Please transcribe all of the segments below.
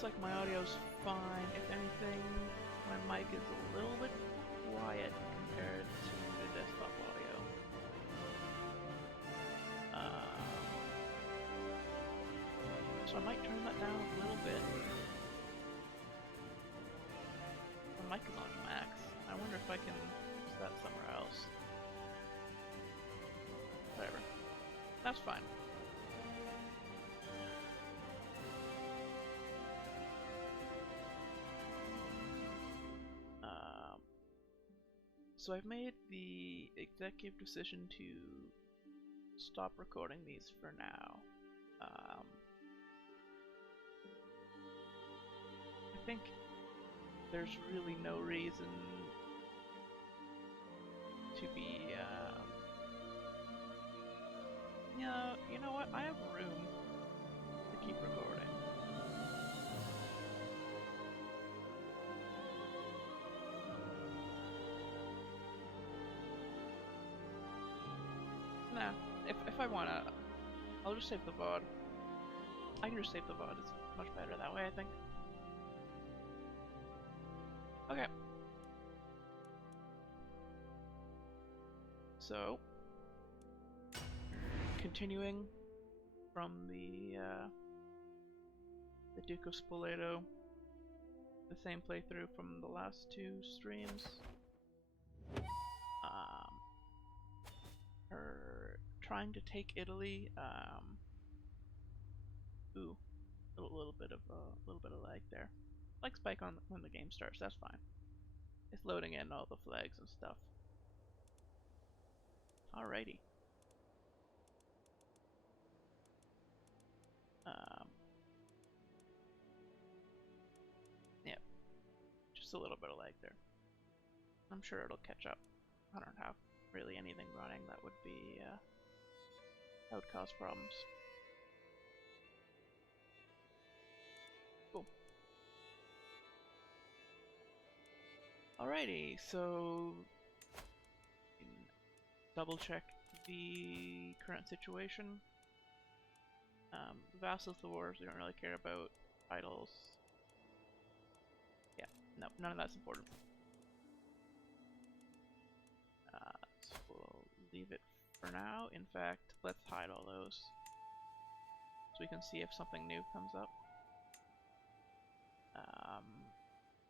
looks like my audio's fine. If anything, my mic is a little bit quiet compared to the desktop audio. So I might turn that down a little bit. My mic is on max. I wonder if I can fix that somewhere else. Whatever. That's fine. So I've made the executive decision to stop recording these for now. I think there's really no reason to be, you know what? I have room to keep recording. Nah, if I wanna, I'll just save the VOD. I can just save the VOD, it's much better that way, I think. Okay. So, continuing from the Duke of Spoleto, the same playthrough from the last two streams. Trying to take Italy. Ooh, a little bit of lag there. Like spike on when the game starts. That's fine. It's loading in all the flags and stuff. Alrighty. Yeah, just a little bit of lag there. I'm sure it'll catch up. I don't have really anything running that would be that would cause problems. Cool. Alrighty, so double check the current situation. Vassals, the wars, we don't really care about. Titles. Yeah, no, none of that's important. So we'll leave it for now. In fact, let's hide all those so we can see if something new comes up.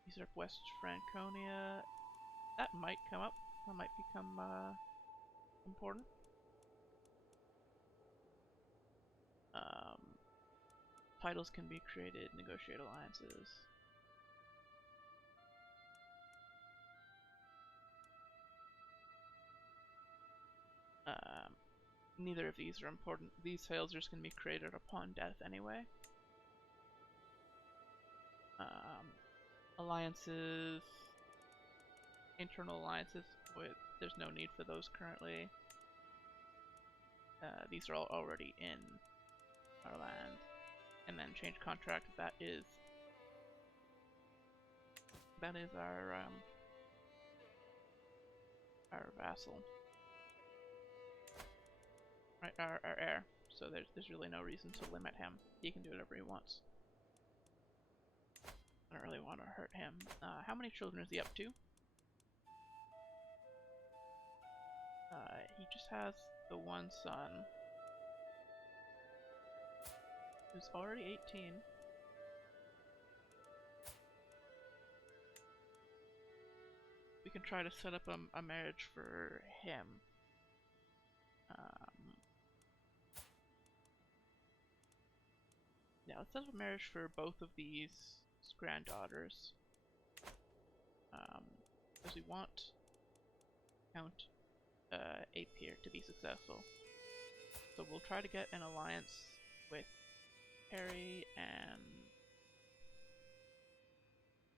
Usurp West Franconia. That might come up. That might become important. Titles can be created, negotiate alliances. Neither of these are important. These failures can be created upon death anyway. Alliances, internal alliances, there's no need for those currently. These are all already in our land. And then change contract, that is our vassal. Right, our heir. So there's really no reason to limit him. He can do whatever he wants. I don't really want to hurt him. How many children is he up to? He just has the one son, who's already 18. We can try to set up a marriage for him. Yeah, let's set up a marriage for both of these granddaughters. Because we want Count Apir to be successful. So we'll try to get an alliance with Harry, and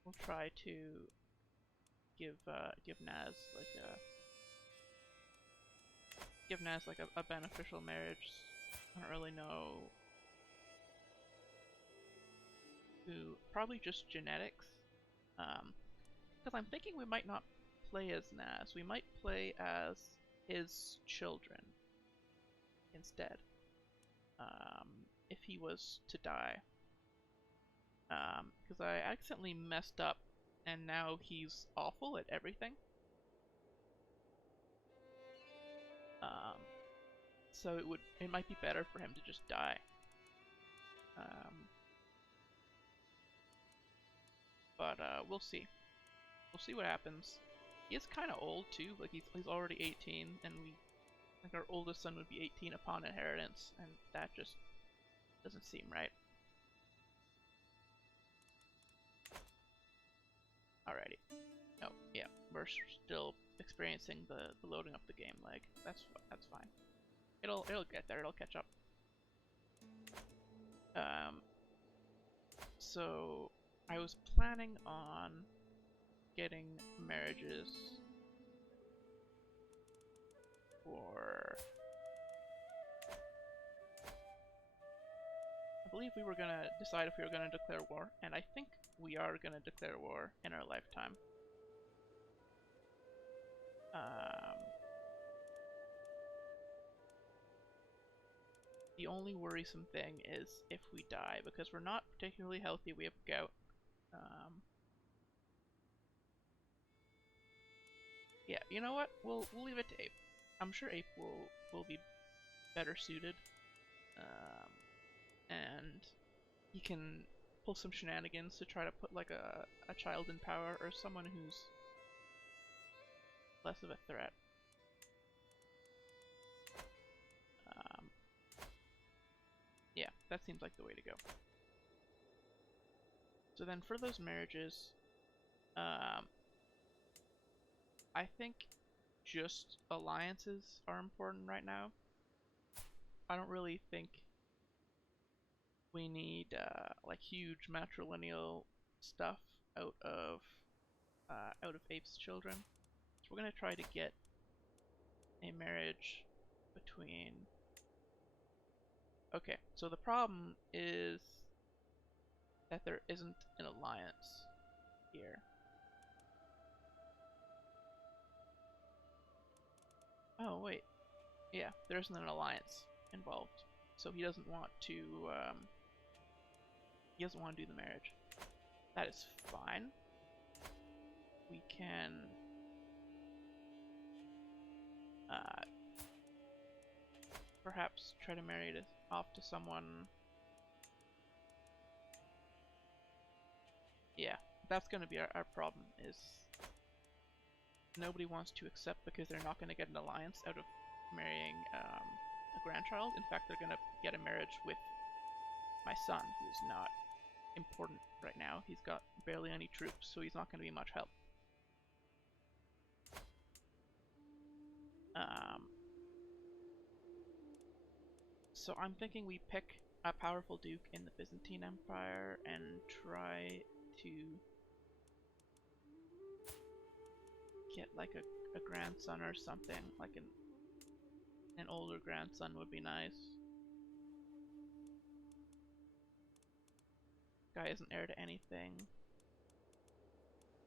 we'll try to give Naz like a beneficial marriage. I don't really know who. Probably just genetics. Because I'm thinking we might not play as Naz. We might play as his children instead. If he was to die. Because I accidentally messed up, and now he's awful at everything. So it might be better for him to just die. But we'll see. We'll see what happens. He is kind of old too. Like he's already 18, and like our oldest son would be 18 upon inheritance, and that just doesn't seem right. Alrighty. Oh yeah, we're still experiencing the loading up the game lag. That's fine. It'll get there. It'll catch up. So I was planning on getting marriages for... I believe we were gonna decide if we were gonna declare war, and I think we are gonna declare war in our lifetime. The only worrisome thing is if we die, because we're not particularly healthy. We have gout. Yeah, you know what? We'll leave it to Ape. I'm sure Ape will be better suited, and he can pull some shenanigans to try to put like a child in power or someone who's less of a threat. Yeah, that seems like the way to go. So then for those marriages, I think just alliances are important right now. I don't really think we need like huge matrilineal stuff out of Ape's children. So we're gonna try to get a marriage between... Okay, so the problem is that there isn't an alliance here. Oh wait, yeah, there isn't an alliance involved, so he doesn't want to. He doesn't want to do the marriage. That is fine. We can perhaps try to marry it off to someone. Yeah, that's going to be our problem, is nobody wants to accept because they're not going to get an alliance out of marrying a grandchild. In fact, they're going to get a marriage with my son, who's not important right now. He's got barely any troops, so he's not going to be much help. So I'm thinking we pick a powerful duke in the Byzantine Empire and try to get like a grandson or something, like an older grandson would be nice. Guy isn't heir to anything.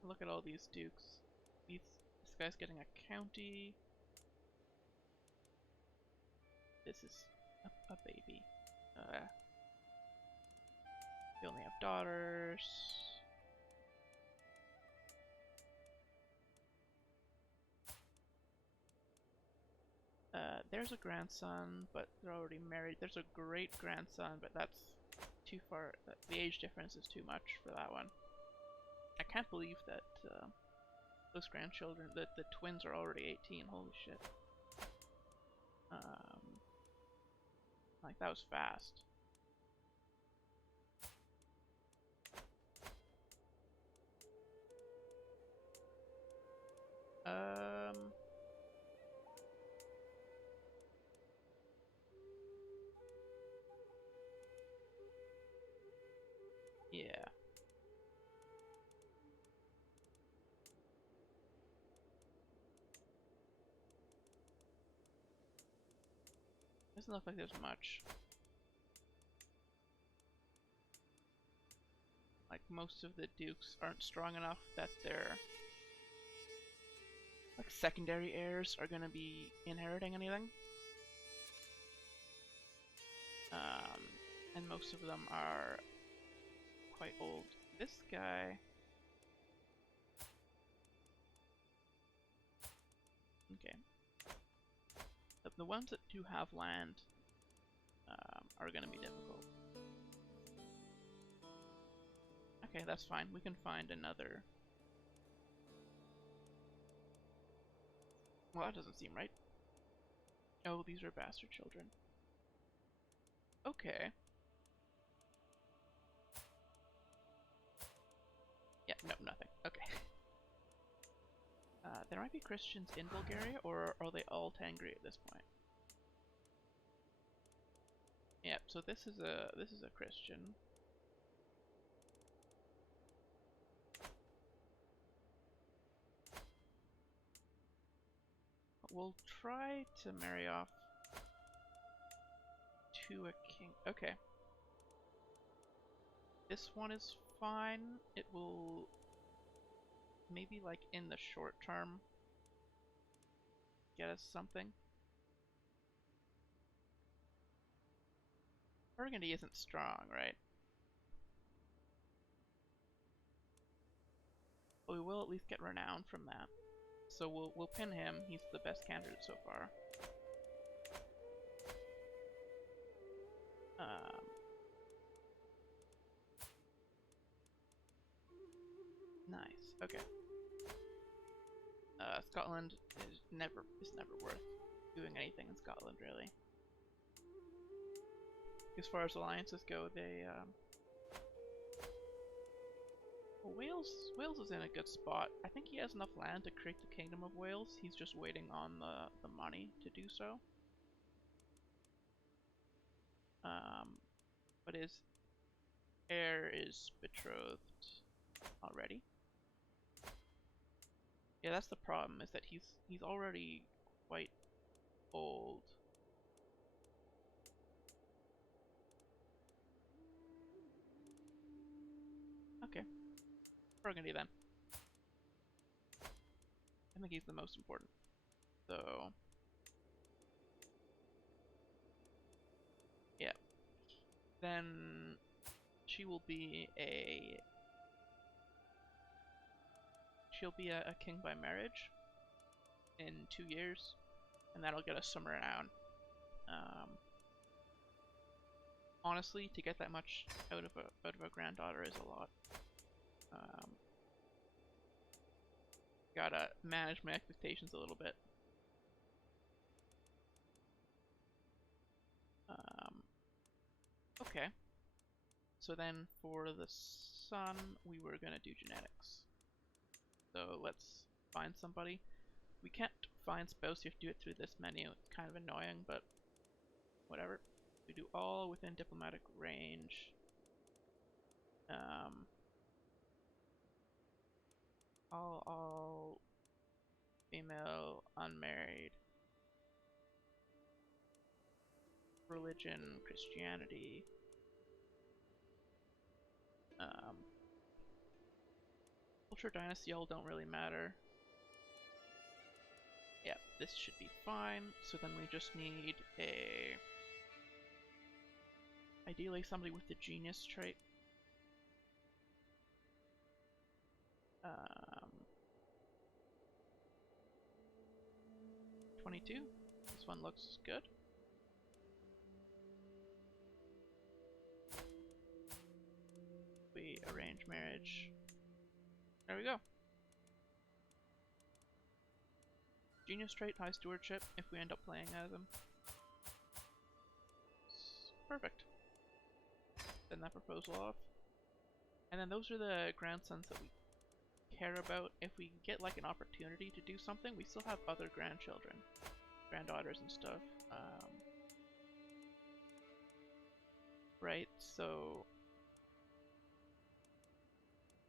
Look at all these dukes. This guy's getting a county. This is a baby. They only have daughters. There's a grandson, but they're already married. There's a great grandson, but that's too far. The age difference is too much for that one. I can't believe that those grandchildren, the twins are already 18. Holy shit. Like, that was fast. Yeah. Doesn't look like there's much. Like, most of the dukes aren't strong enough that their like secondary heirs are gonna be inheriting anything. And most of them are quite old. This guy... Okay. The ones that do have land are going to be difficult. Okay, that's fine. We can find another... Well, that doesn't seem right. Oh, these are bastard children. Okay. Yeah, no, nothing. Okay. There might be Christians in Bulgaria, or are they all Tangri at this point? Yeah, so this is a Christian. We'll try to marry off to a king. Okay. This one is fine. It will maybe, like, in the short term get us something. Burgundy isn't strong, right? But we will at least get renown from that. So we'll pin him. He's the best candidate so far. Nice. Okay. Scotland is never worth doing anything in Scotland, really. As far as alliances go, they well, Wales is in a good spot. I think he has enough land to create the Kingdom of Wales. He's just waiting on the money to do so. But his heir is betrothed already. Yeah, that's the problem, is that he's already quite old. Okay. Burgundy then. I think he's the most important. So yeah. Then she'll be a king by marriage in 2 years, and that'll get us some renown. Honestly, to get that much out of a granddaughter is a lot. Gotta manage my expectations a little bit. Okay. So then for the son, we were gonna do genetics. So let's find somebody. We can't find spouse, you have to do it through this menu. It's kind of annoying, but whatever. We do all within diplomatic range. All female, unmarried. Religion, Christianity. Culture, dynasty, all don't really matter. Yeah, this should be fine. So then we just need ideally somebody with the genius trait. 22. This one looks good. We arrange marriage. There we go. Genius trait, high stewardship, if we end up playing as him. Perfect. Send that proposal off. And then those are the grandsons that we care about. If we get like an opportunity to do something, we still have other grandchildren, granddaughters and stuff. Right, so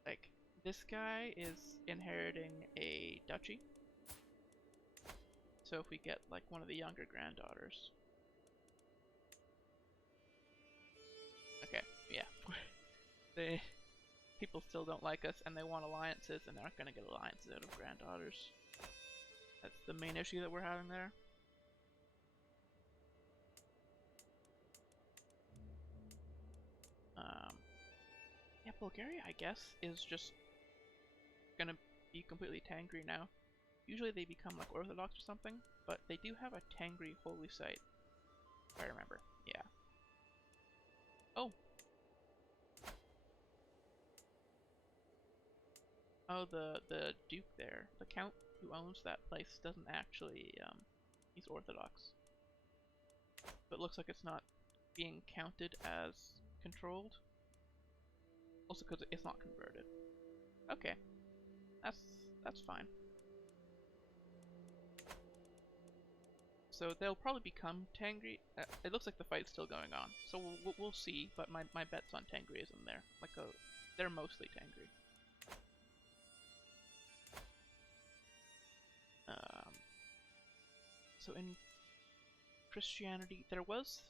like this guy is inheriting a duchy. So if we get like one of the younger granddaughters. Okay, yeah. People still don't like us and they want alliances, and they're not gonna get alliances out of granddaughters. That's the main issue that we're having there. Yeah, Bulgaria, I guess, is just gonna be completely Tangri now. Usually they become like Orthodox or something, but they do have a Tangri holy site, if I remember. Yeah. Oh. Oh, the Duke there, the Count who owns that place doesn't actually, he's Orthodox. But it looks like it's not being counted as controlled. Also because it's not converted. Okay. That's fine. So they'll probably become Tangri. It looks like the fight's still going on, so we'll see. But my bet's on Tangriism there. They're mostly Tangri. So in Christianity, there was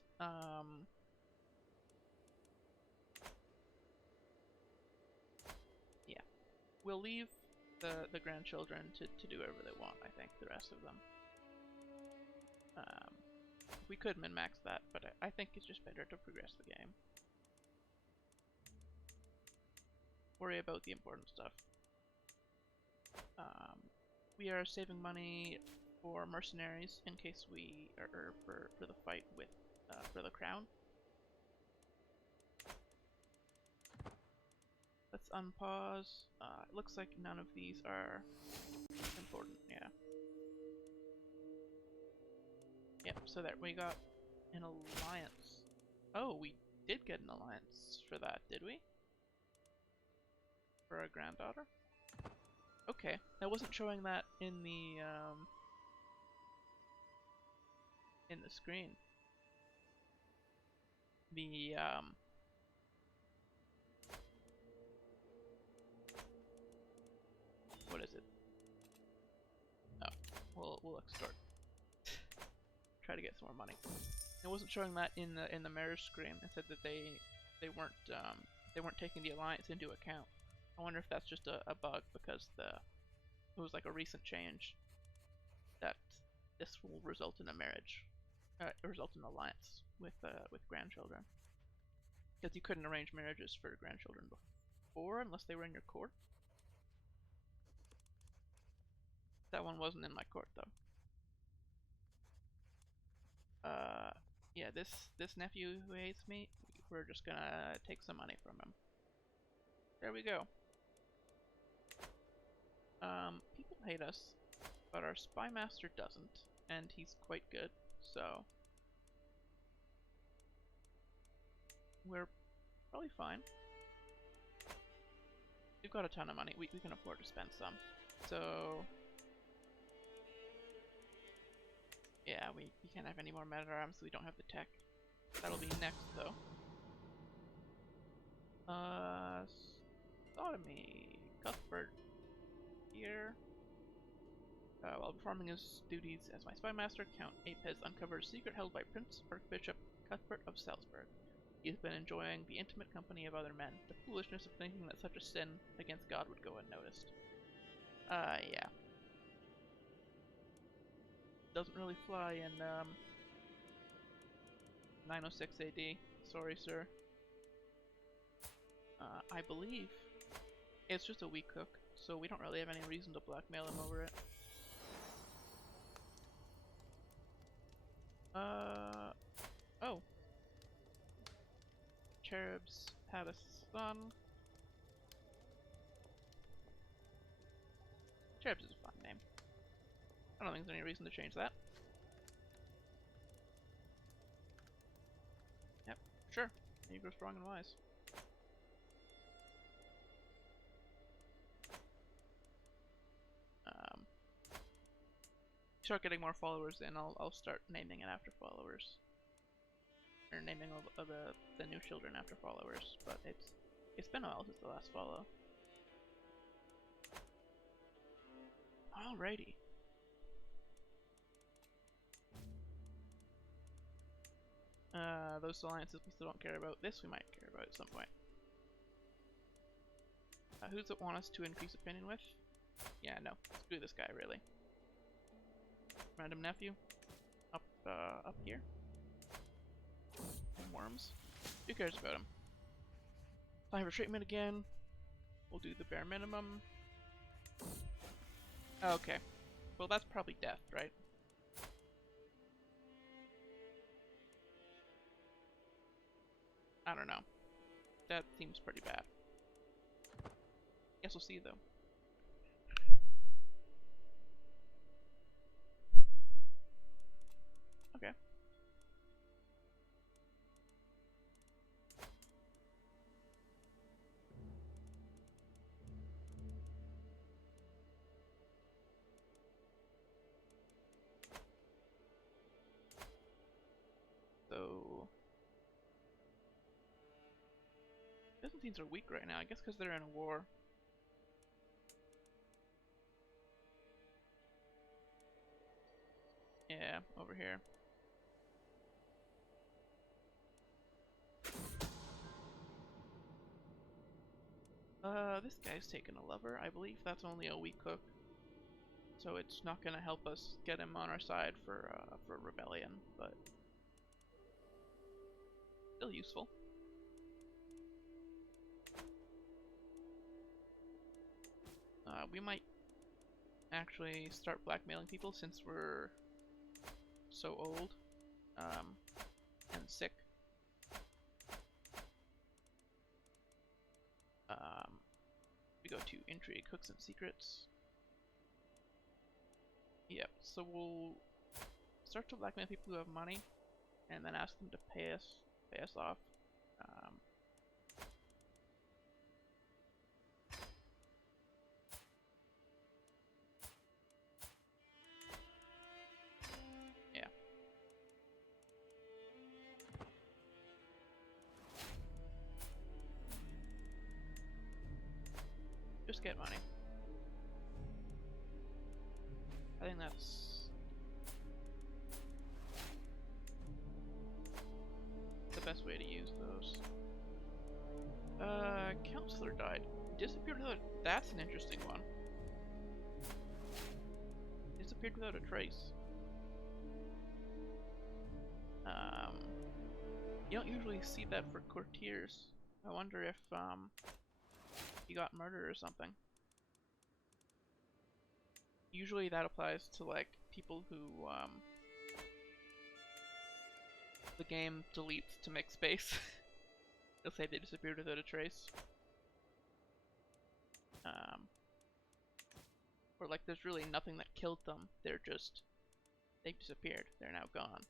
yeah. We'll leave the grandchildren to do whatever they want. I think the rest of them. We could min-max that, but I think it's just better to progress the game. Worry about the important stuff. We are saving money for mercenaries in case we are for the fight with for the crown. Let's unpause. It looks like none of these are important. Yeah. Yep, so there we got an alliance. Oh, we did get an alliance for that, did we? For our granddaughter? Okay, I wasn't showing that in the screen. The what is it? Oh, we'll extort. Try to get some more money. I wasn't showing that in the marriage screen. It said that they weren't taking the alliance into account. I wonder if that's just a bug because it was like a recent change that this will result in a marriage, result in an alliance with grandchildren. Because you couldn't arrange marriages for grandchildren before unless they were in your court. That one wasn't in my court though. Yeah, this nephew who hates me, we're just gonna take some money from him. There we go. People hate us, but our spy master doesn't, and he's quite good, so we're probably fine. We've got a ton of money. We can afford to spend some. So yeah, we can't have any more men at arms, so we don't have the tech. That'll be next though. Sodomy. Cuthbert here. While performing his duties as my spy master, Count Apes uncovered a secret held by Prince Archbishop Cuthbert of Salzburg. He has been enjoying the intimate company of other men. The foolishness of thinking that such a sin against God would go unnoticed. Yeah. Doesn't really fly in 906 AD. Sorry, sir. I believe it's just a weak cook, so we don't really have any reason to blackmail him over it. Oh. Cherubs had a son. Cherubs is a fun name. I don't think there's any reason to change that. Yep, sure. You grow strong and wise. Start getting more followers, and I'll start naming it after followers, or naming all the new children after followers. But it's been a while since the last follow. Alrighty. Those alliances we still don't care about. This we might care about at some point. Who's it want us to increase opinion with? Yeah, no. Screw this guy, really. Random nephew. Up here. Worms. Who cares about him? Time for treatment again. We'll do the bare minimum. Okay. Well, that's probably death, right? I don't know. That seems pretty bad. Guess we'll see, though. Okay. So Byzantines are weak right now, I guess because they're in a war. Yeah, over here. This guy's taking a lover. I believe that's only a weak cook, so it's not gonna help us get him on our side for rebellion, but still useful. We might actually start blackmailing people since we're so old and sick. We go to intrigue, hooks and secrets. Yep, so we'll start to blackmail people who have money and then ask them to pay us off. Yeah. Just get money. I think that's the best way to use those. Counselor died. Disappeared without... That's an interesting one. Disappeared without a trace. You don't usually see that for courtiers. I wonder if he got murdered or something. Usually that applies to like people who the game deletes to make space. They'll say they disappeared without a trace. Or like there's really nothing that killed them. They've disappeared. They're now gone.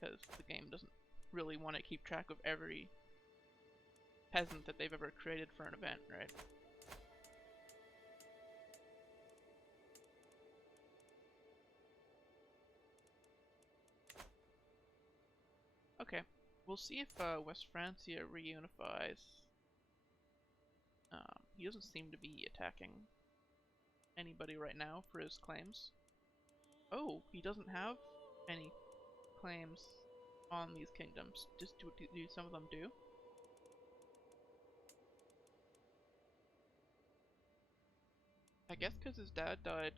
Because the game doesn't really want to keep track of every peasant that they've ever created for an event, right? Okay, we'll see if West Francia reunifies. He doesn't seem to be attacking anybody right now for his claims. Oh, he doesn't have any claims on these kingdoms. Just do some of them do? I guess because his dad died,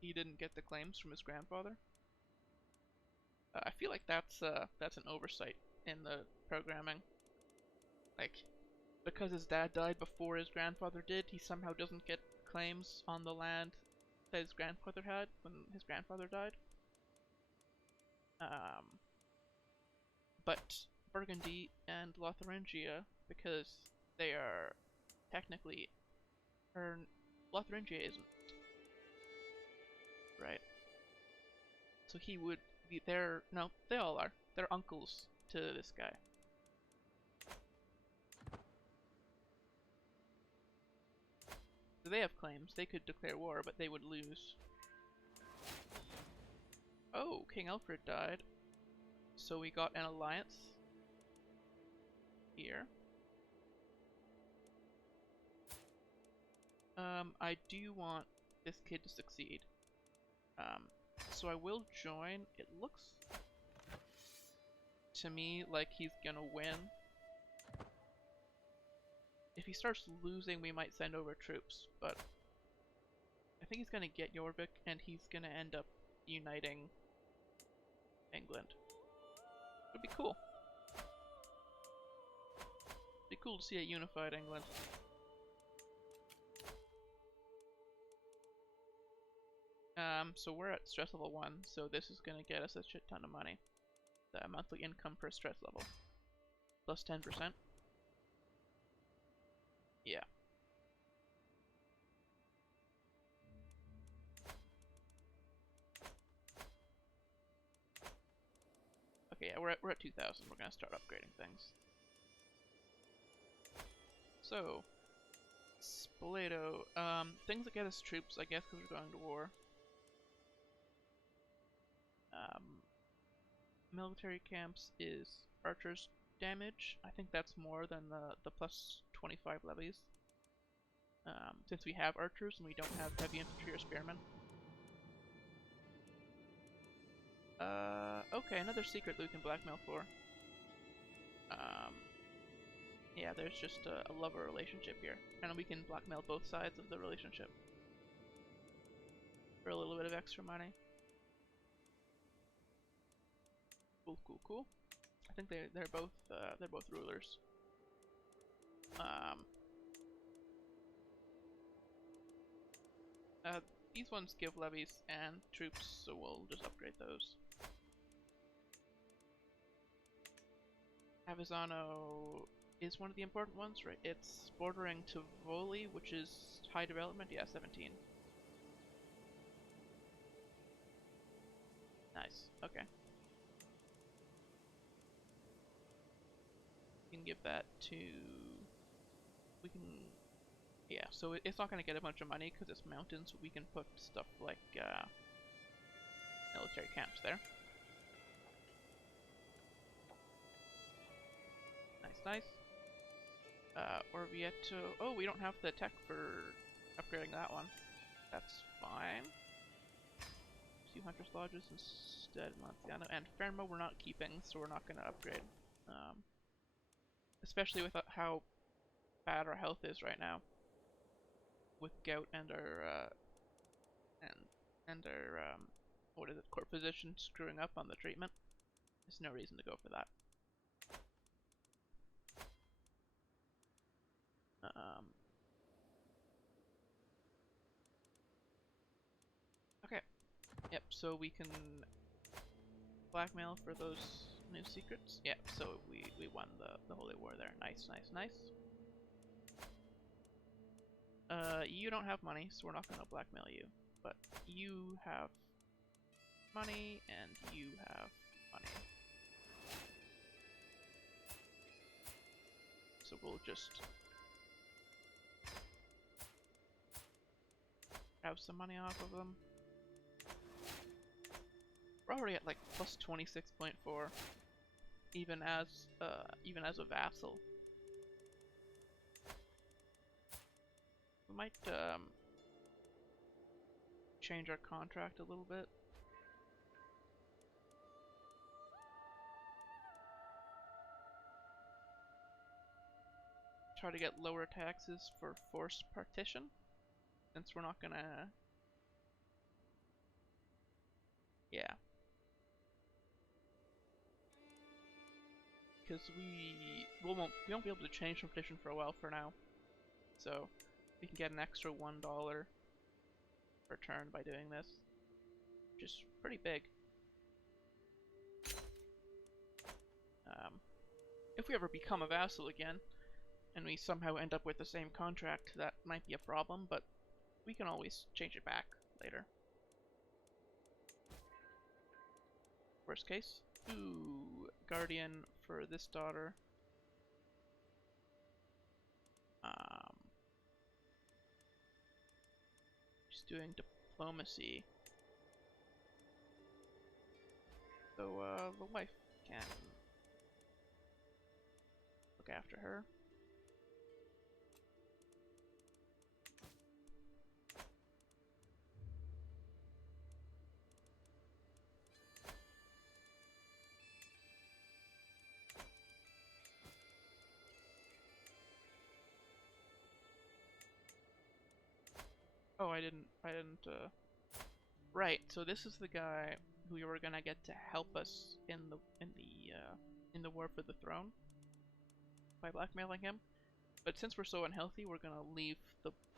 he didn't get the claims from his grandfather. I feel like that's an oversight in the programming. Like, because his dad died before his grandfather did, he somehow doesn't get claims on the land that his grandfather had when his grandfather died. But Burgundy and Lotharingia, because they are technically, or Lotharingia isn't, right? So he would be their, no, they all are. They're uncles to this guy. So they have claims. They could declare war, but they would lose. Oh, King Alfred died. So we got an alliance here. I do want this kid to succeed. So I will join. It looks to me like he's gonna win. If he starts losing, we might send over troops, but I think he's gonna get Jorvik, and he's gonna end up uniting England. It'd be cool. Be cool to see a unified England. So we're at stress level 1, so this is gonna get us a shit ton of money. The monthly income per stress level. Plus 10%. Yeah. Okay, yeah, we're at 2,000. We're gonna start upgrading things. So, Spoleto. Things that get us troops, I guess, because we're going to war. Military camps is archers damage. I think that's more than the plus 25 levies. Since we have archers and we don't have heavy infantry or spearmen. Okay, another secret that we can blackmail for. Yeah, there's just a lover relationship here. And we can blackmail both sides of the relationship. For a little bit of extra money. Cool, cool, cool. I think they're both rulers. These ones give levies and troops, so we'll just upgrade those. Avisano is one of the important ones, right? It's bordering to Voli, which is high development. Yeah, 17. Nice. Okay. We can give that to... We can... Yeah, so it's not going to get a bunch of money because it's mountains, but we can put stuff like military camps there. Nice, nice. Orvieto... Oh, we don't have the tech for upgrading that one. That's fine. 200 lodges instead, Montiano. And Fermo we're not keeping, so we're not going to upgrade. Especially with how bad our health is right now. With gout and our what is it, court position screwing up on the treatment. There's no reason to go for that. Okay. Yep, so we can blackmail for those new secrets. Yep, so we won the Holy War there. Nice, nice, nice. You don't have money, so we're not gonna blackmail you. But you have money, and you have money. So we'll just have some money off of them. We're already at like plus 26.4, even as a vassal. We might change our contract a little bit. Try to get lower taxes for forced partition, since we're not gonna... Yeah. Because we won't be able to change partition for a while for now. So we can get an extra $1 per turn by doing this, which is pretty big. If we ever become a vassal again, and we somehow end up with the same contract, that might be a problem, but we can always change it back later. Worst case. Ooh, guardian for this daughter. She's doing diplomacy. So, the wife can look after her. Oh, I didn't, right, so this is the guy who we were gonna get to help us in the war for the throne by blackmailing him. But since we're so unhealthy, we're gonna leave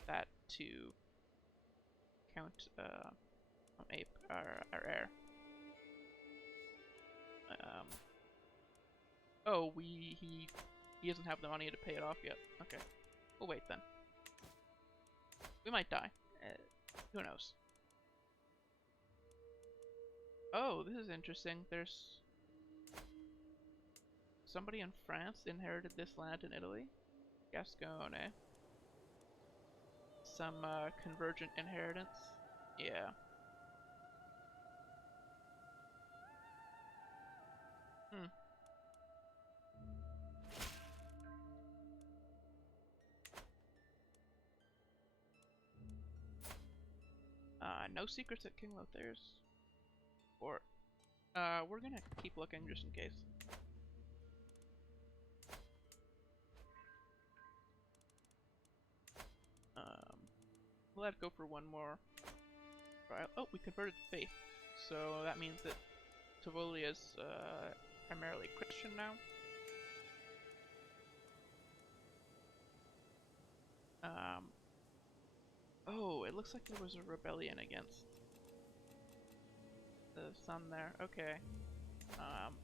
that to Count Ape, our heir. Oh, he doesn't have the money to pay it off yet. Okay, we'll wait then. We might die. Who knows? Oh, this is interesting. There's somebody in France inherited this land in Italy. Gascone. Some convergent inheritance. Yeah. Hmm. No secrets at King Lothair's. Or, we're gonna keep looking just in case. We'll have to go for one more trial. Oh, we converted faith, so that means that Tivoli is primarily Christian now. Oh, it looks like there was a rebellion against the son there. Okay.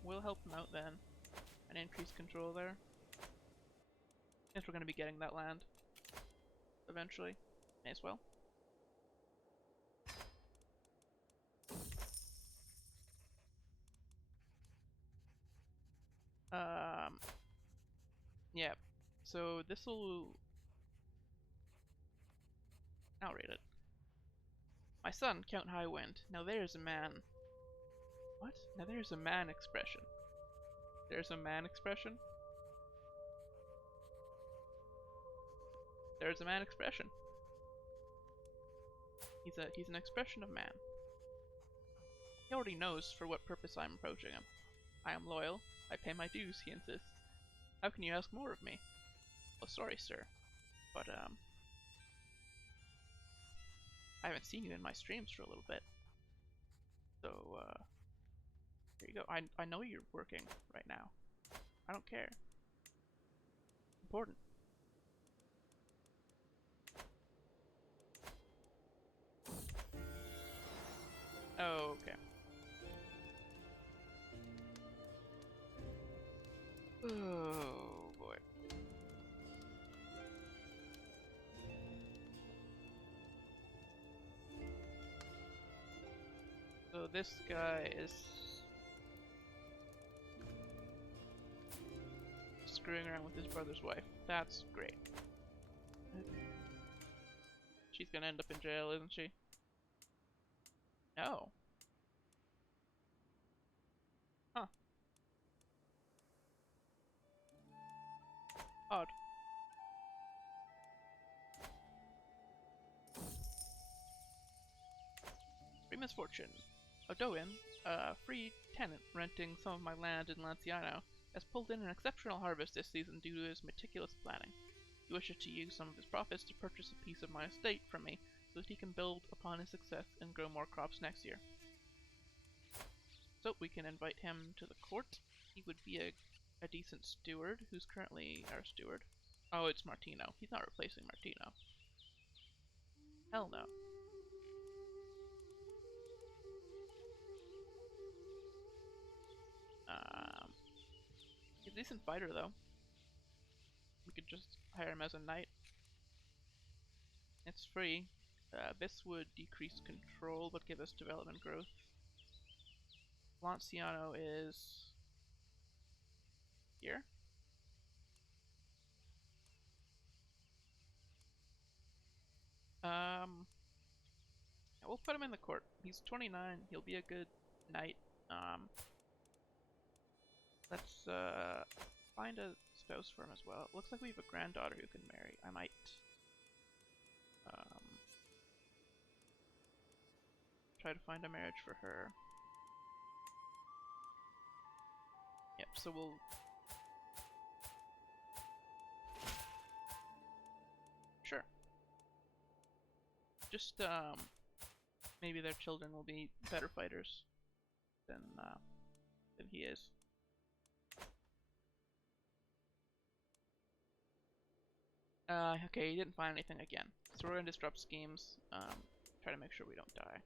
We'll help him out then and increase control there. Since we're going to be getting that land eventually. May as well. Yeah. So this'll... I'll read it. My son, Count Highwind. Now there's a man. What? Now there's a man expression. There's a man expression? There's a man expression. He's an expression of man. He already knows for what purpose I'm approaching him. I am loyal. I pay my dues, he insists. How can you ask more of me? Oh, sorry, sir. But, I haven't seen you in my streams for a little bit. So, here you go. I know you're working right now. I don't care. Important. Oh, okay. Oh, boy. So this guy is screwing around with his brother's wife. That's great. She's gonna end up in jail, isn't she? No. Huh. Odd. Great misfortune. Odoin, a free tenant renting some of my land in Lanciano, has pulled in an exceptional harvest this season due to his meticulous planning. He wishes to use some of his profits to purchase a piece of my estate from me, so that he can build upon his success and grow more crops next year. So we can invite him to the court. He would be a decent steward, who's currently our steward. Oh, it's Martino. He's not replacing Martino. Hell no. He's a decent fighter, though. We could just hire him as a knight. It's free. This would decrease control, but give us development growth. Lanciano is... here? We'll put him in the court. He's 29. He'll be a good knight. Let's find a spouse for him as well. It looks like we have a granddaughter who can marry. I might try to find a marriage for her. Yep, so we'll... Sure. Just, maybe their children will be better fighters than he is. Okay, he didn't find anything again. So we're gonna disrupt schemes. Try to make sure we don't die.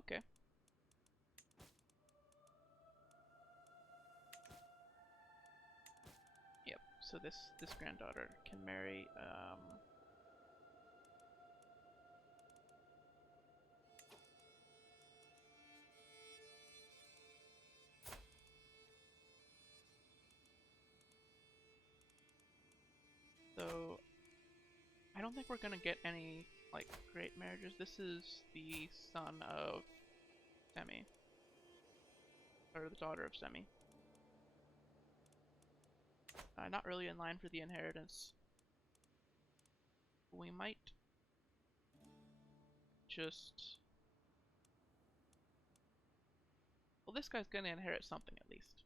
Okay. Yep. So this granddaughter can marry so I don't think we're gonna get any like great marriages. This is the son of Semi, or the daughter of Semi. Not really in line for the inheritance. We might just... Well, this guy's gonna inherit something at least.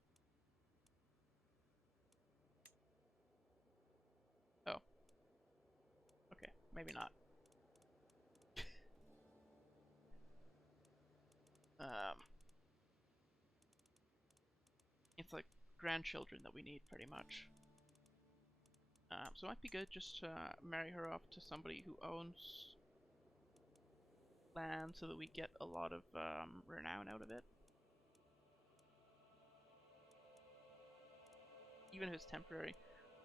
Oh. Okay, maybe not. It's like grandchildren that we need pretty much. So it might be good just to marry her off to somebody who owns land so that we get a lot of renown out of it. Even if it's temporary.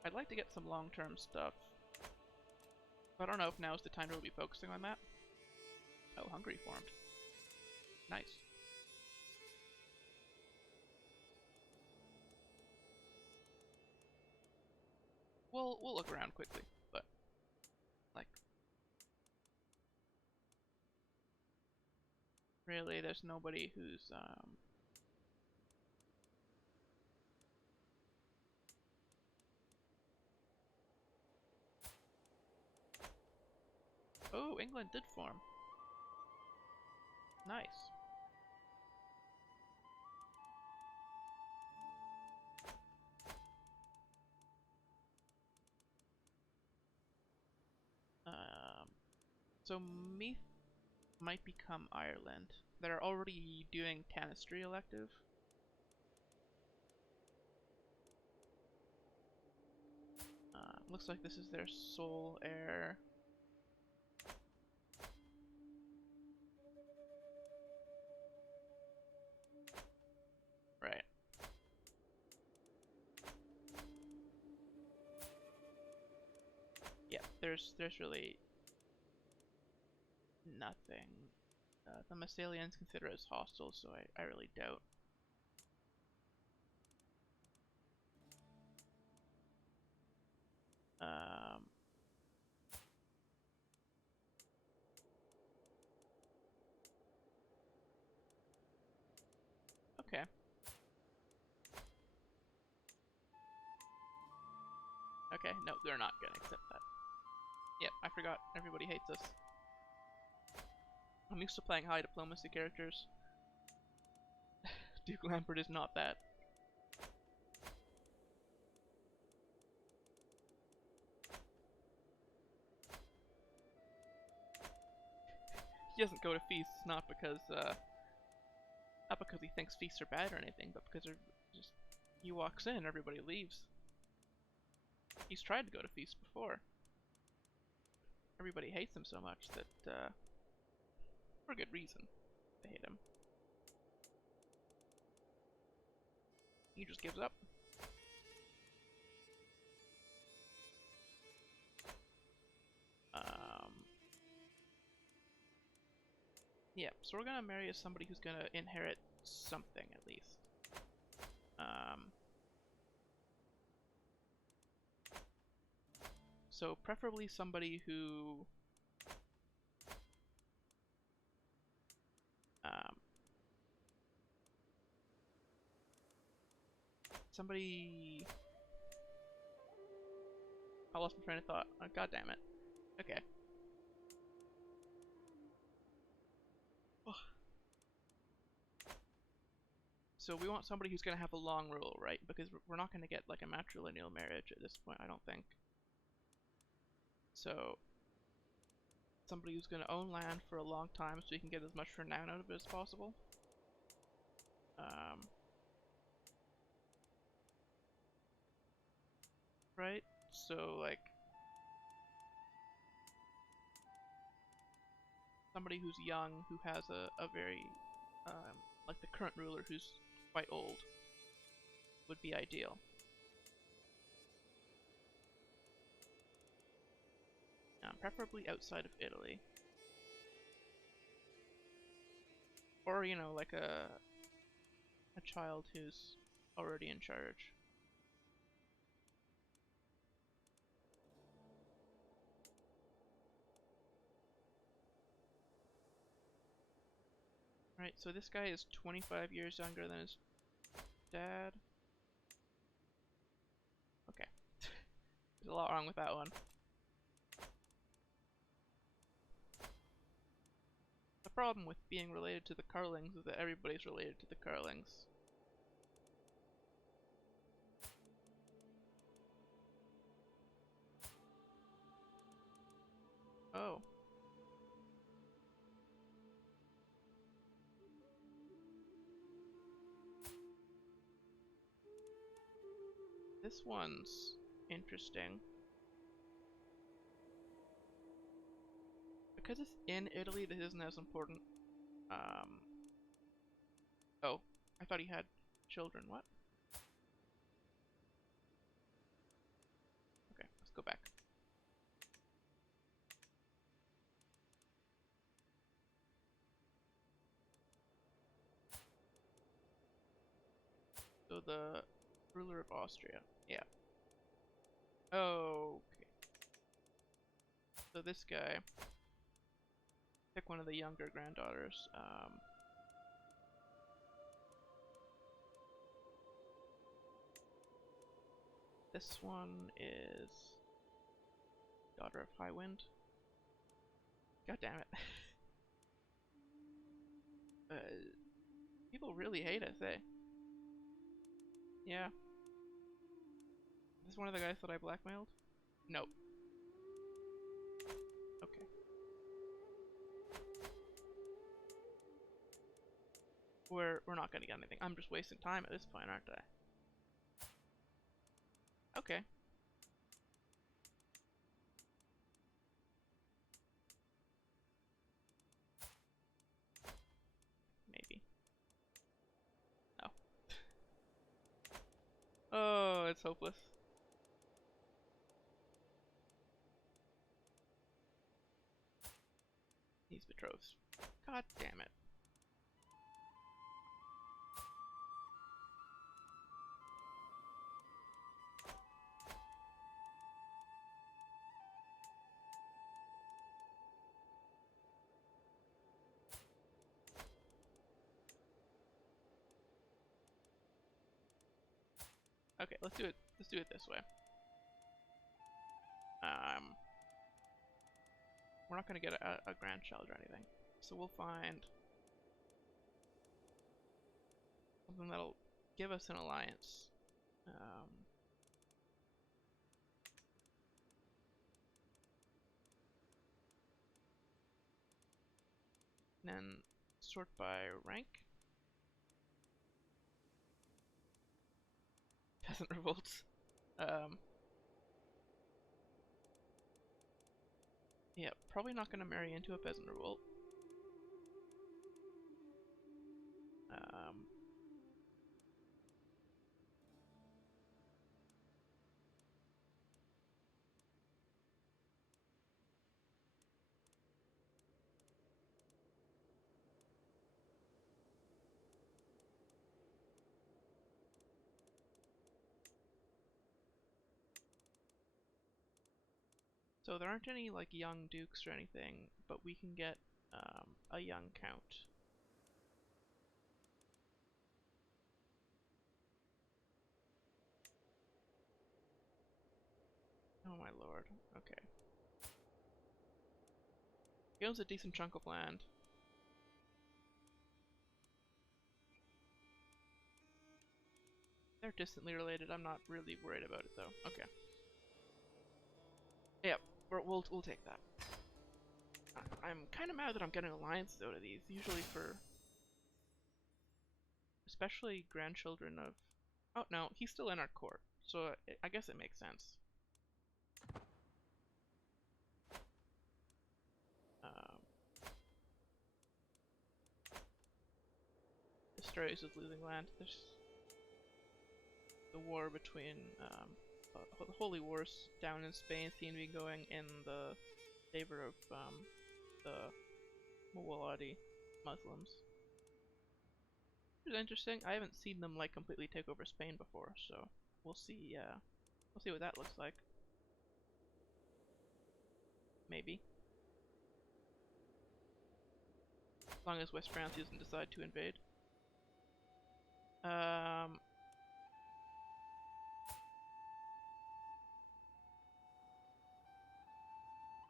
I'd like to get some long-term stuff. I don't know if now is the time to really be focusing on that. Oh, Hungary formed. Nice. We'll look around quickly, but like really there's nobody who's oh, England did form. Nice. So Meath might become Ireland. They're already doing Tanistry elective. Looks like this is their sole heir. Right. Yeah, there's really nothing. The Massalians consider us hostile, so I really doubt. Okay. Okay, no, they're not gonna accept that. Yep, I forgot. Everybody hates us. I'm used to playing high diplomacy characters. Duke Lambert is not that. He doesn't go to feasts not because he thinks feasts are bad or anything, but because just he walks in, everybody leaves. He's tried to go to feasts before. Everybody hates him so much that for good reason they hate him. He just gives up. Yeah, so we're gonna marry somebody who's gonna inherit something at least. So preferably somebody who somebody... I lost my train of thought. Oh, God damn it. Okay. So we want somebody who's going to have a long rule, right? Because we're not going to get like a matrilineal marriage at this point, I don't think. So somebody who's going to own land for a long time so he can get as much renown out of it as possible. Right? So, like, somebody who's young, who has a very, like the current ruler who's quite old, would be ideal. Preferably outside of Italy. Or, you know, like a child who's already in charge. Right, so this guy is 25 years younger than his dad. Okay. There's a lot wrong with that one. The problem with being related to the Karlings is that everybody's related to the Karlings. Oh. This one's interesting. Because it's in Italy, this isn't as important. Oh, I thought he had children. What? Okay, let's go back. So the ruler of Austria. Yeah. Okay. So this guy. Pick one of the younger granddaughters. This one is daughter of High Wind. God damn it. People really hate us, eh? Yeah. Is this one of the guys that I blackmailed? Nope. Okay. We're not gonna get anything. I'm just wasting time at this point, aren't I? Okay. Maybe. No. Oh, it's hopeless. He's betrothed. God damn it. Okay, let's do it. Let's do it this way. We're not gonna get a grandchild or anything, so we'll find something that'll give us an alliance. Then sort by rank. Peasant revolts. Yeah, probably not gonna marry into a peasant revolt. So there aren't any like young dukes or anything, but we can get a young count. Oh my lord. Okay. He owns a decent chunk of land. They're distantly related. I'm not really worried about it though. Okay. Yep. We'll take that. I'm kind of mad that I'm getting alliances out of these. Usually for just especially grandchildren of... Oh, no, he's still in our court, so I guess it makes sense. Australia is losing land. There's the war between the holy wars down in Spain seem to be going in the favor of the Muwaladi Muslims. Which is interesting. I haven't seen them like completely take over Spain before, so we'll see. We'll see what that looks like. Maybe. As long as West France doesn't decide to invade.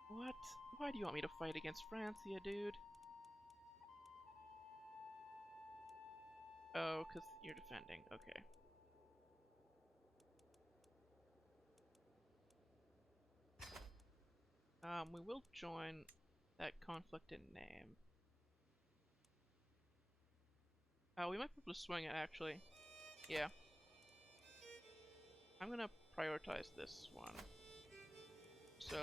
What? Why do you want me to fight against Francia, dude? Oh, because you're defending. Okay. We will join that conflict in name. We might be able to swing it, actually. Yeah. I'm gonna prioritize this one. So...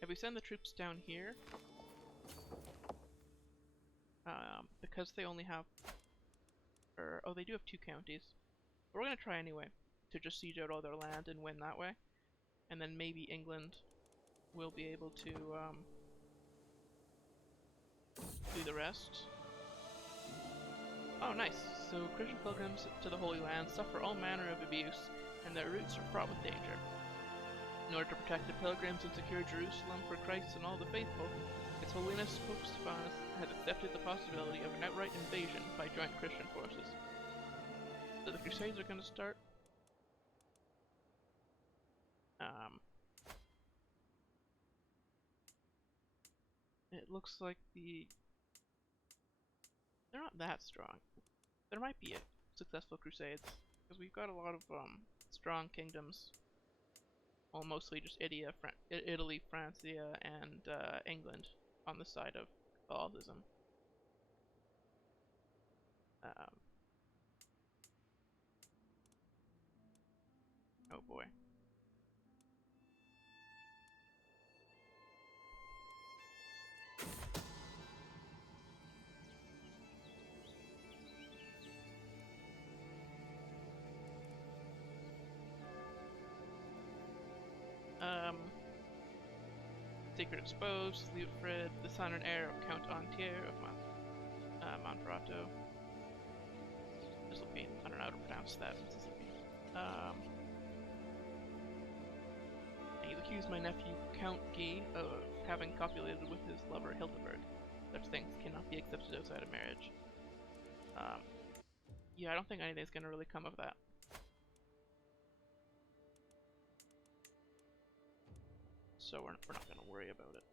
if we send the troops down here... because they only have... oh, they do have 2 counties. But we're gonna try anyway, to just siege out all their land and win that way. And then maybe England will be able to, do the rest. Oh, nice. So, Christian pilgrims to the Holy Land suffer all manner of abuse, and their routes are fraught with danger. In order to protect the pilgrims and secure Jerusalem for Christ and all the faithful, His Holiness Pope Stephanus has accepted the possibility of an outright invasion by joint Christian forces. So the Crusades are going to start. It looks like they're not that strong. There might be a successful Crusades, because we've got a lot of strong kingdoms. Well, mostly just Italy, Francia, and England on the side of Catholicism. Oh boy. Secret Exposed, Liutfrid, the son and heir of Count Antier of Monferrato. Mississippi. I don't know how to pronounce that. Mississippi. He accused my nephew Count Guy of having copulated with his lover Hildebert. Such things cannot be accepted outside of marriage. Yeah, I don't think anything's gonna really come of that. So we're not gonna worry about it.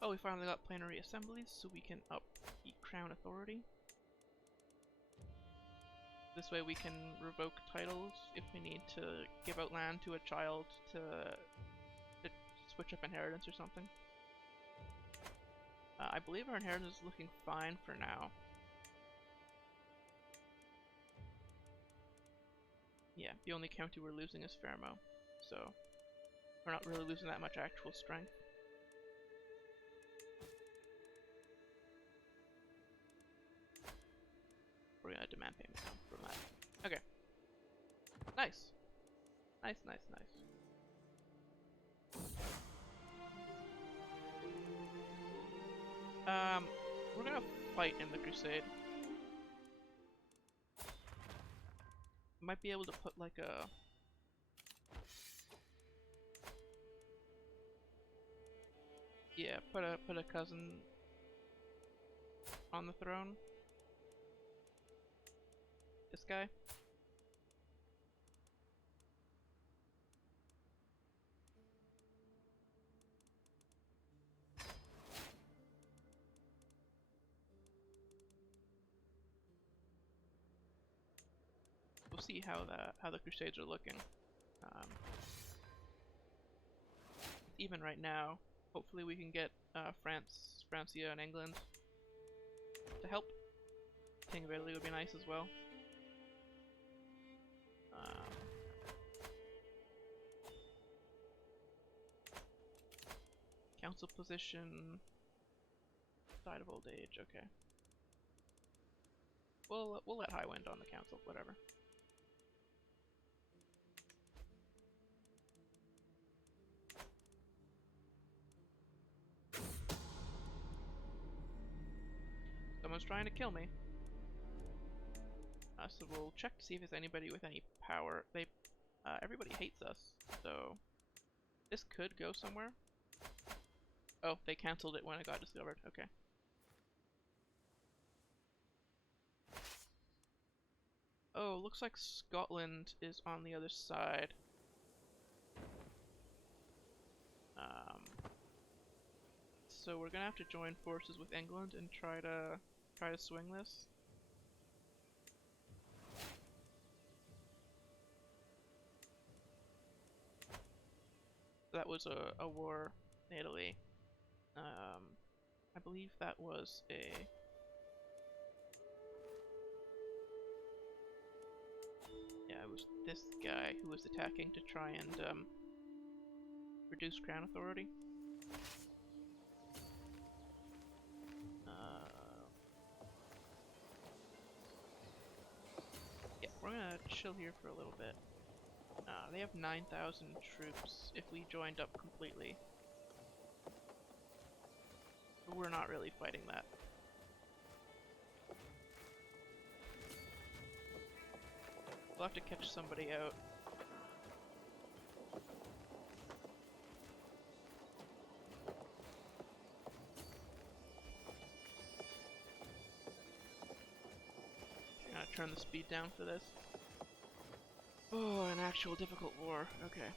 Oh, we finally got plenary assemblies, so we can up the crown authority. This way we can revoke titles if we need to give out land to a child to switch up inheritance or something. I believe our inheritance is looking fine for now. Yeah, the only county we're losing is Fermo, so we're not really losing that much actual strength. We're gonna demand payment now for that. Okay. Nice. Nice, nice, nice. We're gonna fight in the Crusade. Might be able to put like a... yeah, put a cousin on the throne. This guy. we'll see how the Crusades are looking. Even right now, hopefully we can get Francia, and England to help. King of Italy would be nice as well. Council position. Died of old age. Okay. We'll let Highwind on the council. Whatever. Someone's trying to kill me. So we'll check to see if there's anybody with any power. Everybody hates us, so this could go somewhere. Oh, they cancelled it when it got discovered. Okay. Oh, looks like Scotland is on the other side. So we're gonna have to join forces with England and try to swing this. That was a war in Italy. I believe that was it was this guy who was attacking to try and reduce crown authority. Yeah, we're gonna chill here for a little bit. They have 9,000 troops if we joined up completely. But we're not really fighting that. We'll have to catch somebody out. I'm gonna turn the speed down for this. Oh, an actual difficult war. Okay.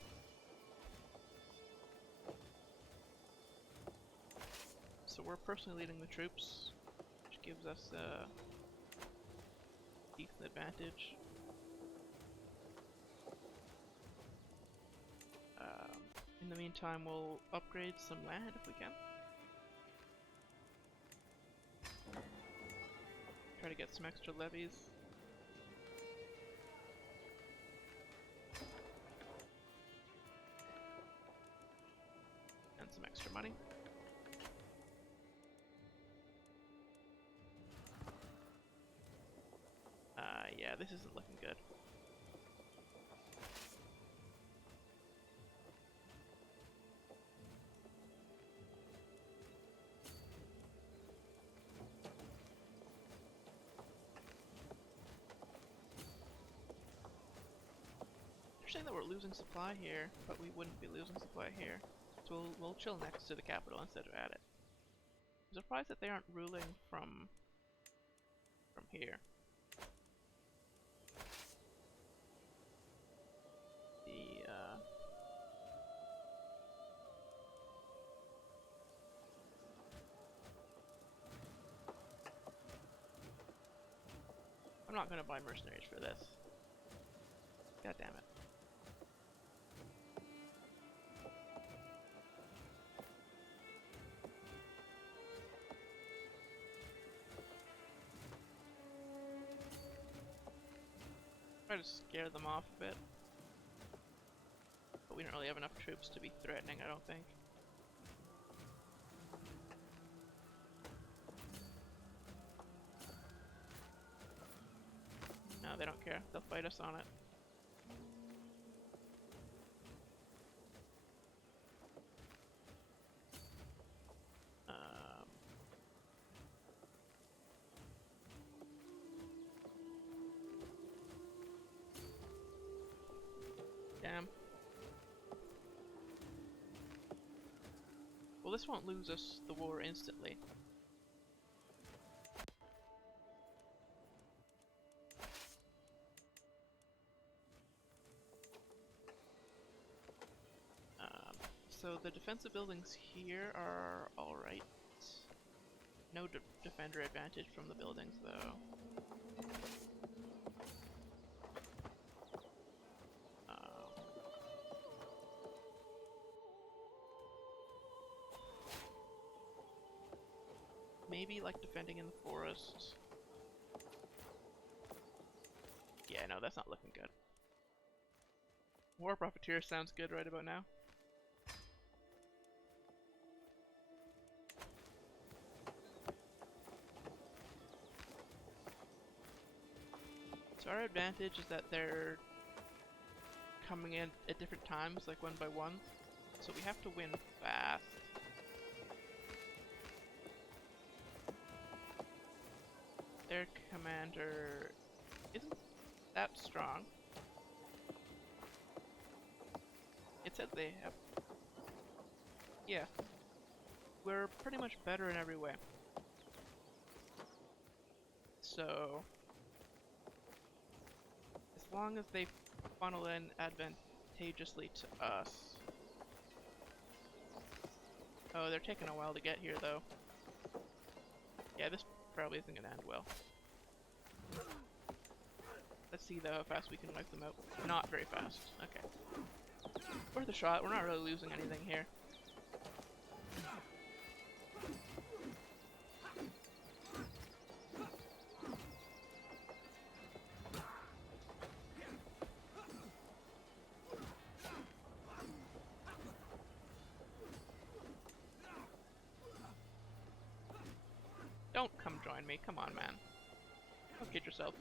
So we're personally leading the troops, which gives us a decent advantage. In the meantime, we'll upgrade some land if we can. Try to get some extra levies. And some extra money. Yeah, this isn't looking good. They're saying that we're losing supply here, but we wouldn't be losing supply here. So we'll chill next to the capital instead of at it. I'm surprised that they aren't ruling from here. I'm not gonna buy mercenaries for this. God damn it. Try to scare them off a bit. But we don't really have enough troops to be threatening, I don't think. No, they don't care. They'll fight us on it. Damn. Well, this won't lose us the war instantly. So the defensive buildings here are alright. No defender advantage from the buildings though. maybe like defending in the forests. Yeah, no, that's not looking good. War Profiteer sounds good right about now. So our advantage is that they're coming in at different times, like one by one. So we have to win fast. Their commander isn't that strong. It said they have... Yeah. We're pretty much better in every way. So... as long as they funnel in advantageously to us... Oh, they're taking a while to get here, though. Yeah, this probably isn't gonna end well. Let's see, though, how fast we can wipe them out. Not very fast. Okay. Worth a shot. We're not really losing anything here. Don't come join me. Come on, man. Don't kid yourself.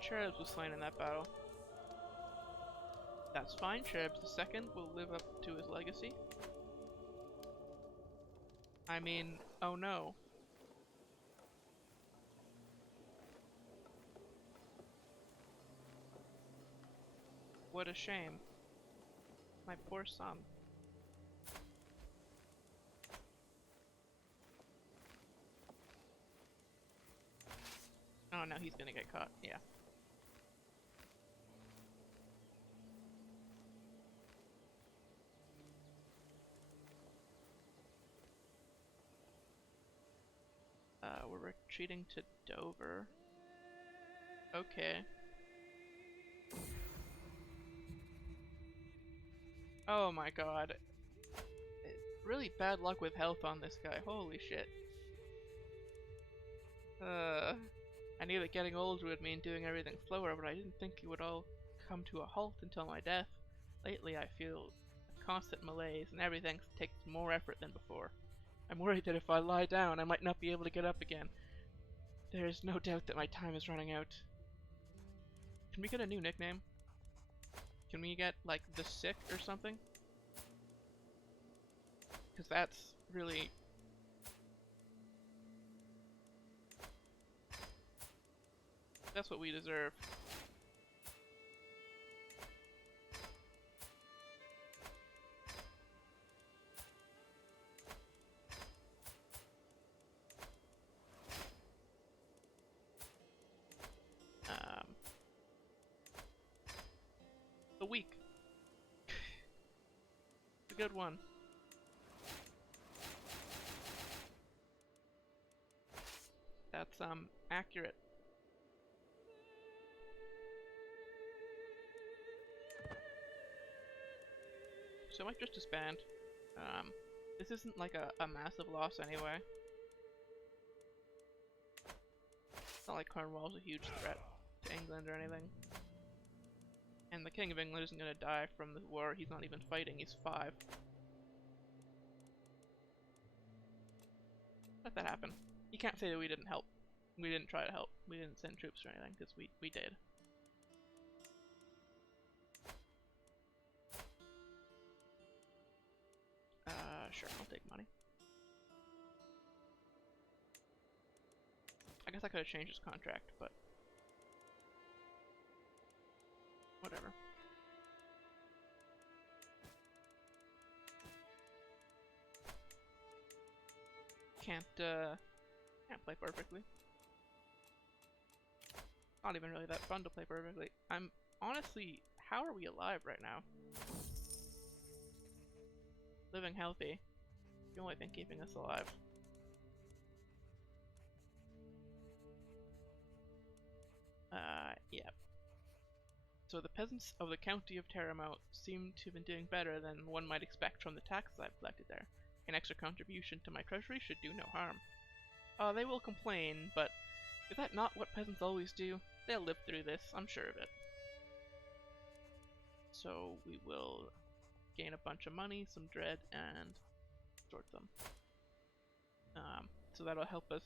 Cherubs was slain in that battle. That's fine. Cherubs the second will live up to his legacy. I mean, oh no. What a shame. My poor son. Oh no, he's gonna get caught. Yeah. We're retreating to Dover. Okay. Oh my god. Really bad luck with health on this guy. Holy shit. I knew that getting old would mean doing everything slower, but I didn't think it would all come to a halt until my death. Lately I feel a constant malaise, and everything takes more effort than before. I'm worried that if I lie down, I might not be able to get up again. There is no doubt that my time is running out. Can we get a new nickname? Can we get, like, the Sick or something? Because that's really... that's what we deserve. The weak. It's a good one. That's accurate. So I might just disband. This isn't like a massive loss anyway. It's not like Cornwall's a huge threat to England or anything. And the King of England isn't gonna die from the war. He's not even fighting. He's 5. Let that happen. You can't say that we didn't help. We didn't try to help. We didn't send troops or anything, because we did. Sure, I'll take money. I guess I could have changed his contract, but... whatever. Can't play perfectly. Not even really that fun to play perfectly. I'm honestly, how are we alive right now? Living healthy. The only thing keeping us alive. Yeah. So the peasants of the county of Terramount seem to have been doing better than one might expect from the taxes I've collected there. An extra contribution to my treasury should do no harm. They will complain, but is that not what peasants always do? They'll live through this, I'm sure of it. So we will gain a bunch of money, some dread, and sort them. So that'll help us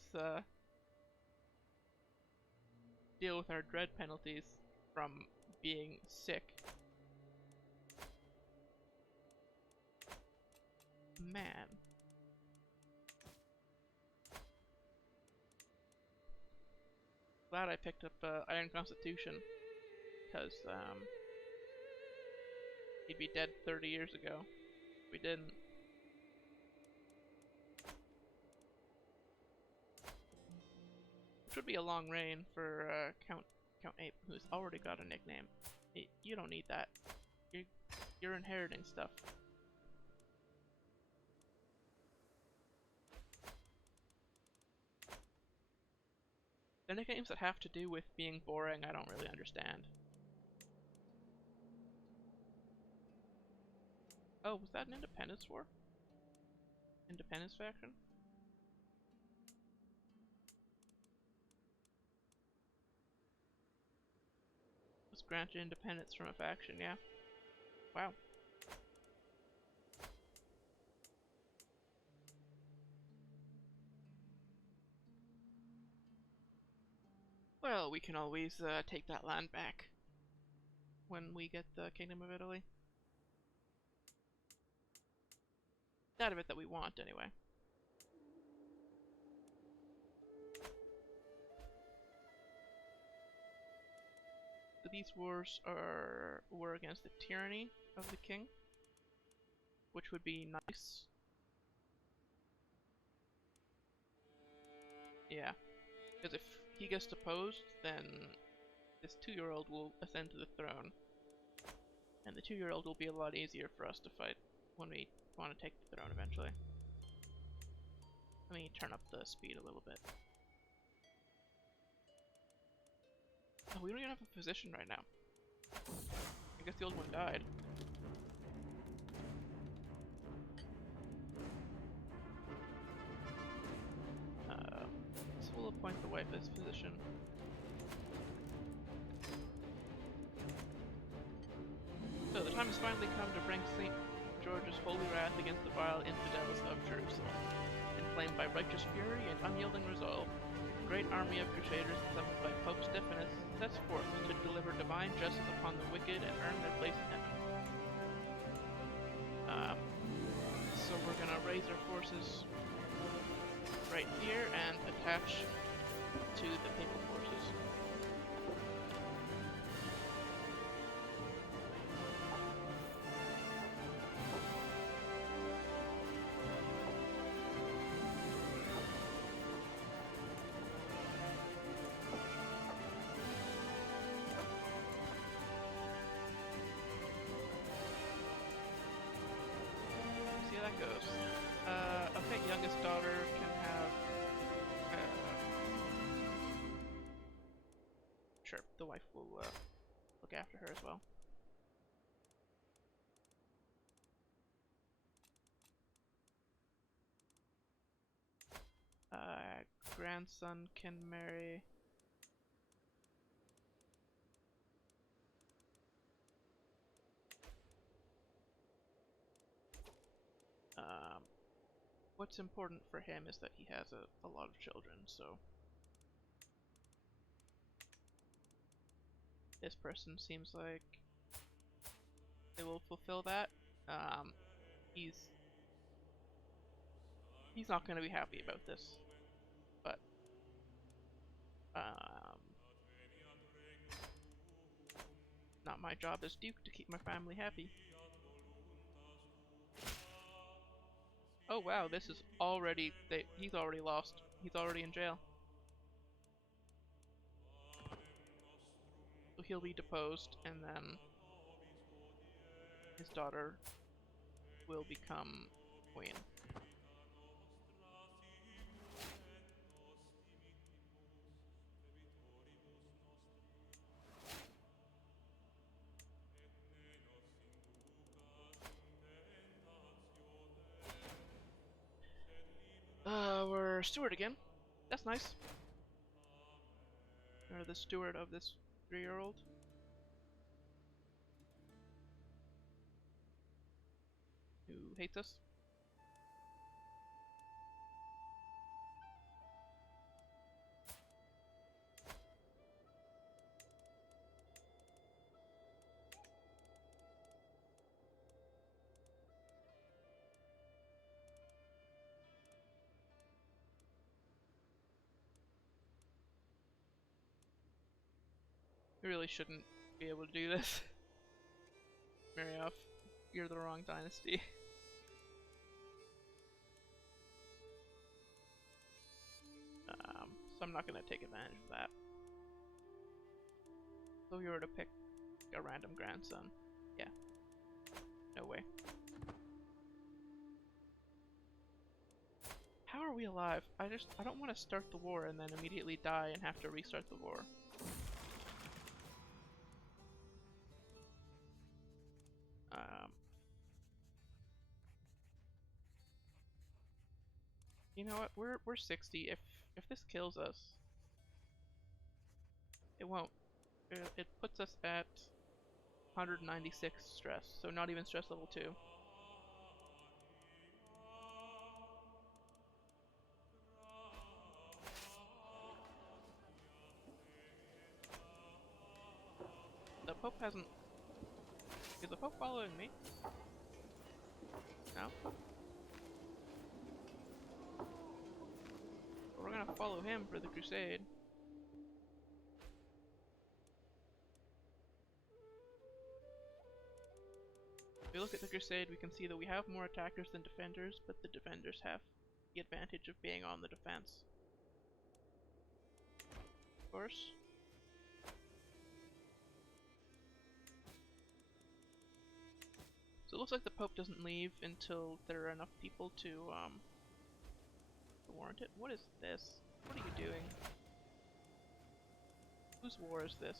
deal with our dread penalties from being sick. Man. Glad I picked up Iron Constitution, because he'd be dead 30 years ago if we didn't. Which would be a long reign for Count Ape, who's already got a nickname. You don't need that. You're inheriting stuff. The nicknames that have to do with being boring, I don't really understand. Oh, was that an independence war? Independence faction? Was granted independence from a faction, yeah. Wow. Well, we can always take that land back when we get the Kingdom of Italy. That of it that we want, anyway. So these wars were against the tyranny of the king, which would be nice. Yeah, because if he gets deposed, then this 2-year-old will ascend to the throne. And the 2-year-old will be a lot easier for us to fight when we want to take the throne eventually. Let me turn up the speed a little bit. Oh, we don't even have a physician right now. I guess the old one died. So we'll appoint the wife as physician. So the time has finally come to bring St. George's holy wrath against the vile infidels of Jerusalem. Inflamed by righteous fury and unyielding resolve, a great army of crusaders summoned by Pope Stephanus sets forth to deliver divine justice upon the wicked and earn their place in heaven. So we're gonna raise our forces right here and attach to the papal forces. See how that goes. Okay, youngest daughter can have... sure, the wife will look after her as well. Grandson can marry... what's important for him is that he has a lot of children, so... This person seems like they will fulfill that. He's not going to be happy about this, but not my job as Duke to keep my family happy. Oh wow, this is already... he's already lost. He's already in jail. So he'll be deposed, and then his daughter will become queen. a steward again. That's nice. Or the steward of this 3-year-old. Who hates us. We really shouldn't be able to do this. Marioff, you're the wrong dynasty. So I'm not going to take advantage of that. So you were to pick a random grandson. Yeah. No way. How are we alive? I don't want to start the war and then immediately die and have to restart the war. You know what? We're 60. If this kills us, it won't. It puts us at 196 stress, so not even stress level 2. The Pope hasn't... Is the Pope following me? No? We're gonna follow him for the crusade. If we look at the crusade, we can see that we have more attackers than defenders, but the defenders have the advantage of being on the defense. Of course. So it looks like the Pope doesn't leave until there are enough people to warrant it. What is this? What are you doing? Whose war is this?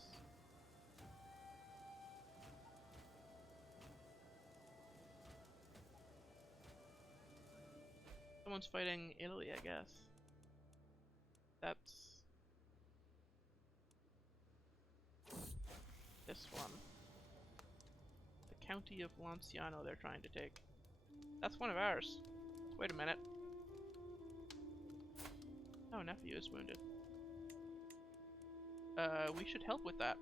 Someone's fighting Italy, I guess. That's... this one. The County of Lanciano they're trying to take. That's one of ours. Wait a minute. Oh, nephew is wounded. We should help with that.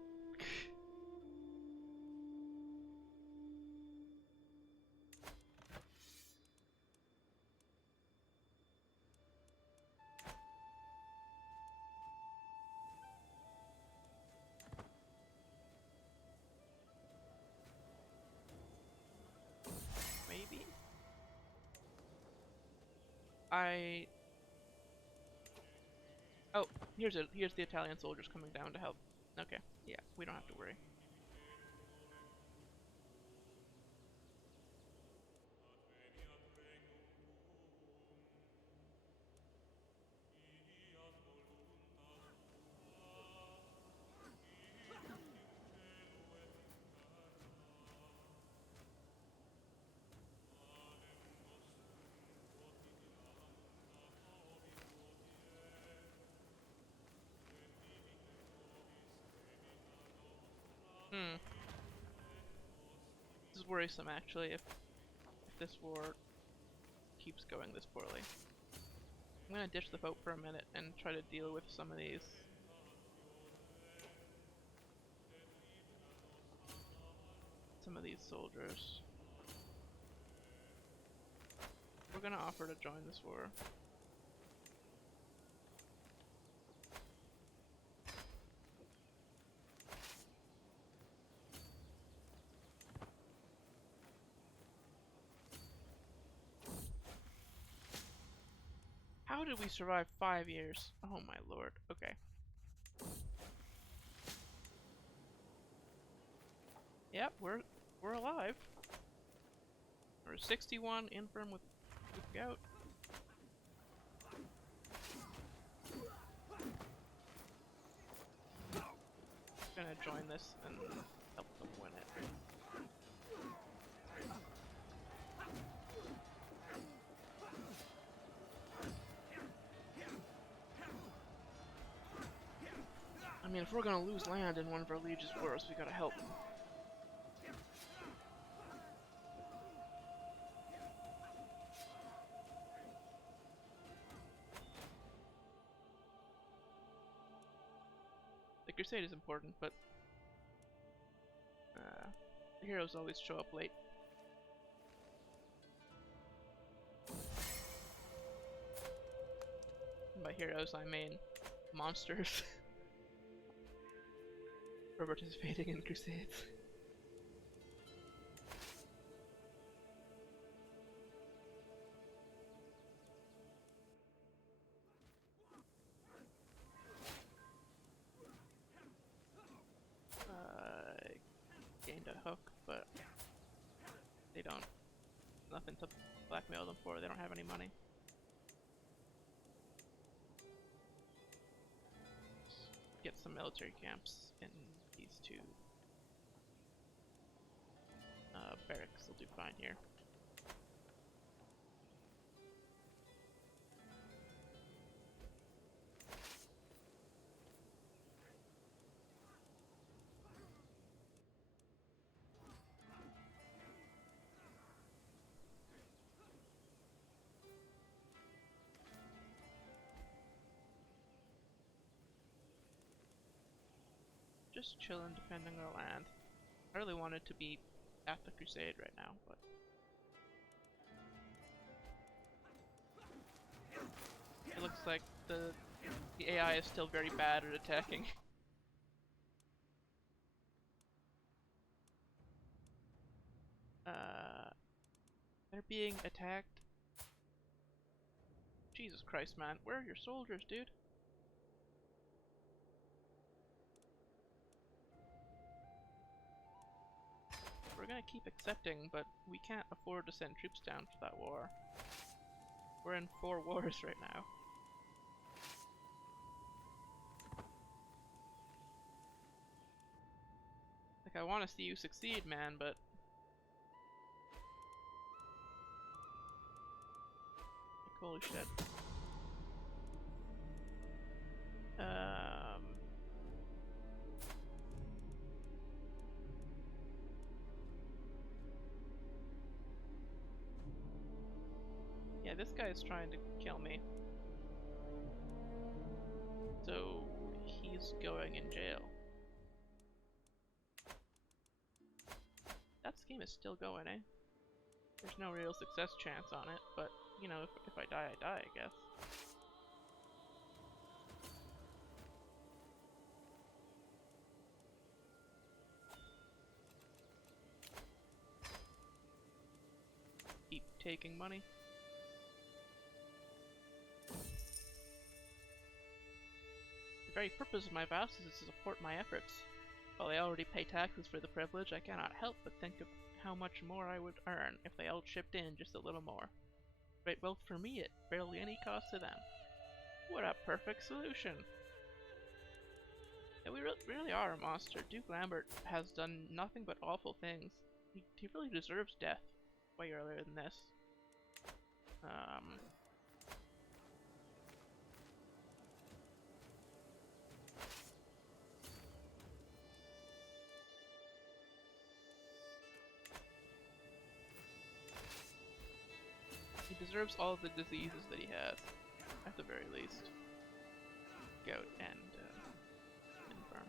Maybe? Oh, here's the Italian soldiers coming down to help. Okay, yeah, we don't have to worry. This is worrisome, actually, if this war keeps going this poorly. I'm gonna ditch the Pope for a minute and try to deal with some of these. Soldiers. We're gonna offer to join this war. How did we survive 5 years? Oh my lord. Okay. Yep, we're alive. We're 61, infirm with gout. I'm gonna join this and help them win it. I mean, if we're gonna lose land in one of our liege's wars, we gotta help them. The crusade is important, but the heroes always show up late. And by heroes, I mean monsters for participating in crusades. Gained a hook, but they don't. Nothing to blackmail them for. They don't have any money. Get some military camps in these two barracks. They'll do fine here. Just chillin', defending our land. I really wanted to be at the crusade right now, but it looks like the AI is still very bad at attacking. They're being attacked. Jesus Christ, man. Where are your soldiers, dude? We're gonna keep accepting, but we can't afford to send troops down for that war. We're in 4 wars right now. Like, I want to see you succeed, man, but like, holy shit. Yeah, this guy is trying to kill me. So he's going in jail. That scheme is still going, eh? There's no real success chance on it, but you know, if I die, I die, I guess. Keep taking money. The very purpose of my vassals is to support my efforts. While they already pay taxes for the privilege, I cannot help but think of how much more I would earn if they all chipped in just a little more. Great wealth for me at barely any cost to them. What a perfect solution! Yeah, we really are a monster. Duke Lambert has done nothing but awful things. He really deserves death way earlier than this. He deserves all the diseases that he has, at the very least. Gout and infirm.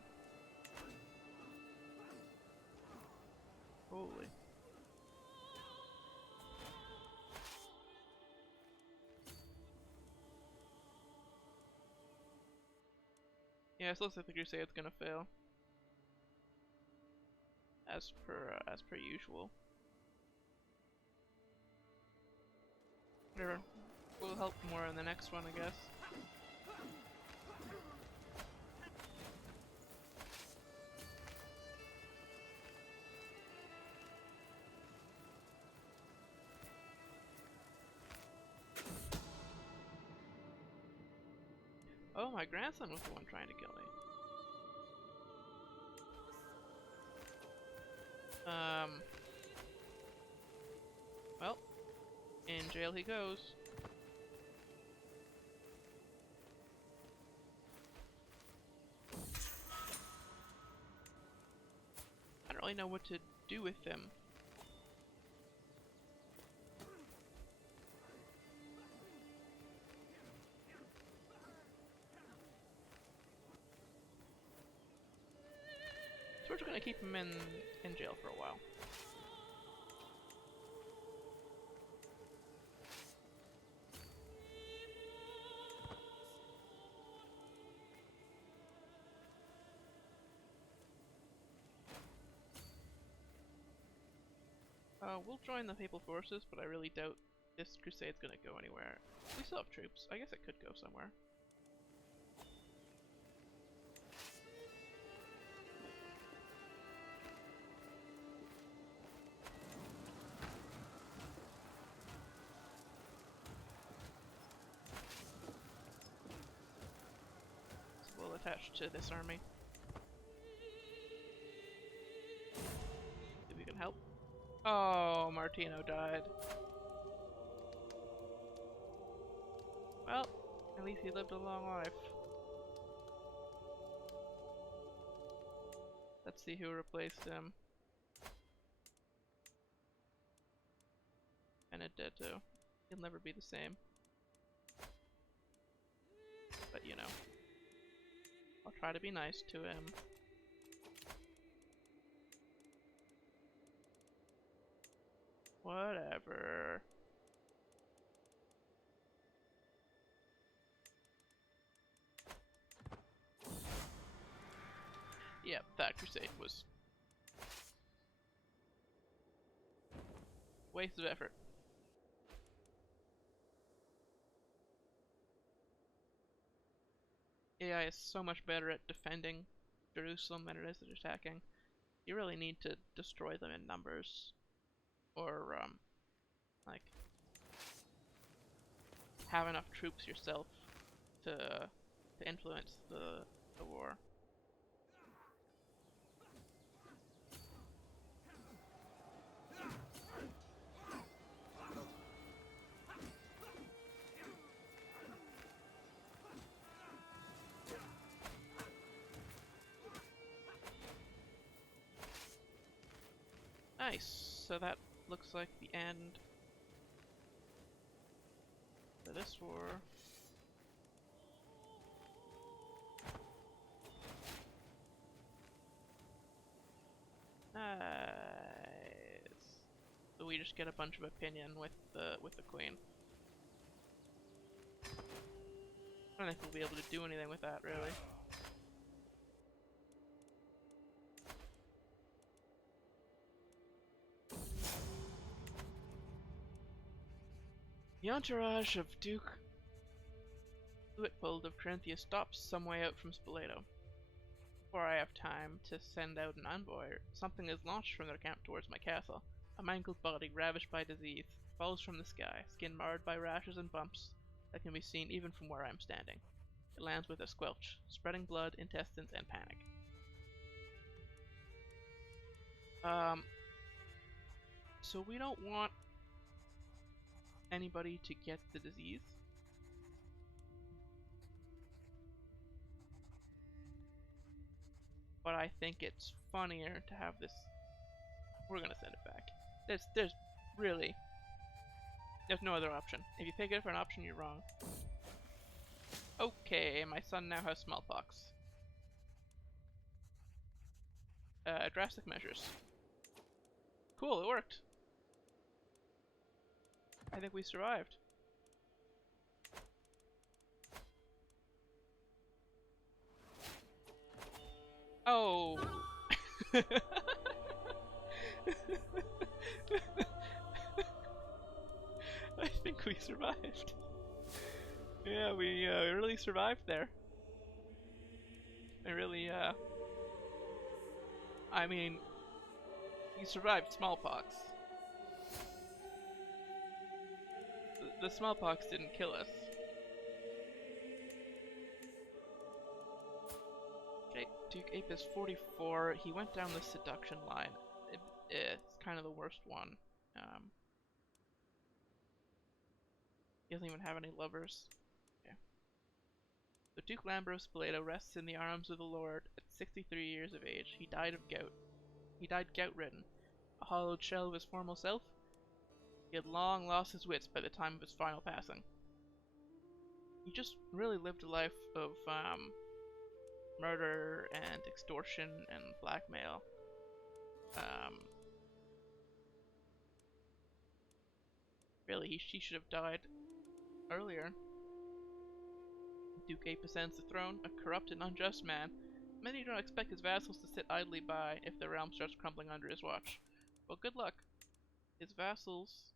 Holy. Yeah, it looks like the Crusade's gonna fail. As per usual. Whatever. We'll help more in the next one, I guess. Oh, my grandson was the one trying to kill me. Well, in jail he goes. really know what to do with him. So we're just gonna keep him in jail for a while. We'll join the Papal forces, but I really doubt this crusade's gonna go anywhere. We still have troops. I guess it could go somewhere. It's a little attached to this army. See if we can help. Oh, Martino died. Well, at least he lived a long life. Let's see who replaced him. Benedetto. He'll never be the same. But you know, I'll try to be nice to him. Whatever. Yeah, that crusade was waste of effort. AI is so much better at defending Jerusalem than it is at attacking. You really need to destroy them in numbers, or like have enough troops yourself to influence the war. Nice. So that looks like the end for this war. Nice. So we just get a bunch of opinion with the queen. I don't think we'll be able to do anything with that, really. The entourage of Duke Lambert of Spoleto stops some way out from Spoleto. Before I have time to send out an envoy, something is launched from their camp towards my castle. A mangled body, ravished by disease, falls from the sky, skin marred by rashes and bumps that can be seen even from where I am standing. It lands with a squelch, spreading blood, intestines, and panic. So we don't want anybody to get the disease. But I think it's funnier to have this. We're gonna send it back. There's really, there's no other option. If you pick it for an option, you're wrong. Okay, my son now has smallpox. Drastic measures. Cool, it worked. I think we survived. Oh. I think we survived. Yeah, we really survived there. I really, I mean, we survived smallpox. The smallpox didn't kill us. Okay, Duke Ape is 44. He went down the seduction line. It's kind of the worst one. He doesn't even have any lovers. Okay. So Duke Lambert of Spoleto rests in the arms of the Lord at 63 years of age. He died of gout. He died gout-ridden, a hollowed shell of his former self. He had long lost his wits by the time of his final passing. He just really lived a life of murder and extortion and blackmail. Really, he should have died earlier. Duke Ape ascends the throne, a corrupt and unjust man. Many don't expect his vassals to sit idly by if the realm starts crumbling under his watch. Well, good luck. His vassals...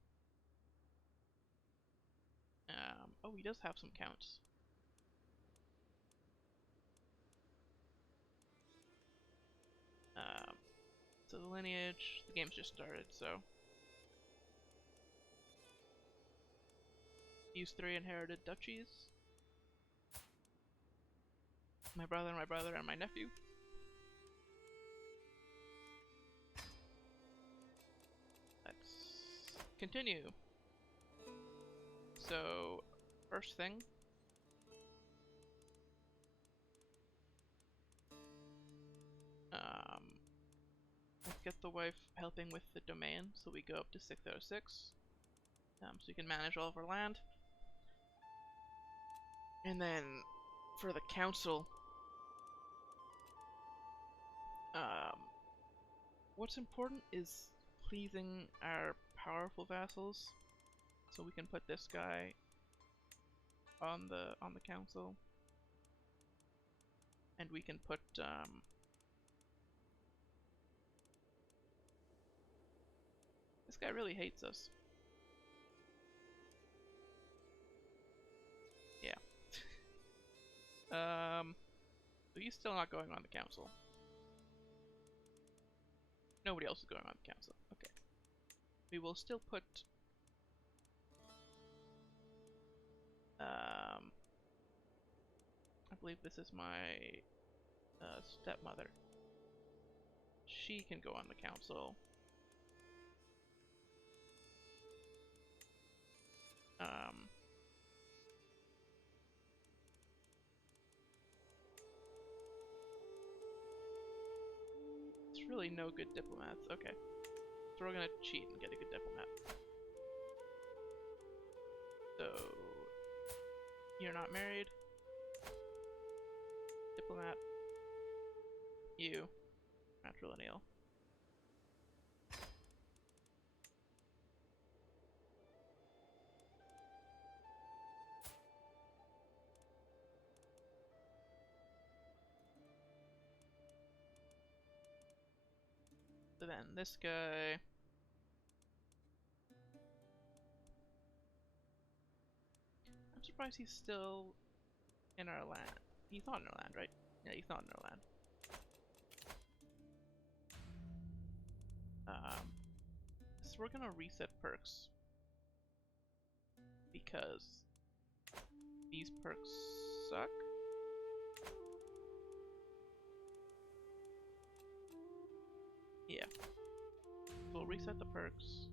oh, he does have some counts. So the lineage, the game's just started, so... These 3 inherited duchies. My brother, and my nephew. Let's continue. So, first thing. Let's get the wife helping with the domain, so we go up to 606. So you can manage all of our land. And then, for the council, what's important is pleasing our powerful vassals. So we can put this guy on the council, and we can put this guy really hates us. Yeah. So he's still not going on the council. Nobody else is going on the council. Okay. We will still put I believe this is my stepmother. She can go on the council. It's really no good diplomats. Okay. So we're gonna cheat and get a good diplomat. So you're not married. Diplomat. You. Matrilineal. So then this guy. I'm surprised he's still in our land. He's not in our land, right? Yeah, he's not in our land. So we're gonna reset perks. Because these perks suck. Yeah. We'll reset the perks.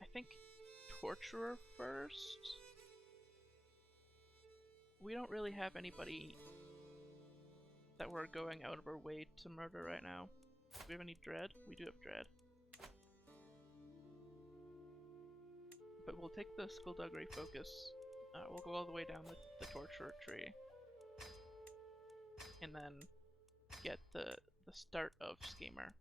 I think Torturer first. We don't really have anybody that we're going out of our way to murder right now. Do we have any dread? We do have dread. But we'll take the skullduggery focus. We'll go all the way down the torturer tree. And then get the start of Schemer.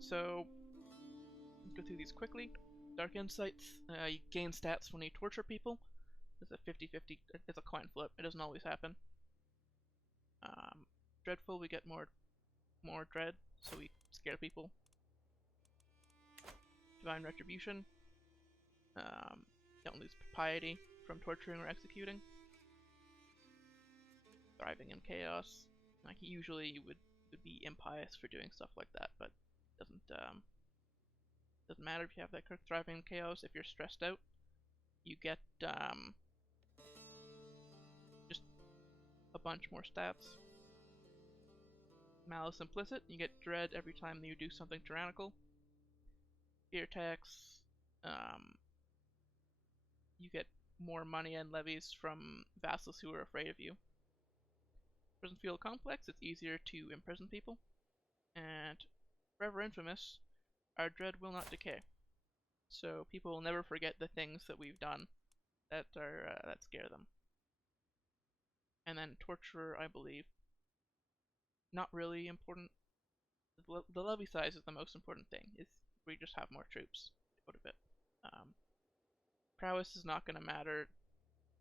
So, go through these quickly. Dark Insights, you gain stats when you torture people. It's a 50-50, it's a coin flip, it doesn't always happen. Dreadful, we get more dread, so we scare people. Divine Retribution, don't lose piety from torturing or executing. Thriving in Chaos, like usually you would be impious for doing stuff like that, but doesn't matter if you have that Thriving in Chaos. If you're stressed out, you get just a bunch more stats. Malice implicit, you get dread every time that you do something tyrannical. Fear tax, you get more money and levies from vassals who are afraid of you. Prison field complex, it's easier to imprison people. And forever infamous, our dread will not decay. So people will never forget the things that we've done that scare them. And then torture, I believe, not really important. The levy size is the most important thing. Is we just have more troops out of it. Prowess is not going to matter.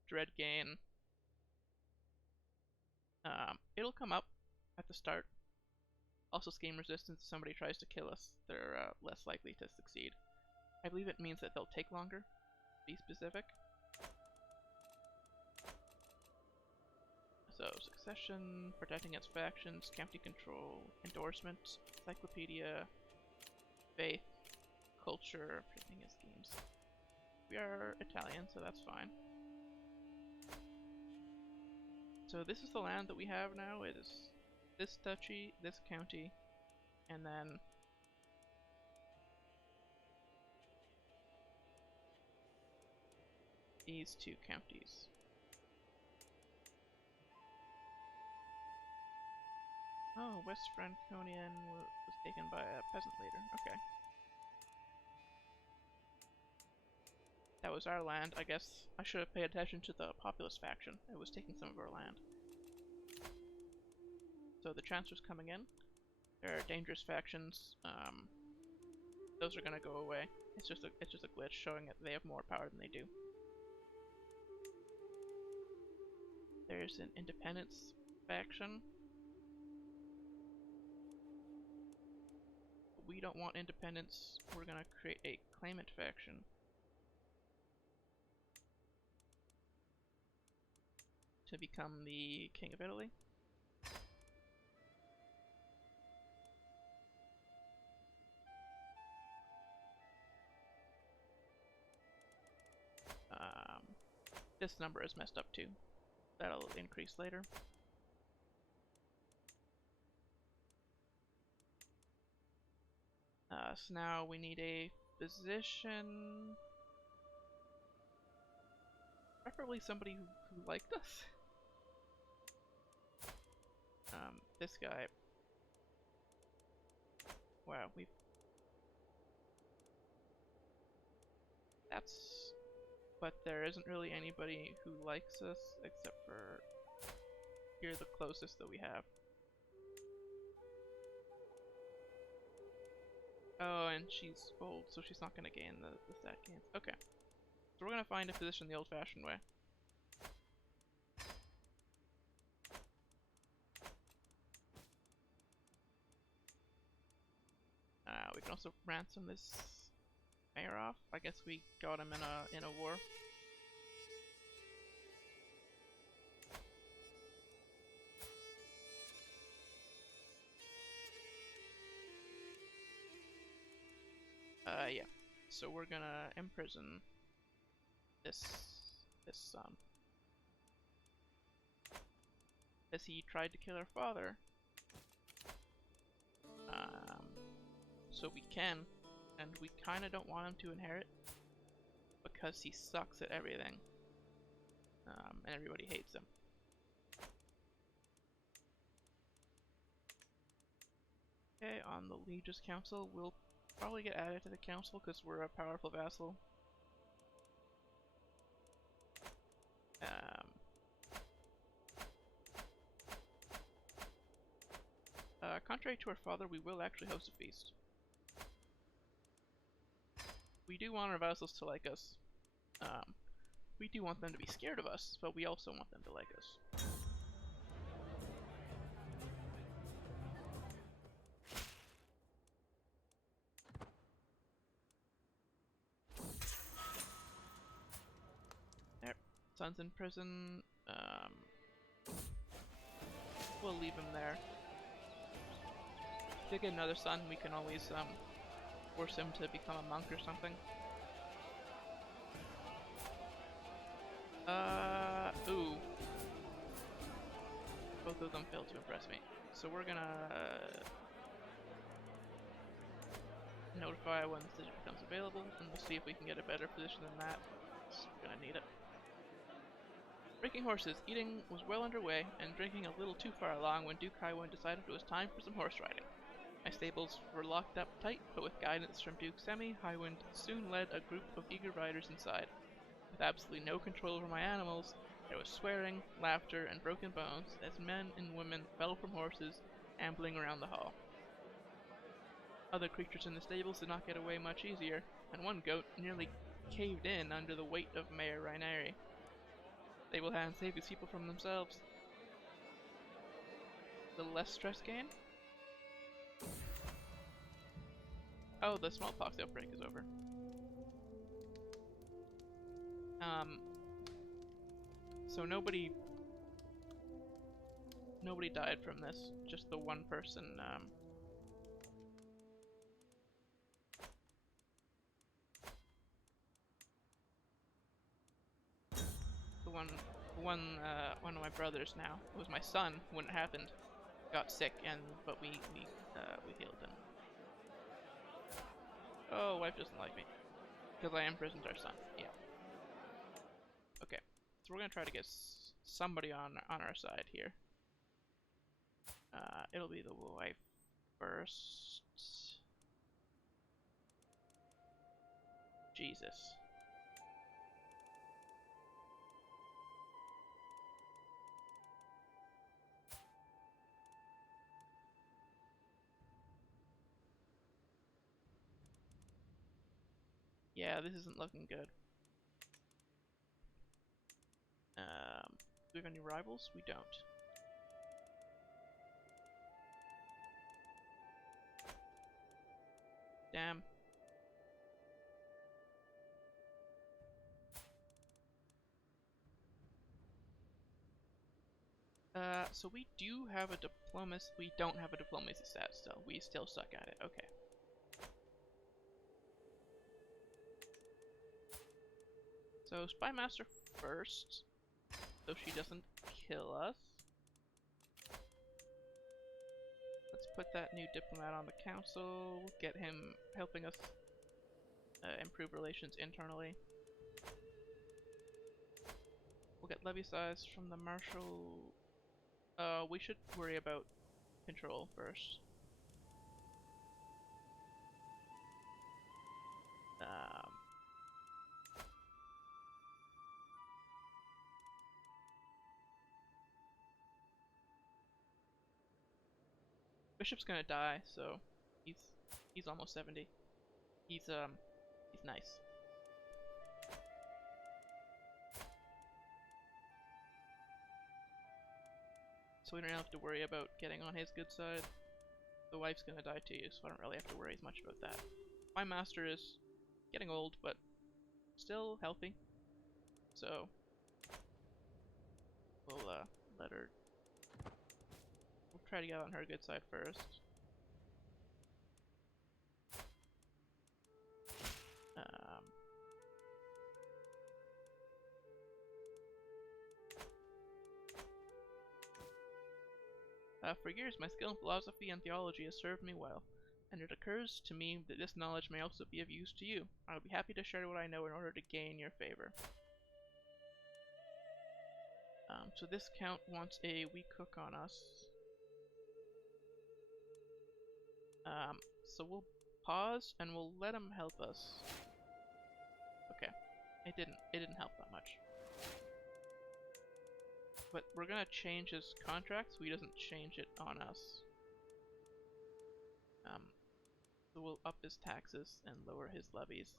Dread gain. It'll come up at the start. Also, scheme resistance. If somebody tries to kill us, they're less likely to succeed. I believe it means that they'll take longer. Be specific. So, succession, protecting its factions, county control, endorsement, encyclopedia, faith, culture, protecting its schemes. We are Italian, so that's fine. So this is the land that we have now. It is this duchy, this county, and then these two counties. Oh, West Franconian was taken by a peasant leader. Okay. That was our land. I guess I should have paid attention to the populous faction. It was taking some of our land. So the chancellor's coming in. There are dangerous factions. Those are gonna go away. It's just a glitch showing that they have more power than they do. There's an independence faction. We don't want independence. We're gonna create a claimant faction. To become the King of Italy. This number is messed up too. That'll increase later. So now we need a physician. Preferably somebody who liked us. This guy. Wow, but there isn't really anybody who likes us except for you're the closest that we have. Oh, and she's old, so she's not gonna gain the stat gains. Okay. So we're gonna find a physician the old-fashioned way. We can also ransom this mayor off. I guess we got him in a war. Yeah. So we're gonna imprison this son. As he tried to kill our father. So we can, and we kinda don't want him to inherit because he sucks at everything. And everybody hates him. Okay, on the Liege's Council, we'll probably get added to the council because we're a powerful vassal. Contrary to our father, we will actually host a feast. We do want our vassals to like us. We do want them to be scared of us, but we also want them to like us. There. Son's in prison. We'll leave him there. If we get another son, we can always force him to become a monk or something. Ooh. both of them failed to impress me. So we're gonna notify when the decision becomes available, and we'll see if we can get a better position than that. So we're gonna need it. Breaking horses. Eating was well underway, and drinking a little too far along when Duke Highwind decided it was time for some horse riding. My stables were locked up tight, but with guidance from Duke Semi, Highwind soon led a group of eager riders inside. With absolutely no control over my animals, there was swearing, laughter, and broken bones as men and women fell from horses, ambling around the hall. Other creatures in the stables did not get away much easier, and one goat nearly caved in under the weight of Mayor Rainieri. They will hand save these people from themselves. The less stress gain? Oh, the Smallpox Outbreak is over. So nobody died from this, just the one person, one of my brothers now, it was my son when it happened, got sick, but we healed him. Oh, wife doesn't like me. Because I imprisoned our son, yeah. Okay, so we're gonna try to get somebody on our side here. It'll be the wife first. Jesus. Yeah, this isn't looking good. Do we have any rivals? We don't. Damn. So we do have a diplomacy. We don't have a diplomacy stat still. We still suck at it. Okay. So Spymaster first, so she doesn't kill us. Let's put that new diplomat on the council, get him helping us improve relations internally. We'll get levy size from the marshal. We should worry about control first. Bishop's gonna die, so he's almost 70. He's nice. So we don't have to worry about getting on his good side. The wife's gonna die too, so I don't really have to worry as much about that. My master is getting old, but still healthy. So we'll let her. We'll try to get on her good side first. For years, my skill in philosophy and theology has served me well, and it occurs to me that this knowledge may also be of use to you. I would be happy to share what I know in order to gain your favor. So this count wants a weak hook on us. So we'll pause and we'll let him help us. Okay, it didn't help that much. But we're gonna change his contract so he doesn't change it on us. So we'll up his taxes and lower his levies.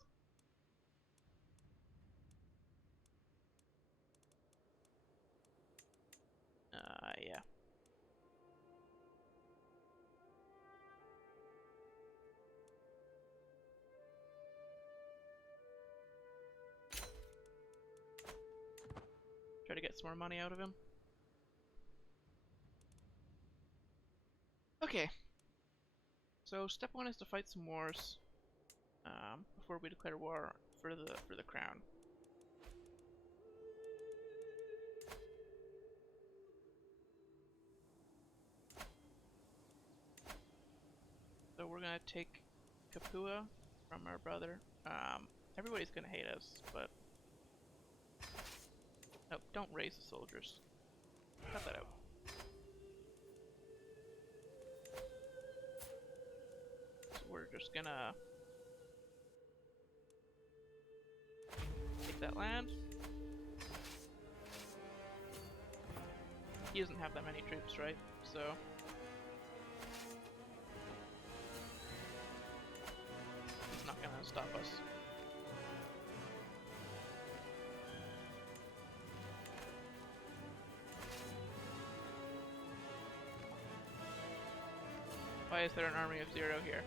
Yeah. Try to get some more money out of him. Okay. So step one is to fight some wars before we declare war for the crown. gonna take Capua from our brother. Everybody's gonna hate us, but no, don't raise the soldiers. Cut that out. So we're just gonna take that land. He doesn't have that many troops, right? So he's not gonna stop us. Why is there an army of 0 here?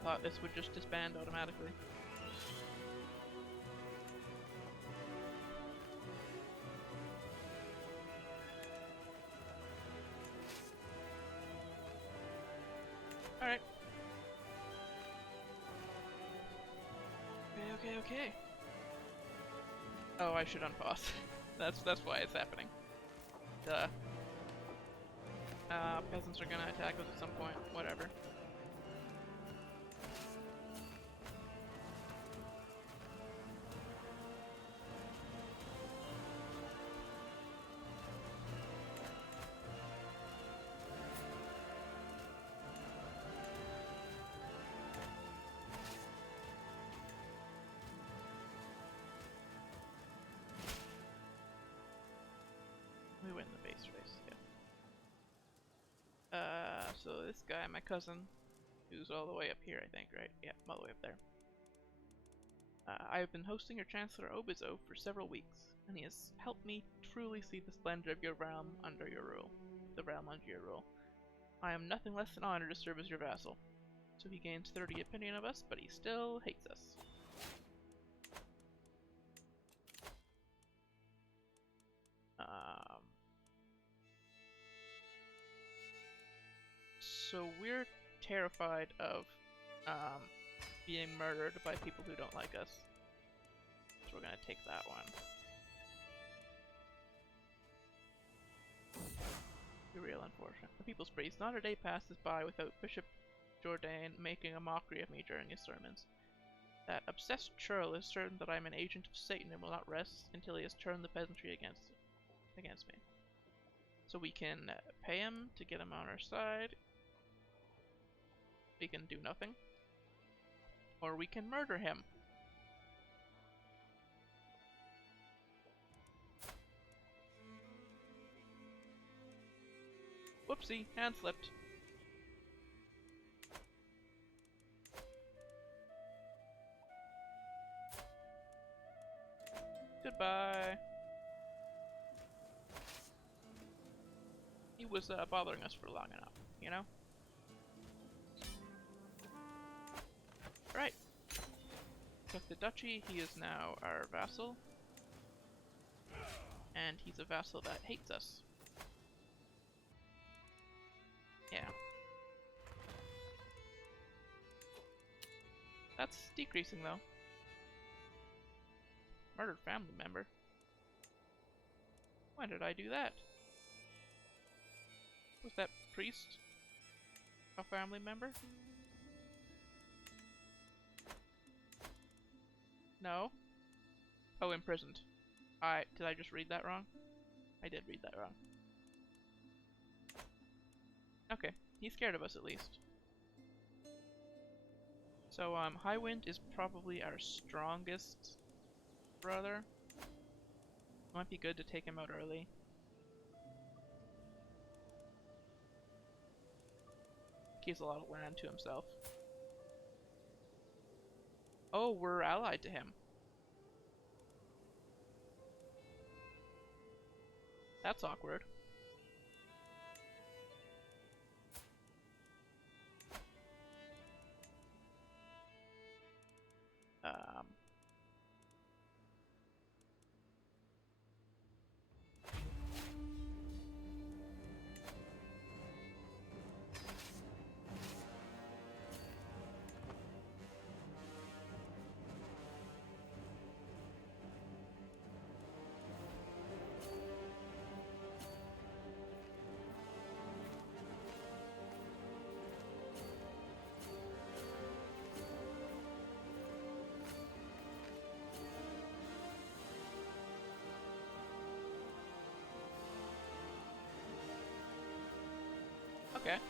I thought this would just disband automatically. Alright. Okay. Oh, I should unpause. that's why it's happening. Duh. Peasants are gonna attack us at some point. Whatever. We win the base race, yeah. So this guy, my cousin, who's all the way up here, I think, right? Yeah, all the way up there. I have been hosting your Chancellor Obizo for several weeks, and he has helped me truly see the splendor of your realm under your rule. I am nothing less than honored to serve as your vassal. So he gains 30 opinion of us, but he still hates us. So we're terrified of being murdered by people who don't like us. So we're gonna take that one. Real unfortunate. The People's Priest. Not a day passes by without Bishop Jourdain making a mockery of me during his sermons. That obsessed churl is certain that I am an agent of Satan and will not rest until he has turned the peasantry against me. So we can pay him to get him on our side. We can do nothing. Or we can murder him. Whoopsie, hand slipped. Goodbye. He was bothering us for long enough, you know? Right. Took the duchy, he is now our vassal. And he's a vassal that hates us. Yeah. That's decreasing though. Murdered family member. Why did I do that? Was that priest a family member? No. Oh, imprisoned. Did I just read that wrong? I did read that wrong. Okay, he's scared of us at least. So, Highwind is probably our strongest brother. Might be good to take him out early. He has a lot of land to himself. Oh, we're allied to him. That's awkward. Okay.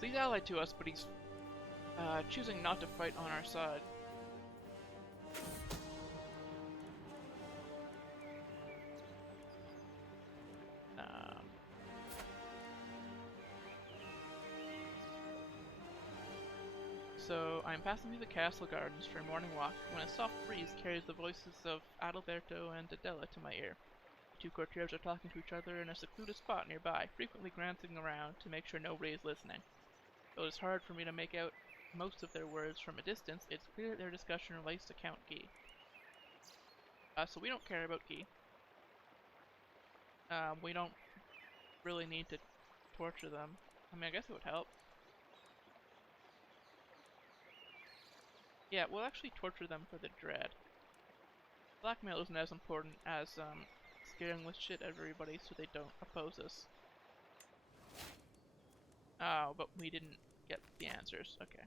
So he's allied to us, but he's choosing not to fight on our side. So I'm passing through the castle gardens for a morning walk when a soft breeze carries the voices of Adalberto and Adela to my ear. The two courtiers are talking to each other in a secluded spot nearby, frequently glancing around to make sure nobody is listening. Though it is hard for me to make out most of their words from a distance, it's clear that their discussion relates to Count Guy. So we don't care about Guy. We don't really need to torture them. I mean, I guess it would help. Yeah, we'll actually torture them for the dread. Blackmail isn't as important as scaring the shit out of everybody so they don't oppose us. Oh, but we didn't get the answers. Okay.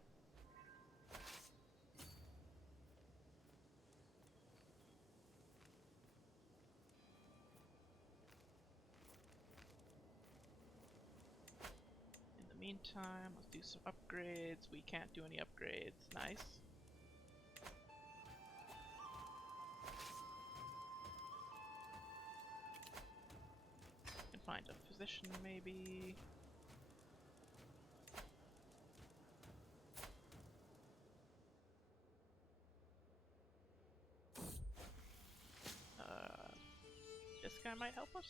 In the meantime, let's do some upgrades. We can't do any upgrades. Nice. Can find a physician, maybe. This guy might help us.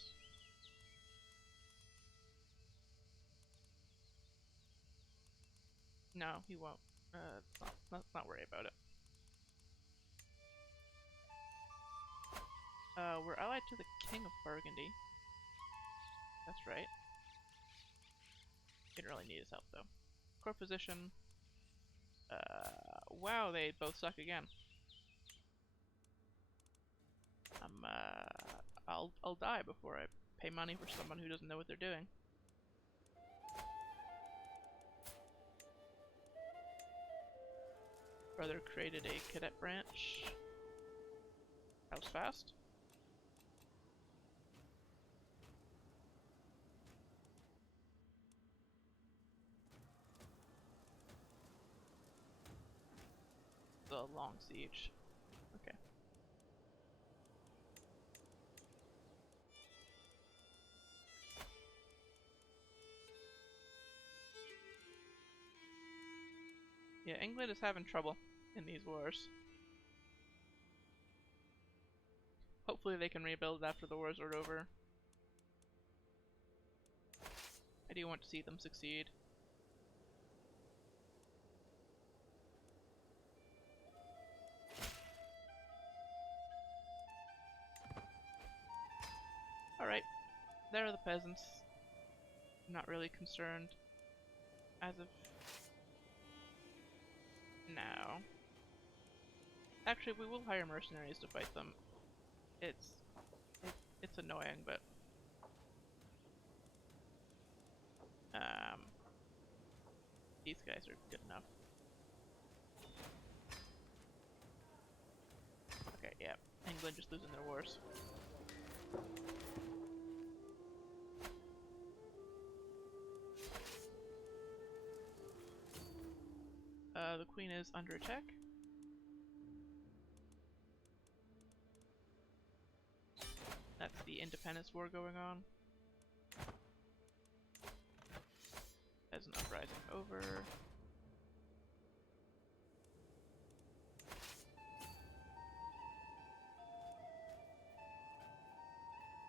No, he won't. Let's not worry about it. We're allied to the King of Burgundy. That's right. Didn't really need his help though. Court physician. Wow, they both suck again. I'll die before I pay money for someone who doesn't know what they're doing. Brother created a cadet branch. That was fast. The long siege. Okay. Yeah, England is having trouble in these wars. Hopefully they can rebuild after the wars are over. I do want to see them succeed. Alright, there are the peasants. I'm not really concerned as of now. Actually, we will hire mercenaries to fight them. It's annoying, but these guys are good enough. Okay, yeah, England just losing their wars. The queen is under attack. That's the independence war going on. As an uprising over.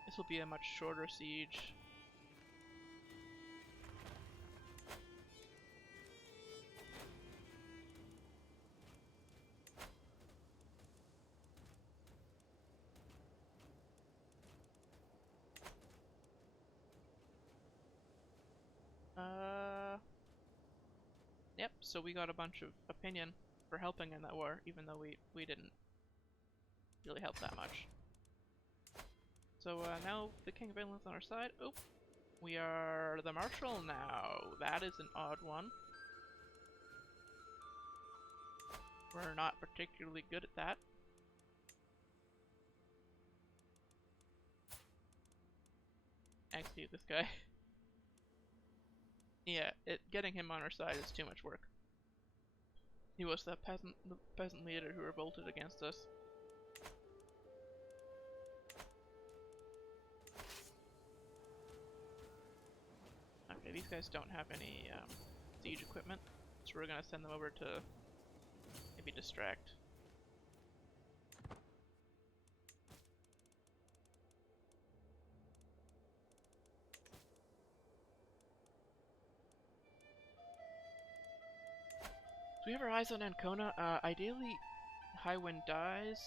This will be a much shorter siege. Yep, so we got a bunch of opinion for helping in that war, even though we didn't really help that much. So now the King of England's on our side. Oh, we are the Marshal now. That is an odd one. We're not particularly good at that. execute this guy. Yeah, getting him on our side is too much work. He was the peasant leader who revolted against us. Okay, these guys don't have any siege equipment, so we're gonna send them over to maybe distract. Do we have our eyes on Ancona? Ideally, Highwind dies,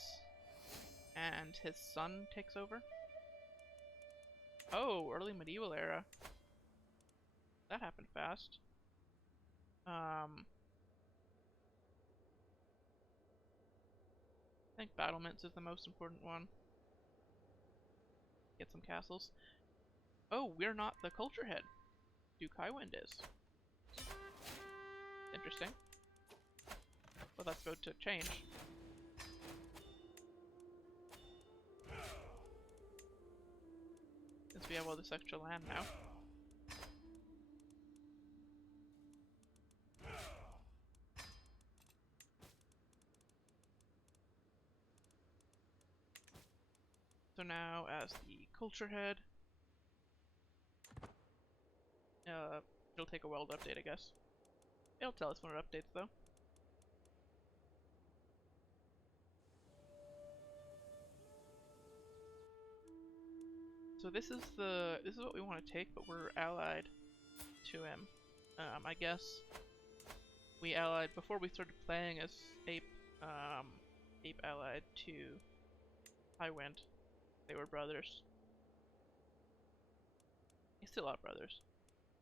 and his son takes over. Oh, early medieval era. That happened fast. I think battlements is the most important one. Get some castles. Oh, we're not the culture head. Duke Highwind is. Interesting. Well, that's about to change. Since we have all this extra land now. So now, as the culture head, it'll take a while to update, I guess. It'll tell us when it updates, though. So this is what we want to take, but we're allied to him. I guess we allied before we started playing as Ape. Ape allied to Highwind. They were brothers. They still are brothers.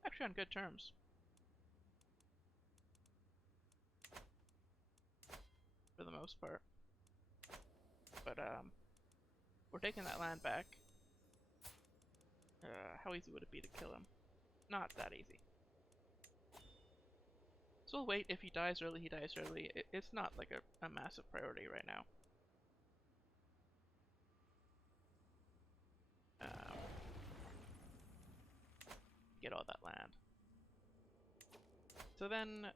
Actually on good terms. For the most part. But we're taking that land back. How easy would it be to kill him? Not that easy. So we'll wait. If he dies early, he dies early. It's not like a massive priority right now. Get all that land. So then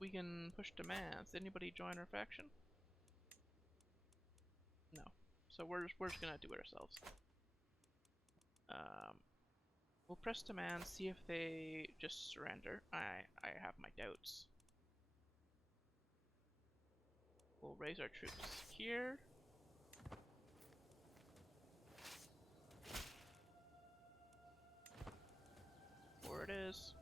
we can push demands. Anybody join our faction? No. So we're just gonna do it ourselves. We'll press demands, see if they just surrender. I have my doubts. We'll raise our troops here. Where it is.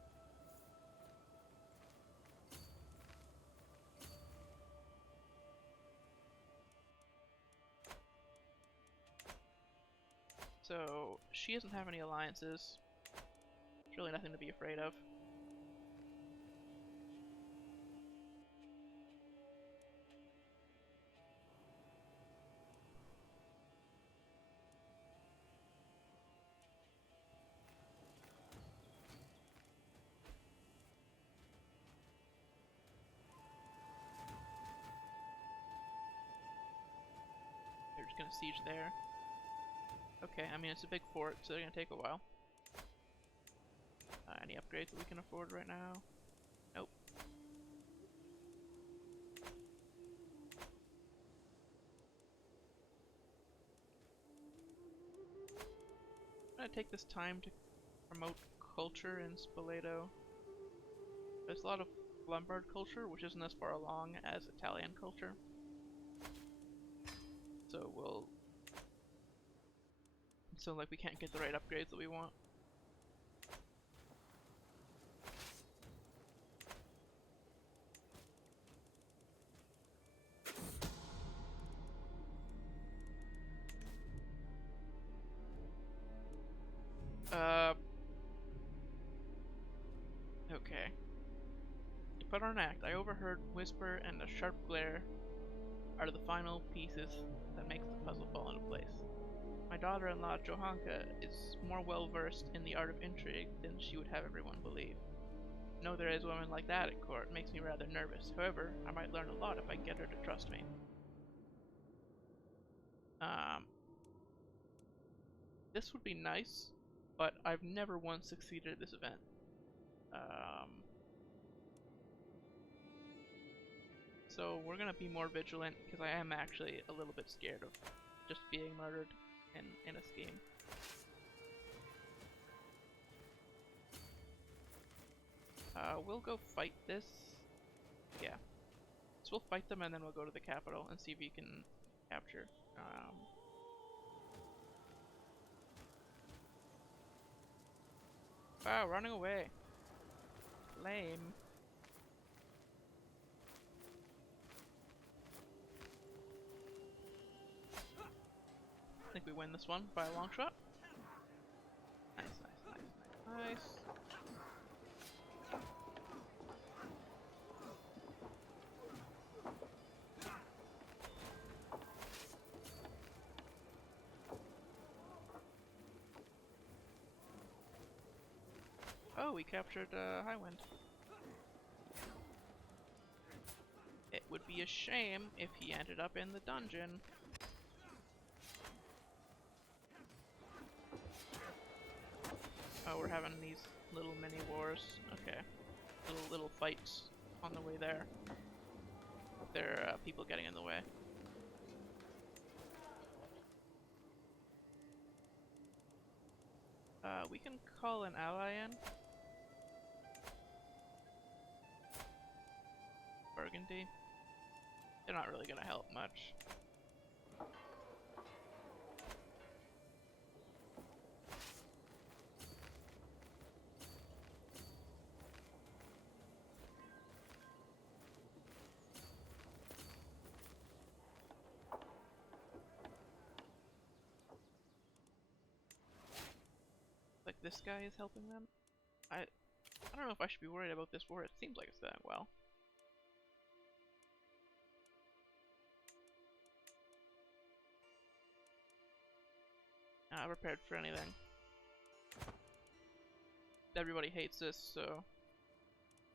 So she doesn't have any alliances. There's really nothing to be afraid of. They're just gonna siege there. Okay, I mean it's a big fort, so they're gonna take a while. Any upgrades that we can afford right now? Nope. I'm gonna take this time to promote culture in Spoleto. There's a lot of Lombard culture, which isn't as far along as Italian culture. So like we can't get the right upgrades that we want. Okay. To put on an act, I overheard whisper and a sharp glare are the final pieces that makes the puzzle fall into place. My daughter-in-law Johanka is more well-versed in the art of intrigue than she would have everyone believe. To know there is a woman like that at court makes me rather nervous. However, I might learn a lot if I get her to trust me. This would be nice, but I've never once succeeded at this event. So we're gonna be more vigilant, because I am actually a little bit scared of just being murdered in a scheme. We'll go fight this. Yeah. So we'll fight them and then we'll go to the capital and see if we can capture. Wow, running away. Lame. I think we win this one by a long shot. Nice, nice, nice, nice, nice. Oh, we captured Highwind. It would be a shame if he ended up in the dungeon. Oh, we're having these little mini wars. Okay. Little fights on the way there. There are people getting in the way. We can call an ally in. Burgundy. They're not really gonna help much. Like this guy is helping them. I don't know if I should be worried about this war. It seems like it's going well. Not prepared for anything. Everybody hates this, so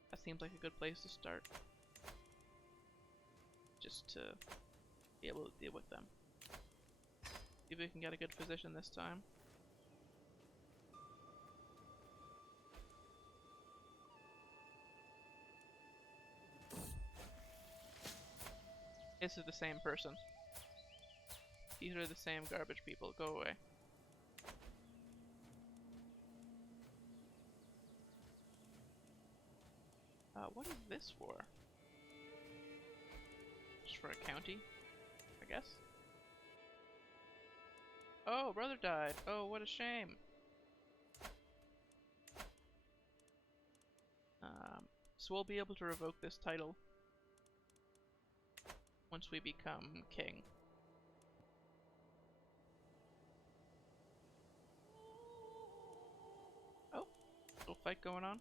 that seems like a good place to start. Just to be able to deal with them. See if we can get a good position this time. This is the same person. These are the same garbage people. Go away. What is this for? Just for a county, I guess? Oh, brother died. Oh, what a shame. So we'll be able to revoke this title once we become king. Oh, little fight going on.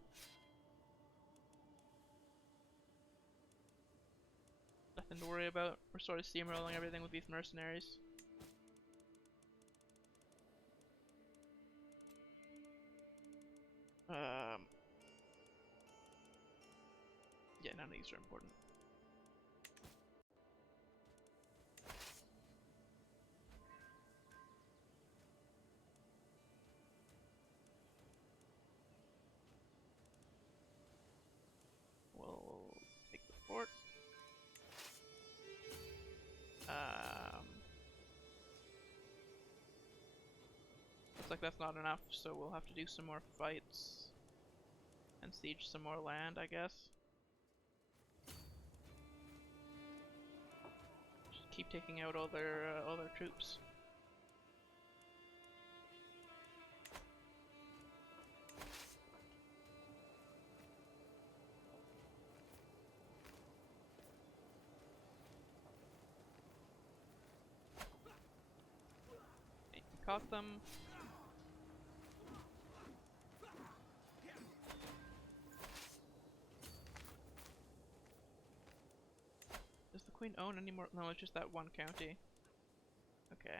Nothing to worry about. We're sort of steamrolling everything with these mercenaries. Yeah, none of these are important. We'll take the fort. Looks like that's not enough, so we'll have to do some more fights and siege some more land, I guess. Just keep taking out all their troops. Okay, caught them. Does the queen own any more? No, it's just that one county. Okay.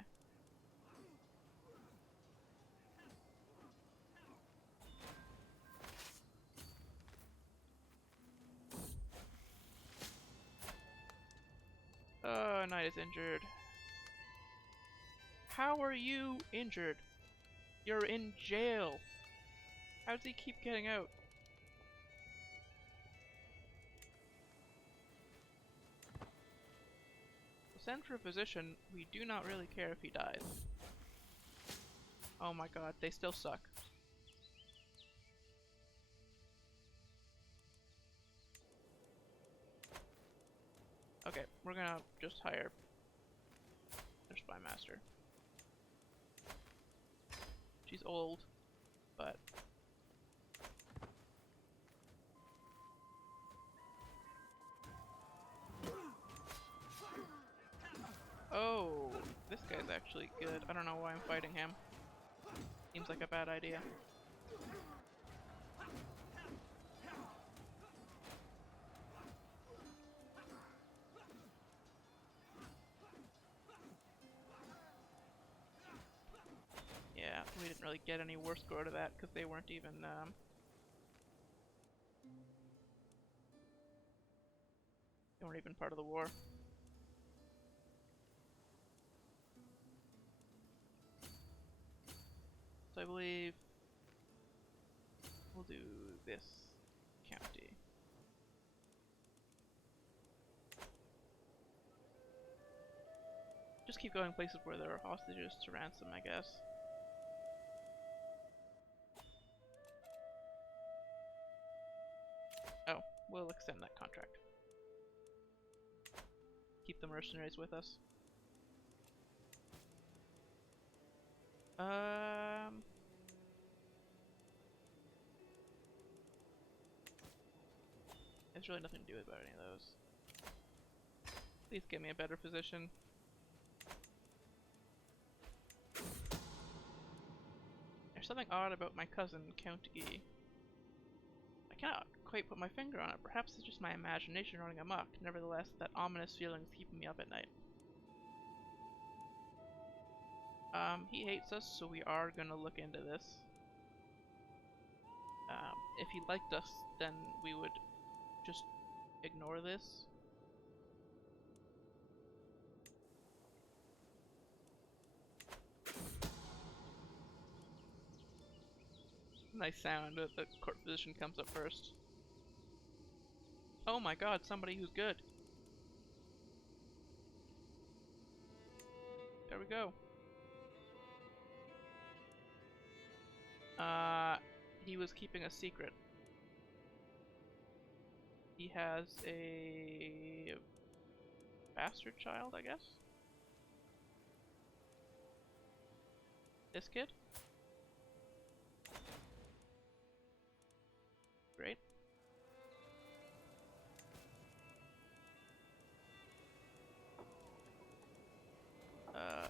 Oh, knight is injured. How are you injured? You're in jail! How does he keep getting out? We'll send for a physician. We do not really care if he dies. Oh my god, they still suck. Okay, we're gonna just hire their spy master. She's old, but oh, this guy's actually good. I don't know why I'm fighting him. Seems like a bad idea. Yeah, we didn't really get any worse go out of that because they weren't even part of the war. So I believe we'll do this county. Just keep going places where there are hostages to ransom, I guess. Oh, we'll extend that contract. Keep the mercenaries with us. There's really nothing to do about any of those. Please give me a better position. There's something odd about my cousin, Count E. I cannot quite put my finger on it. Perhaps it's just my imagination running amok. Nevertheless, that ominous feeling is keeping me up at night. He hates us, so we are gonna look into this. If he liked us, then we would just ignore this. Nice sound that the court physician comes up first. Oh my god, somebody who's good. There we go. He was keeping a secret. He has a bastard child, I guess? This kid? Great.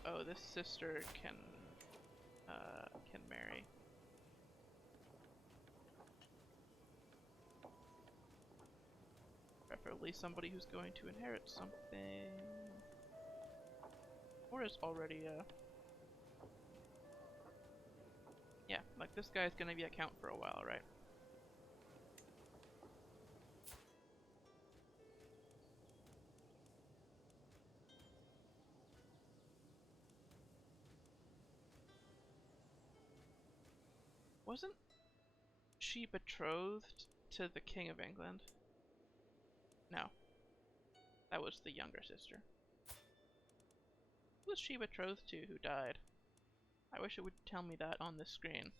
Oh, this sister can marry. Preferably somebody who's going to inherit something. Or is already yeah, like this guy's gonna be a count for a while, right? Wasn't she betrothed to the King of England? No. That was the younger sister. Who was she betrothed to who died? I wish it would tell me that on the screen.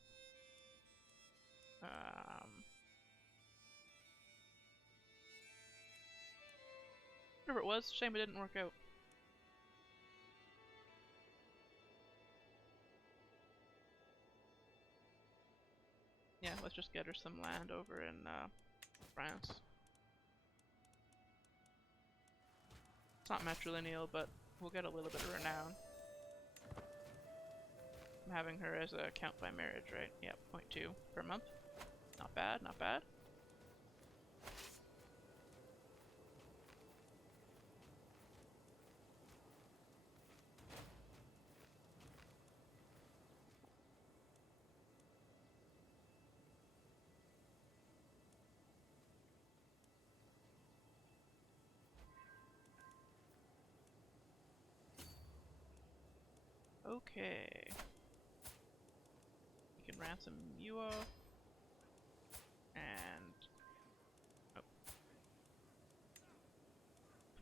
Whatever it was, shame it didn't work out. Yeah, let's just get her some land over in France. It's not matrilineal, but we'll get a little bit of renown. I'm having her as a count by marriage, right? Yeah, 0.2 per month. Not bad, not bad. Okay. ransom you off. And oh.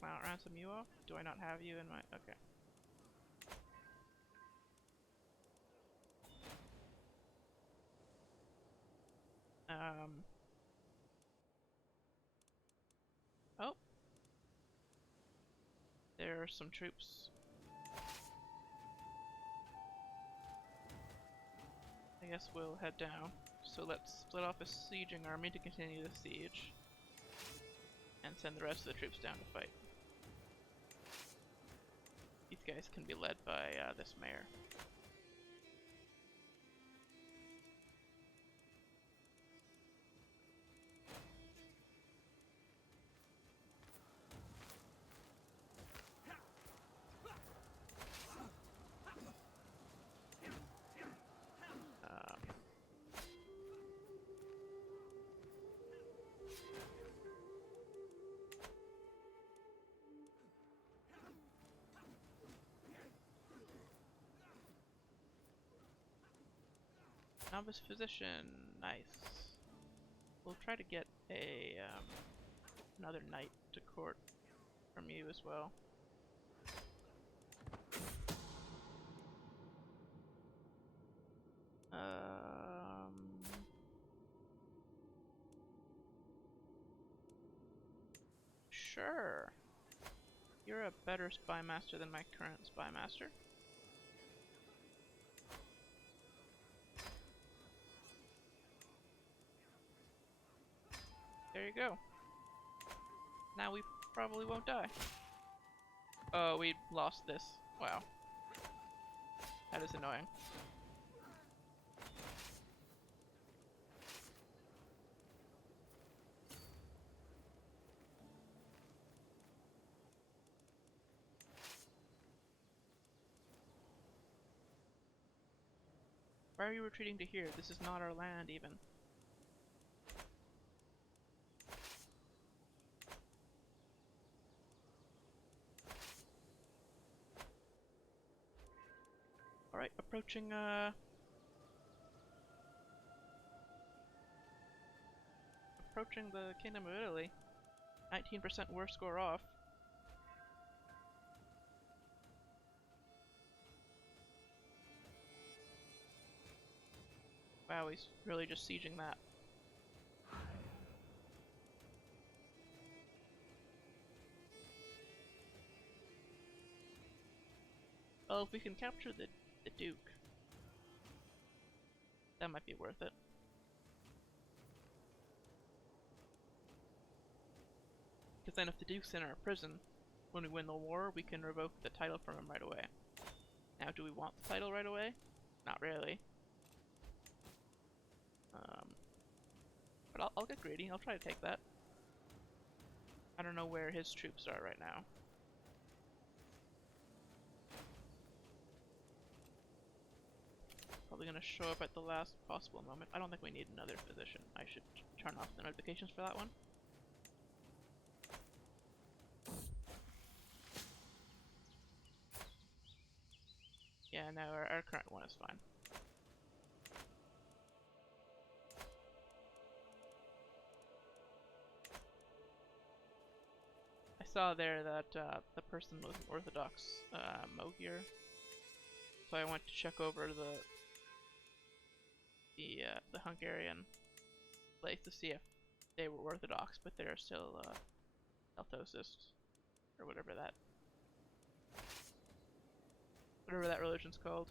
Cannot ransom you off? Do I not have you in my okay. Oh. There are some troops. I guess we'll head down. So let's split off a sieging army to continue the siege. And send the rest of the troops down to fight. These guys can be led by this mayor. Novice physician, nice. We'll try to get a another knight to court from you as well. Sure. You're a better spy master than my current spy master. There you go. Now we probably won't die. Oh, we lost this. Wow. That is annoying. Why are you retreating to here? This is not our land, even. Alright, approaching the Kingdom of Italy. 19% worse score off. Wow, he's really just sieging that. Well, if we can capture the Duke, that might be worth it. Because then if the Duke's in our prison, when we win the war, we can revoke the title from him right away. Now, do we want the title right away? Not really. But I'll get greedy. I'll try to take that. I don't know where his troops are right now. Probably gonna show up at the last possible moment. I don't think we need another physician. I should turn off the notifications for that one. Yeah, no, our current one is fine. I saw there that the person was an Orthodox Magyar, so I went to check over the Hungarian place to see if they were Orthodox, but they're still Altosist, or whatever that religion's called.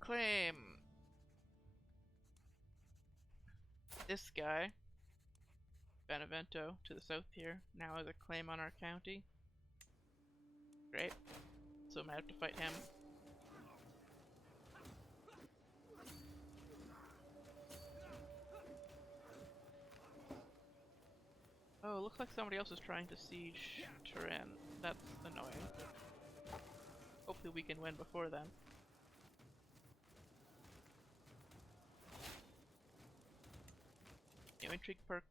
Claim this guy, Benevento, to the south here, now has a claim on our county. Great. So I might have to fight him. Oh, looks like somebody else is trying to siege Turin. That's annoying. Hopefully we can win before then. New intrigue perk.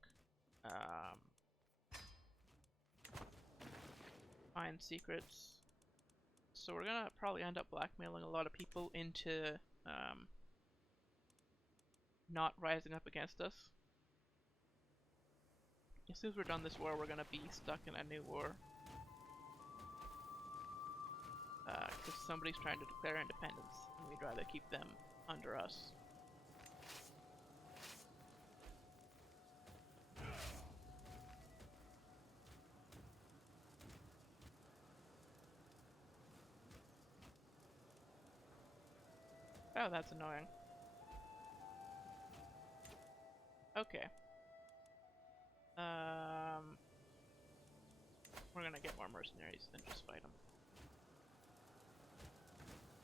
Find secrets. So we're gonna probably end up blackmailing a lot of people into not rising up against us. As soon as we're done this war, we're gonna be stuck in a new war. Because somebody's trying to declare independence, and we'd rather keep them under us. Oh, that's annoying. Okay. We're gonna get more mercenaries than just fight them.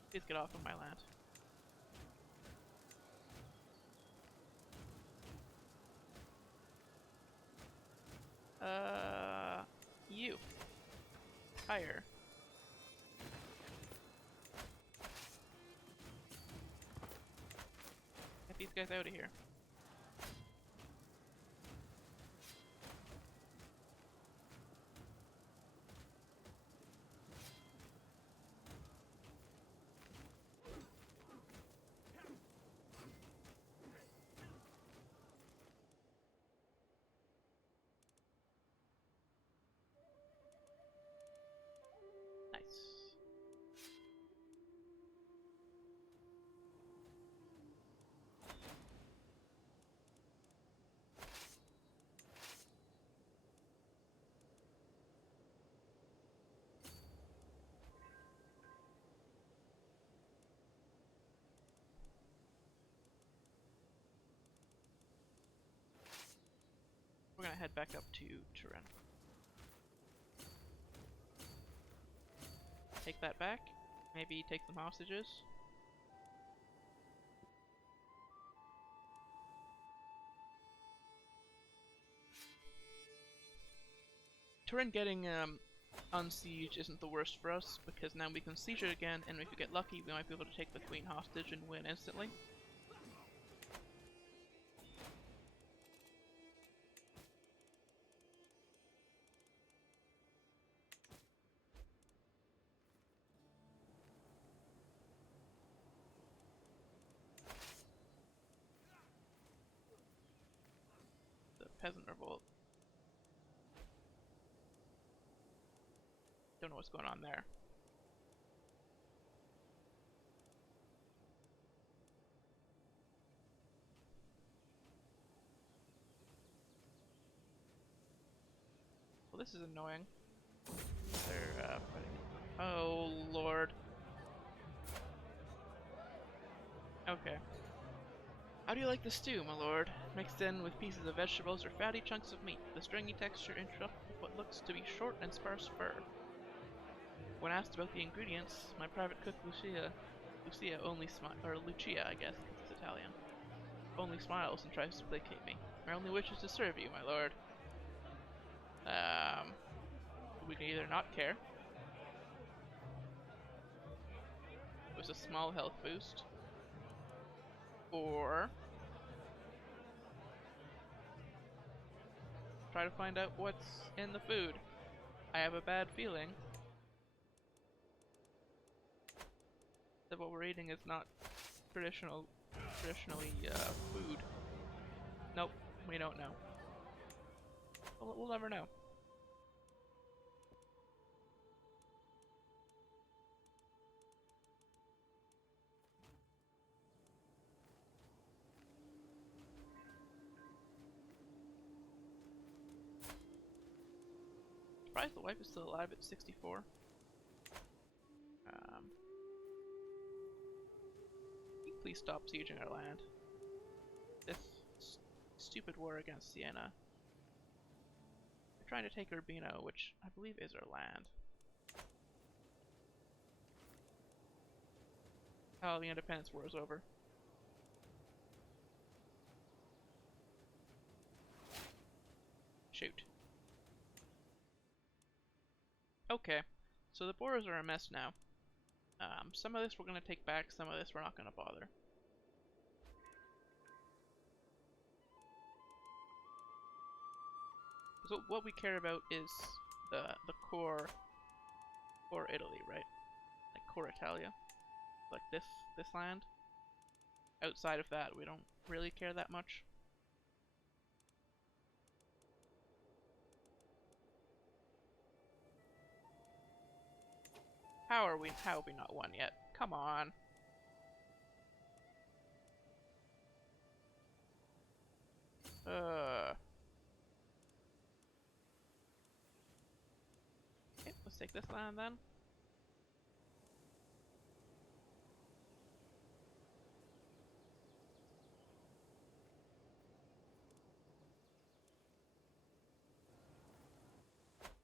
Please get off of my land. You. Higher. Get these guys out of here. We're gonna head back up to Turin. Take that back. Maybe take some hostages. Turin getting unsieged isn't the worst for us, because now we can siege it again, and if we get lucky, we might be able to take the queen hostage and win instantly. The peasant revolt. Don't know what's going on there. Well, this is annoying. They're fighting. Oh lord. Okay. How do you like the stew, my lord? Mixed in with pieces of vegetables or fatty chunks of meat. The stringy texture interrupted with what looks to be short and sparse fur. When asked about the ingredients, my private cook Lucia only or Lucia, I guess, because it's Italian, only smiles and tries to placate me. My only wish is to serve you, my lord. We can either not care. It was a small health boost. Or try to find out what's in the food. I have a bad feeling that what we're eating is not traditionally food. Nope, we don't know. We'll never know. Surprised the wife is still alive at 64. Please stop sieging our land. This stupid war against Siena. We're trying to take Urbino, which I believe is our land. Oh, the independence war is over. Shoot. Okay, so the borders are a mess now. Some of this we're gonna take back, some of this we're not gonna bother. So what we care about is the core Italy, right? Like core Italia, like this land. Outside of that, we don't really care that much. How have we not won yet? Come on. Okay, let's take this land then.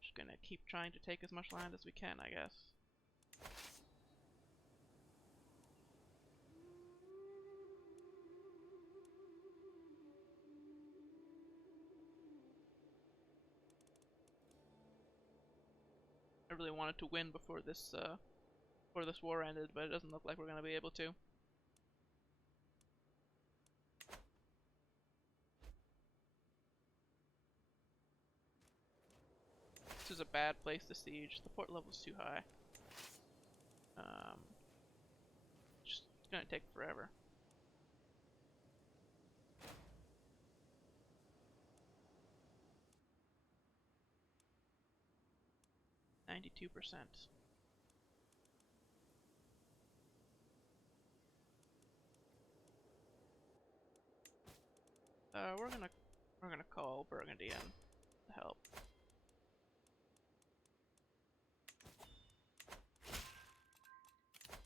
Just gonna keep trying to take as much land as we can, I guess. I really wanted to win before this war ended, but it doesn't look like we're gonna be able to. This is a bad place to siege. The port level's too high. Just gonna take forever. %92. We're gonna call Burgundy in to help.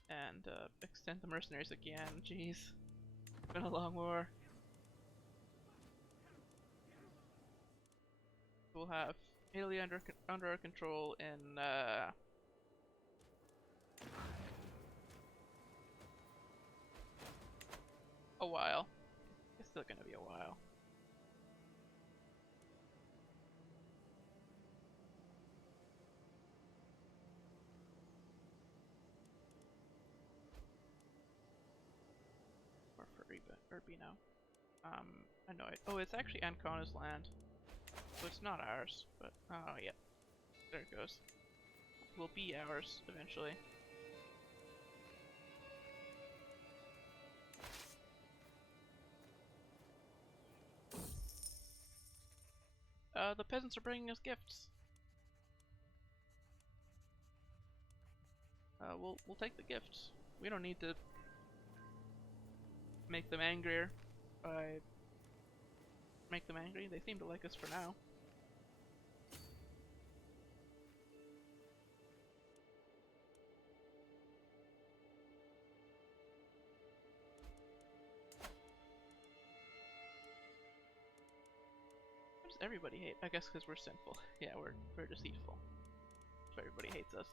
And extend the mercenaries again. Jeez, it's been a long war. We'll have Italy under our control in a while. It's still gonna be a while. Or for Urbino. I know it. Oh, it's actually Ancona's land. So it's not ours, but oh yeah. There it goes. It will be ours eventually. The peasants are bringing us gifts. We'll take the gifts. We don't need to make them angrier by make them angry. They seem to like us for now. Why does everybody hate? I guess because we're sinful. Yeah, we're deceitful. So everybody hates us.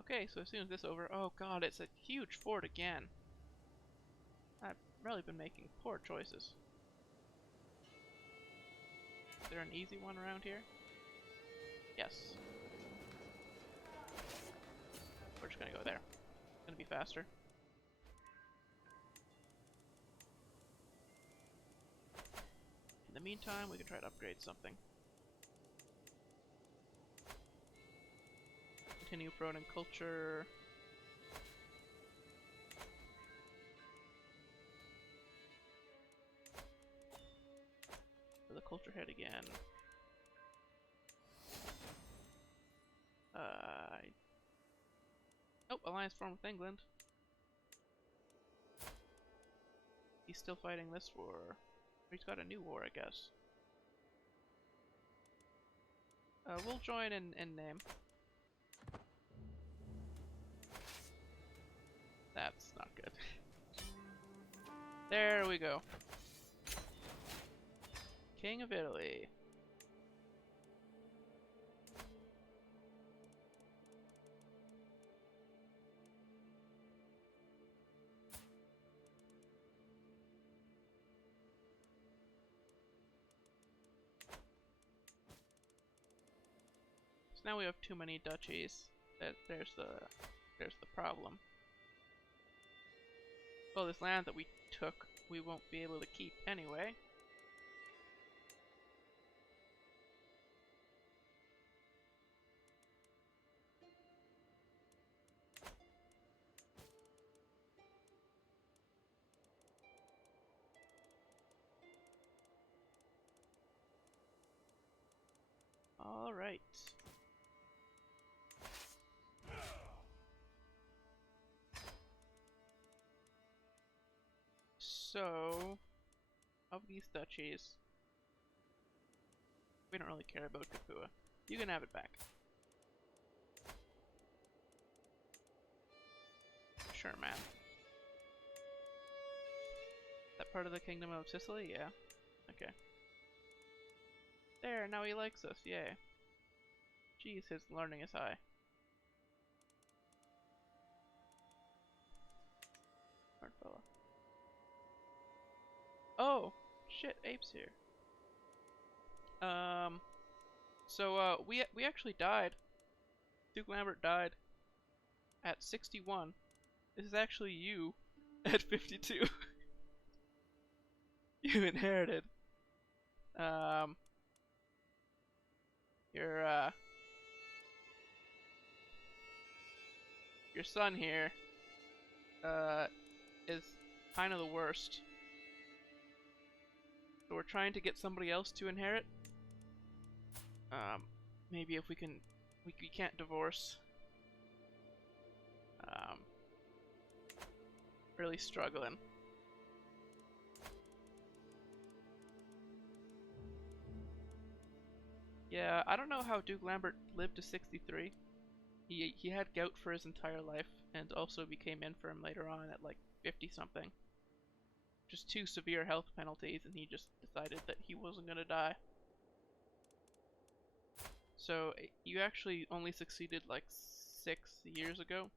Okay, so as soon as this over, oh god, it's a huge fort again. I've really been making poor choices. Is there an easy one around here? Yes. We're just gonna go there. It's gonna be faster. In the meantime, we can try to upgrade something. Continue promoting culture. For the culture head again. Oh, alliance formed with England. He's still fighting this war. He's got a new war, I guess. We'll join in name. That's not good. There we go. King of Italy. So now we have too many duchies. There's the problem. Well, this land that we took, we won't be able to keep anyway. All right. So, of these duchies, we don't really care about Capua. You can have it back. Sure, man. That part of the Kingdom of Sicily? Yeah. Okay. There, now he likes us, yay. Jeez, his learning is high. Smart fella. Oh! Shit, Ape's here. So, we actually died. Duke Lambert died at 61. This is actually you at 52. You inherited. Your son here, is kind of the worst. So we're trying to get somebody else to inherit. Maybe if we can't divorce. Really struggling. Yeah, I don't know how Duke Lambert lived to 63. He had gout for his entire life, and also became infirm later on at like 50 something. Just 2 severe health penalties, and he just decided that he wasn't gonna die. So you actually only succeeded like 6 years ago,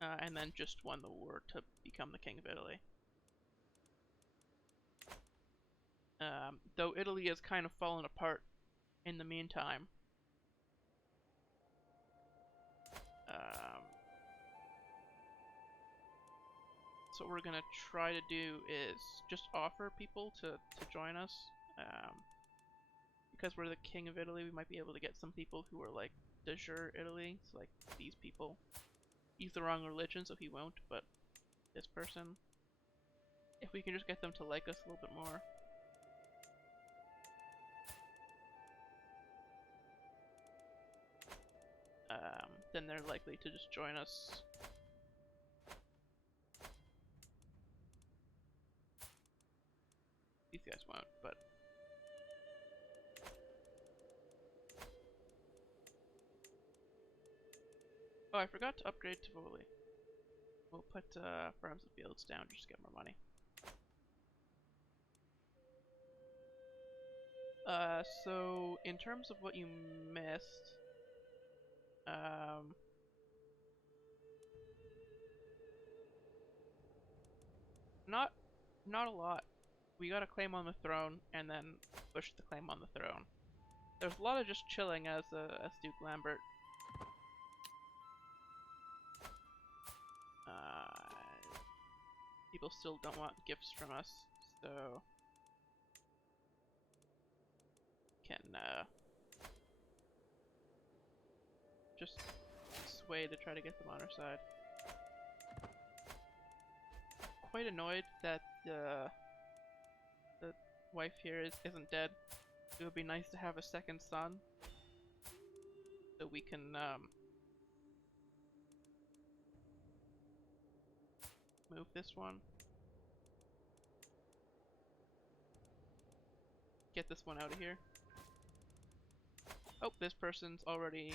and then just won the war to become the King of Italy. Though Italy has kind of fallen apart in the meantime. So what we're gonna try to do is just offer people to join us. Because we're the King of Italy, we might be able to get some people who are like de jure Italy, so like these people. He's the wrong religion, so he won't, but this person. If we can just get them to like us a little bit more. Then they're likely to just join us. These guys won't, but... Oh, I forgot to upgrade Tivoli. We'll put farms and fields down just to get more money. So in terms of what you missed, not a lot. We got a claim on the throne, and then pushed the claim on the throne. There's a lot of just chilling as Duke Lambert. People still don't want gifts from us, so can just sway to try to get them on our side. Quite annoyed that the wife here isn't dead. It would be nice to have a second son, so we can move this one. Get this one out of here. Oh, this person's already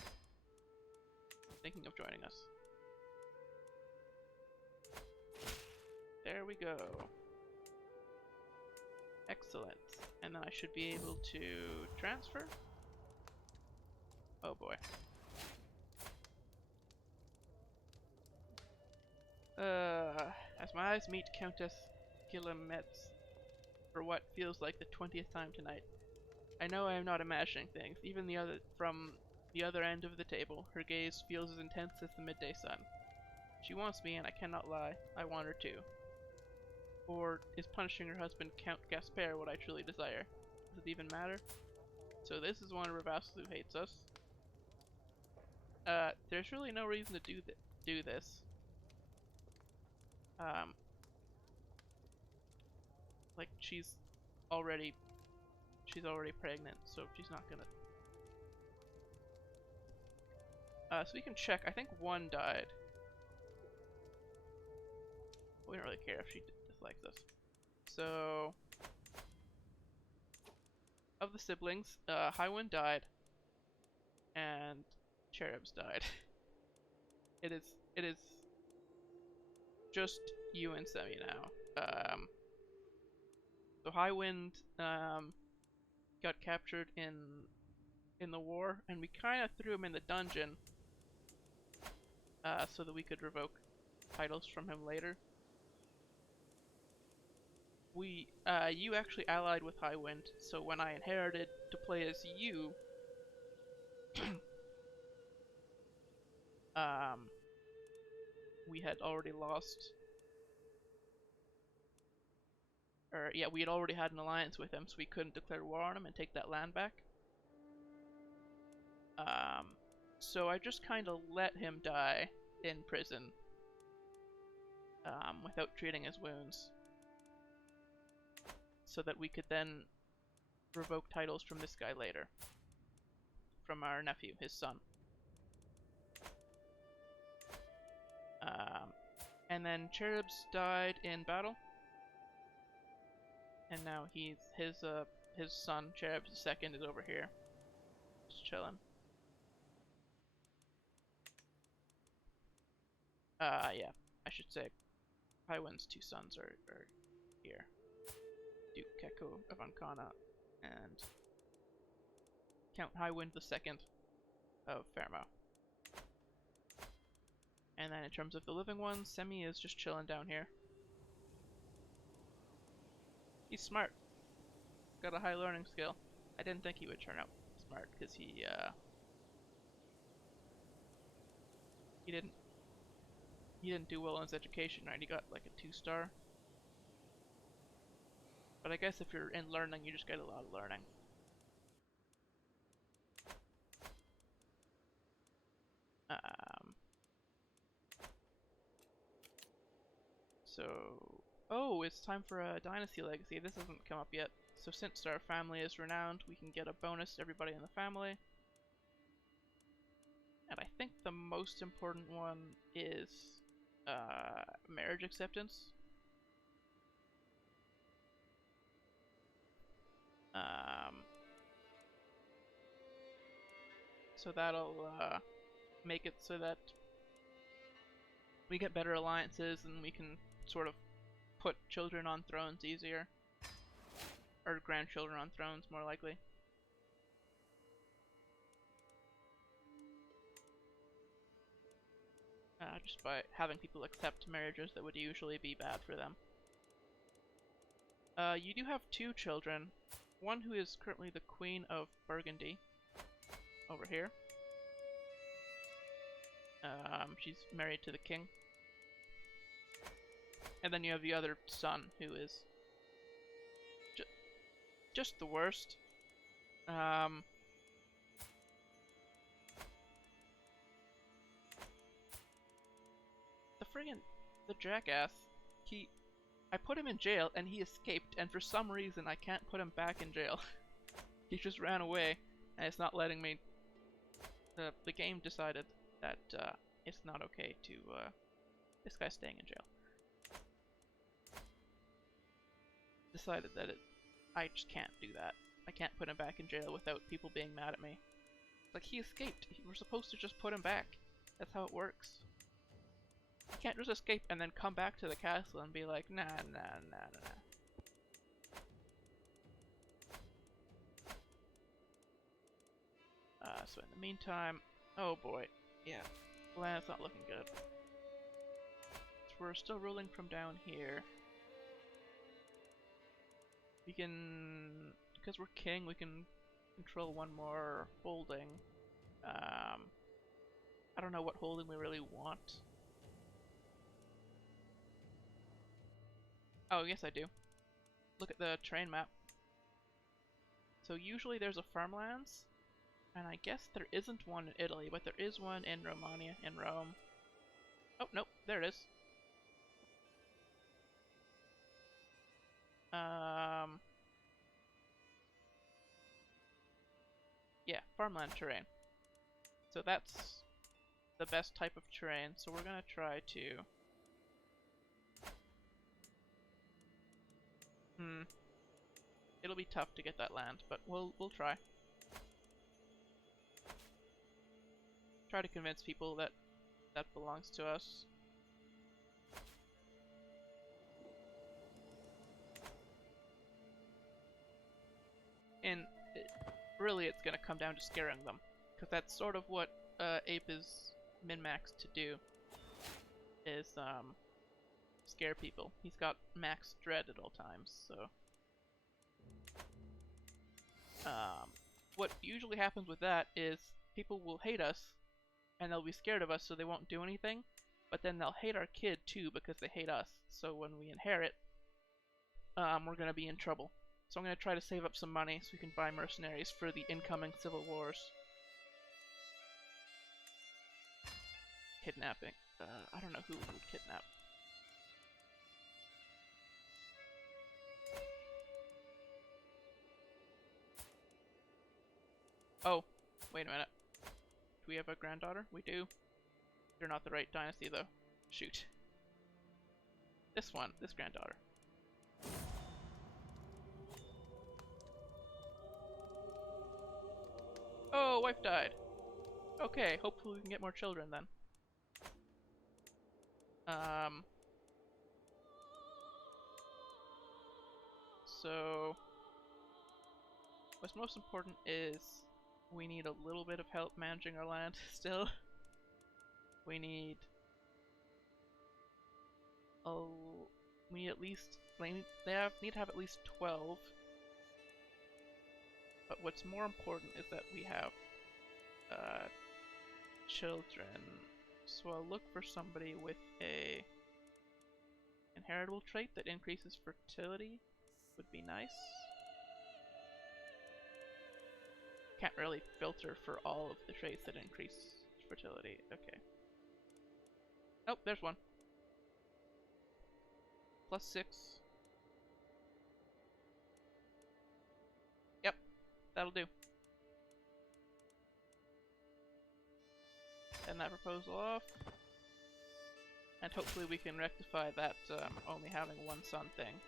thinking of joining us. There we go. Excellent. And then I should be able to transfer. Oh boy. As my eyes meet Countess Guillemets for what feels like the 20th time tonight, I know I am not imagining things. Even from the other end of the table, her gaze feels as intense as the midday sun. She wants me, and I cannot lie. I want her too. Or is punishing her husband, Count Gaspar, what I truly desire? Does it even matter? So this is one of her vassals who hates us. There's really no reason to do this. Like she's already pregnant, so she's not gonna. So we can check. I think one died. We don't really care if she dislikes us. So, of the siblings, Highwind died, and Cherubs died. It is just you and Semi now. So Highwind got captured in the war, and we kind of threw him in the dungeon so that we could revoke titles from him later. You actually allied with Highwind, so when I inherited to play as you, we had already lost, we had already had an alliance with him, so we couldn't declare war on him and take that land back. So I just kind of let him die in prison, without treating his wounds, so that we could then revoke titles from this guy later. From our nephew, his son. And then Cherubs died in battle. And now his son, Cherubs II, is over here. Just chilling. Yeah, I should say Highwind's two sons are here. Duke Keko of Ancona and Count Highwind II of Fermo. And then in terms of the living ones, Semi is just chilling down here. He's smart. Got a high learning skill. I didn't think he would turn out smart because he didn't do well in his education, right? He got like a 2-star. But I guess if you're in learning, you just get a lot of learning. Oh, it's time for a Dynasty Legacy. This hasn't come up yet. So since our family is renowned, we can get a bonus to everybody in the family. And I think the most important one is marriage acceptance. So that'll make it so that we get better alliances and we can sort of put children on thrones easier. Or grandchildren on thrones, more likely. Just by having people accept marriages that would usually be bad for them. You do have 2 children. One who is currently the Queen of Burgundy, over here. She's married to the king. And then you have the other son, who is just the worst. The jackass, I put him in jail and he escaped, and for some reason I can't put him back in jail. He just ran away and it's not letting me. The game decided that it's not okay to this guy's staying in jail. Decided that I just can't do that. I can't put him back in jail without people being mad at me. It's like, he escaped. We're supposed to just put him back. That's how it works. You can't just escape and then come back to the castle and be like, nah. So in the meantime, oh boy, yeah, the land's not looking good. So we're still ruling from down here. We can, because we're king, we can control one more holding. I don't know what holding we really want. Oh, yes I do. Look at the terrain map. So usually there's a farmlands, and I guess there isn't one in Italy, but there is one in Romania, in Rome. Oh, nope, there it is. Yeah, farmland terrain. So that's the best type of terrain, so we're gonna try to... It'll be tough to get that land, but we'll try. Try to convince people that that belongs to us. And really it's gonna come down to scaring them, because that's sort of what Ape is min-maxed to do, is scare people. He's got max dread at all times, so... what usually happens with that is people will hate us, and they'll be scared of us so they won't do anything, but then they'll hate our kid too because they hate us, so when we inherit, we're gonna be in trouble. So I'm gonna try to save up some money so we can buy mercenaries for the incoming civil wars. Kidnapping. I don't know who we would kidnap. Oh, wait a minute. Do we have a granddaughter? We do. You're not the right dynasty though. Shoot. This one, this granddaughter. Oh, wife died. Okay, hopefully we can get more children then. So what's most important is we need a little bit of help managing our land still. We need at least need to have at least 12. But what's more important is that we have children. So I'll look for somebody with a inheritable trait that increases fertility. Would be nice. Can't really filter for all of the traits that increase fertility. Okay. Oh, there's one. +6. Yep, that'll do. Send that proposal off. And hopefully we can rectify that only having one son thing.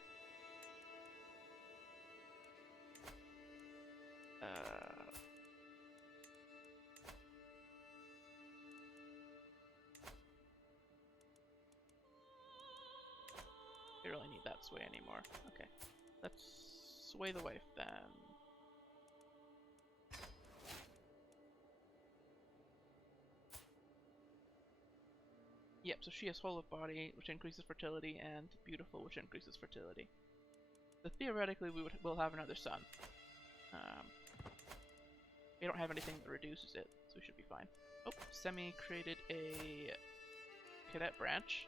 We really need that sway anymore. Okay, let's sway the wife then. Yep, so she has whole of body, which increases fertility, and beautiful, which increases fertility. So theoretically, we'll have another son. We don't have anything that reduces it, so we should be fine. Oh, Semi created a cadet branch.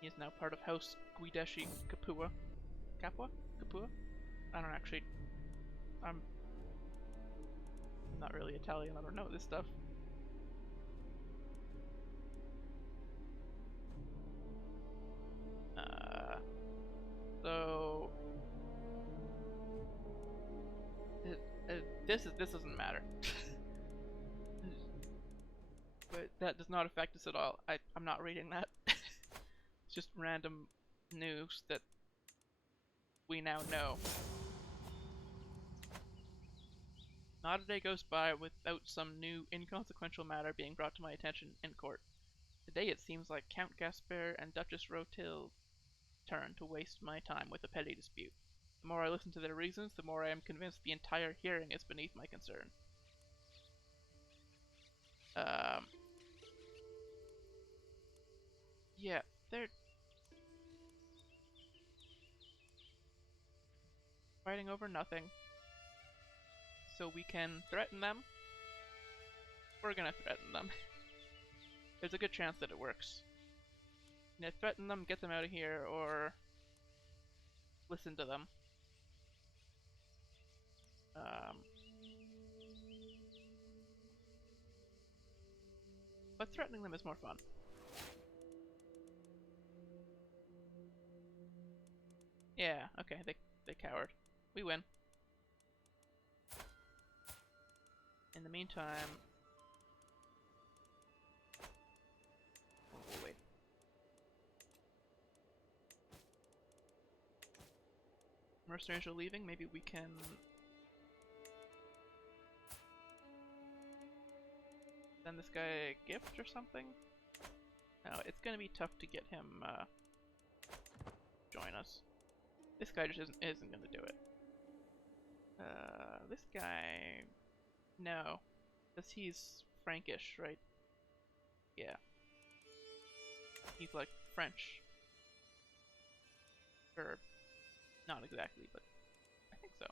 He is now part of House Guideshi Capua. Capua? Capua? I don't actually... I'm not really Italian, I don't know this stuff. So... This doesn't matter. But that does not affect us at all. I'm not reading that. It's just random news that we now know. Not a day goes by without some new inconsequential matter being brought to my attention in court. Today it seems like Count Gaspar and Duchess Rotil's turn to waste my time with a petty dispute. The more I listen to their reasons, the more I am convinced the entire hearing is beneath my concern. Yeah, they're fighting over nothing. So we can threaten them. We're gonna threaten them. There's a good chance that it works. You know, threaten them, get them out of here, or listen to them. But threatening them is more fun. Yeah, okay, they cowered. We win. In the meantime... Oh, wait. Mercenaries are leaving, maybe we can... send this guy a gift or something? No, it's gonna be tough to get him, join us. This guy just isn't gonna do it. This guy... No. Because he's Frankish, right? Yeah. He's like French. Or, not exactly, but I think so.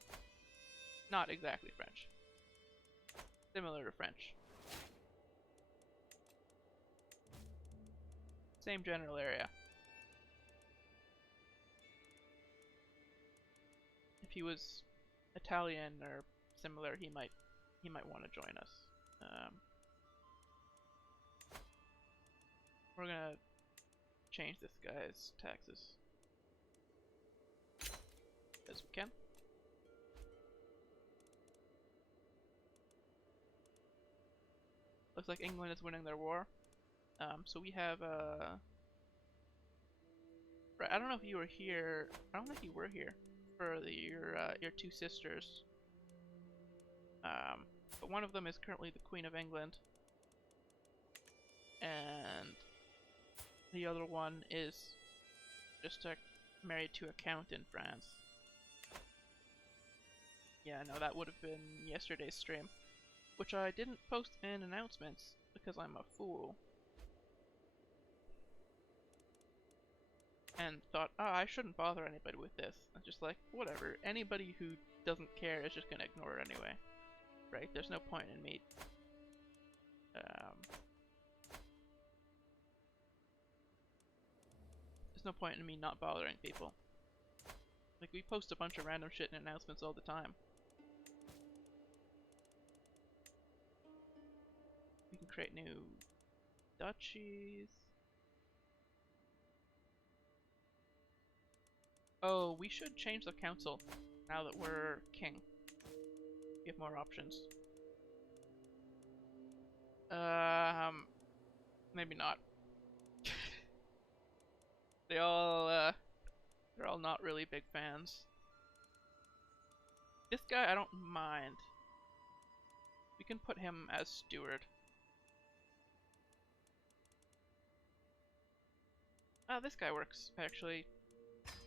Not exactly French. Similar to French. Same general area. If he was Italian or similar, he might want to join us. We're gonna change this guy's taxes as we can. Looks like England is winning their war. So we have right, I don't know if you were here. I don't think you were here for your two sisters. But one of them is currently the Queen of England, and the other one is just married to a count in France. Yeah, no, that would have been yesterday's stream, which I didn't post in announcements because I'm a fool. And thought, oh, I shouldn't bother anybody with this. I'm just like, whatever. Anybody who doesn't care is just gonna ignore it anyway. Right? There's no point in me... there's no point in me not bothering people. Like, we post a bunch of random shit in announcements all the time. We can create new duchies. Oh, we should change the council now that we're king. We have more options. Maybe not. They're all not really big fans. This guy I don't mind. We can put him as steward. This guy works, actually.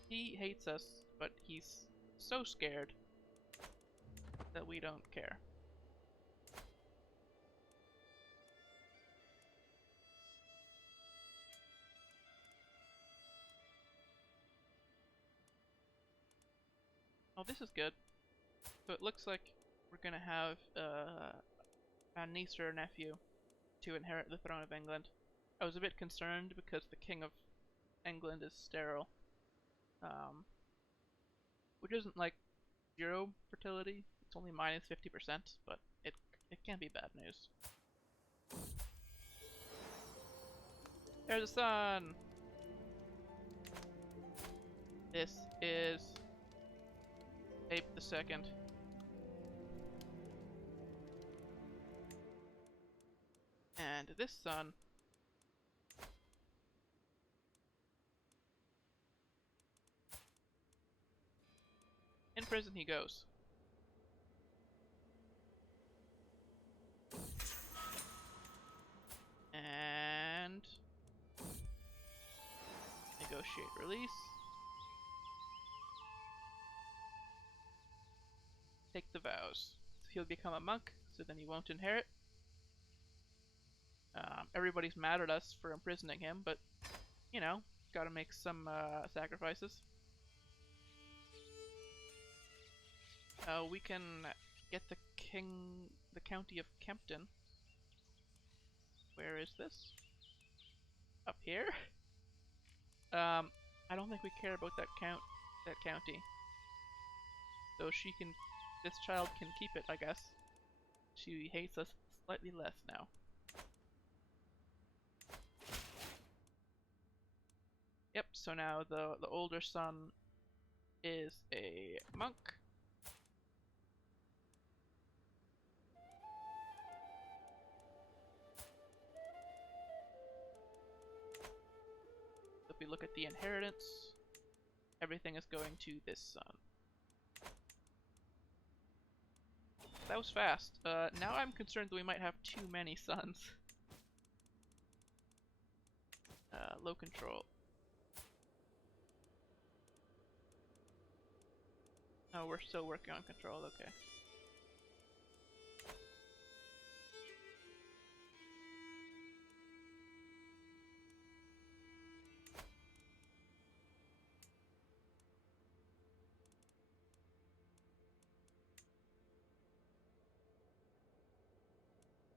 He hates us, but he's so scared that we don't care. Oh, this is good. So it looks like we're gonna have a niece or a nephew to inherit the throne of England. I was a bit concerned because the King of England is sterile. Which isn't like 0 fertility, it's only minus 50%, but it can be bad news. There's a sun! This is Ape the Second. And this son in prison he goes. And negotiate release. goes. So he'll become a monk, so then he won't inherit. Everybody's mad at us for imprisoning him, but, you know, gotta make some sacrifices. We can get the county of Kempton. Where is this? Up here? I don't think we care about that county. So this child can keep it, I guess. She hates us slightly less now. Yep, so now the older son is a monk. If we look at the inheritance, everything is going to this son. That was fast. Now I'm concerned that we might have too many sons. Low control. Oh, we're still working on control, okay.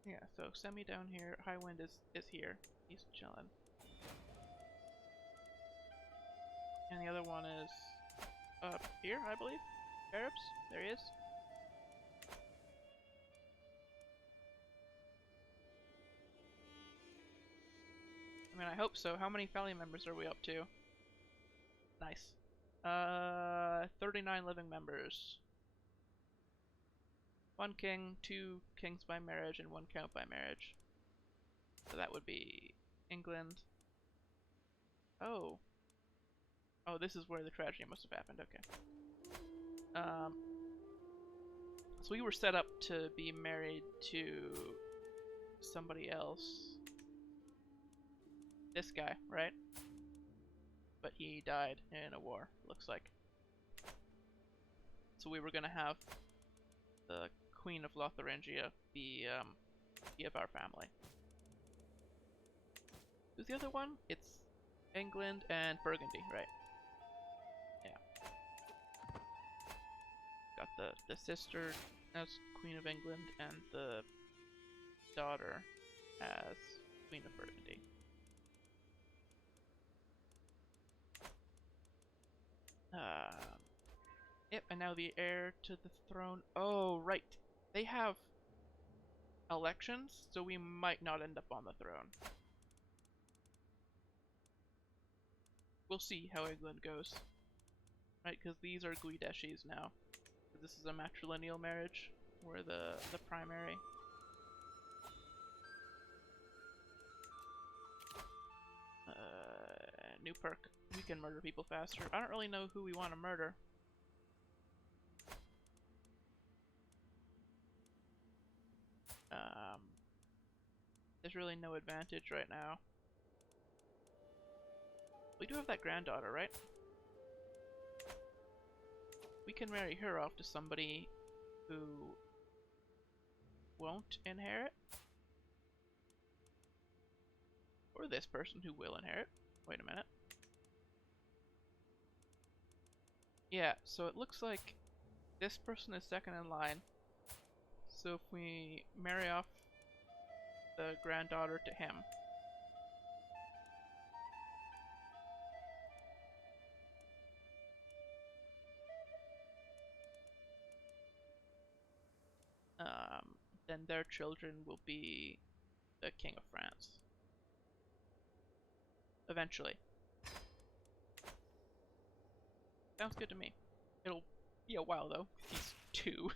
Yeah, so semi down here, high wind is here. He's chilling. And the other one is up here, I believe. Arabs? There he is. I mean, I hope so. How many family members are we up to? Nice. 39 living members. 1 king, 2 kings by marriage, and 1 count by marriage. So that would be England. Oh. Oh, this is where the tragedy must have happened, okay. So we were set up to be married to somebody else. This guy, right? But he died in a war, looks like. So we were gonna have the Queen of Lotharingia be of our family. Who's the other one? It's England and Burgundy, right? Yeah. Got the sister as Queen of England and the daughter as Queen of Burgundy. Yep, and now the heir to the throne. Oh, right. They have elections, so we might not end up on the throne. We'll see how England goes. Right, because these are Guideshis now. This is a matrilineal marriage. We're the primary. New perk. We can murder people faster. I don't really know who we want to murder. There's really no advantage right now. We do have that granddaughter, right? We can marry her off to somebody who won't inherit. Or this person who will inherit. Wait a minute. Yeah, so it looks like this person is second in line. So if we marry off the granddaughter to him, then their children will be the King of France. Eventually. Sounds good to me. It'll be a while though. He's 2.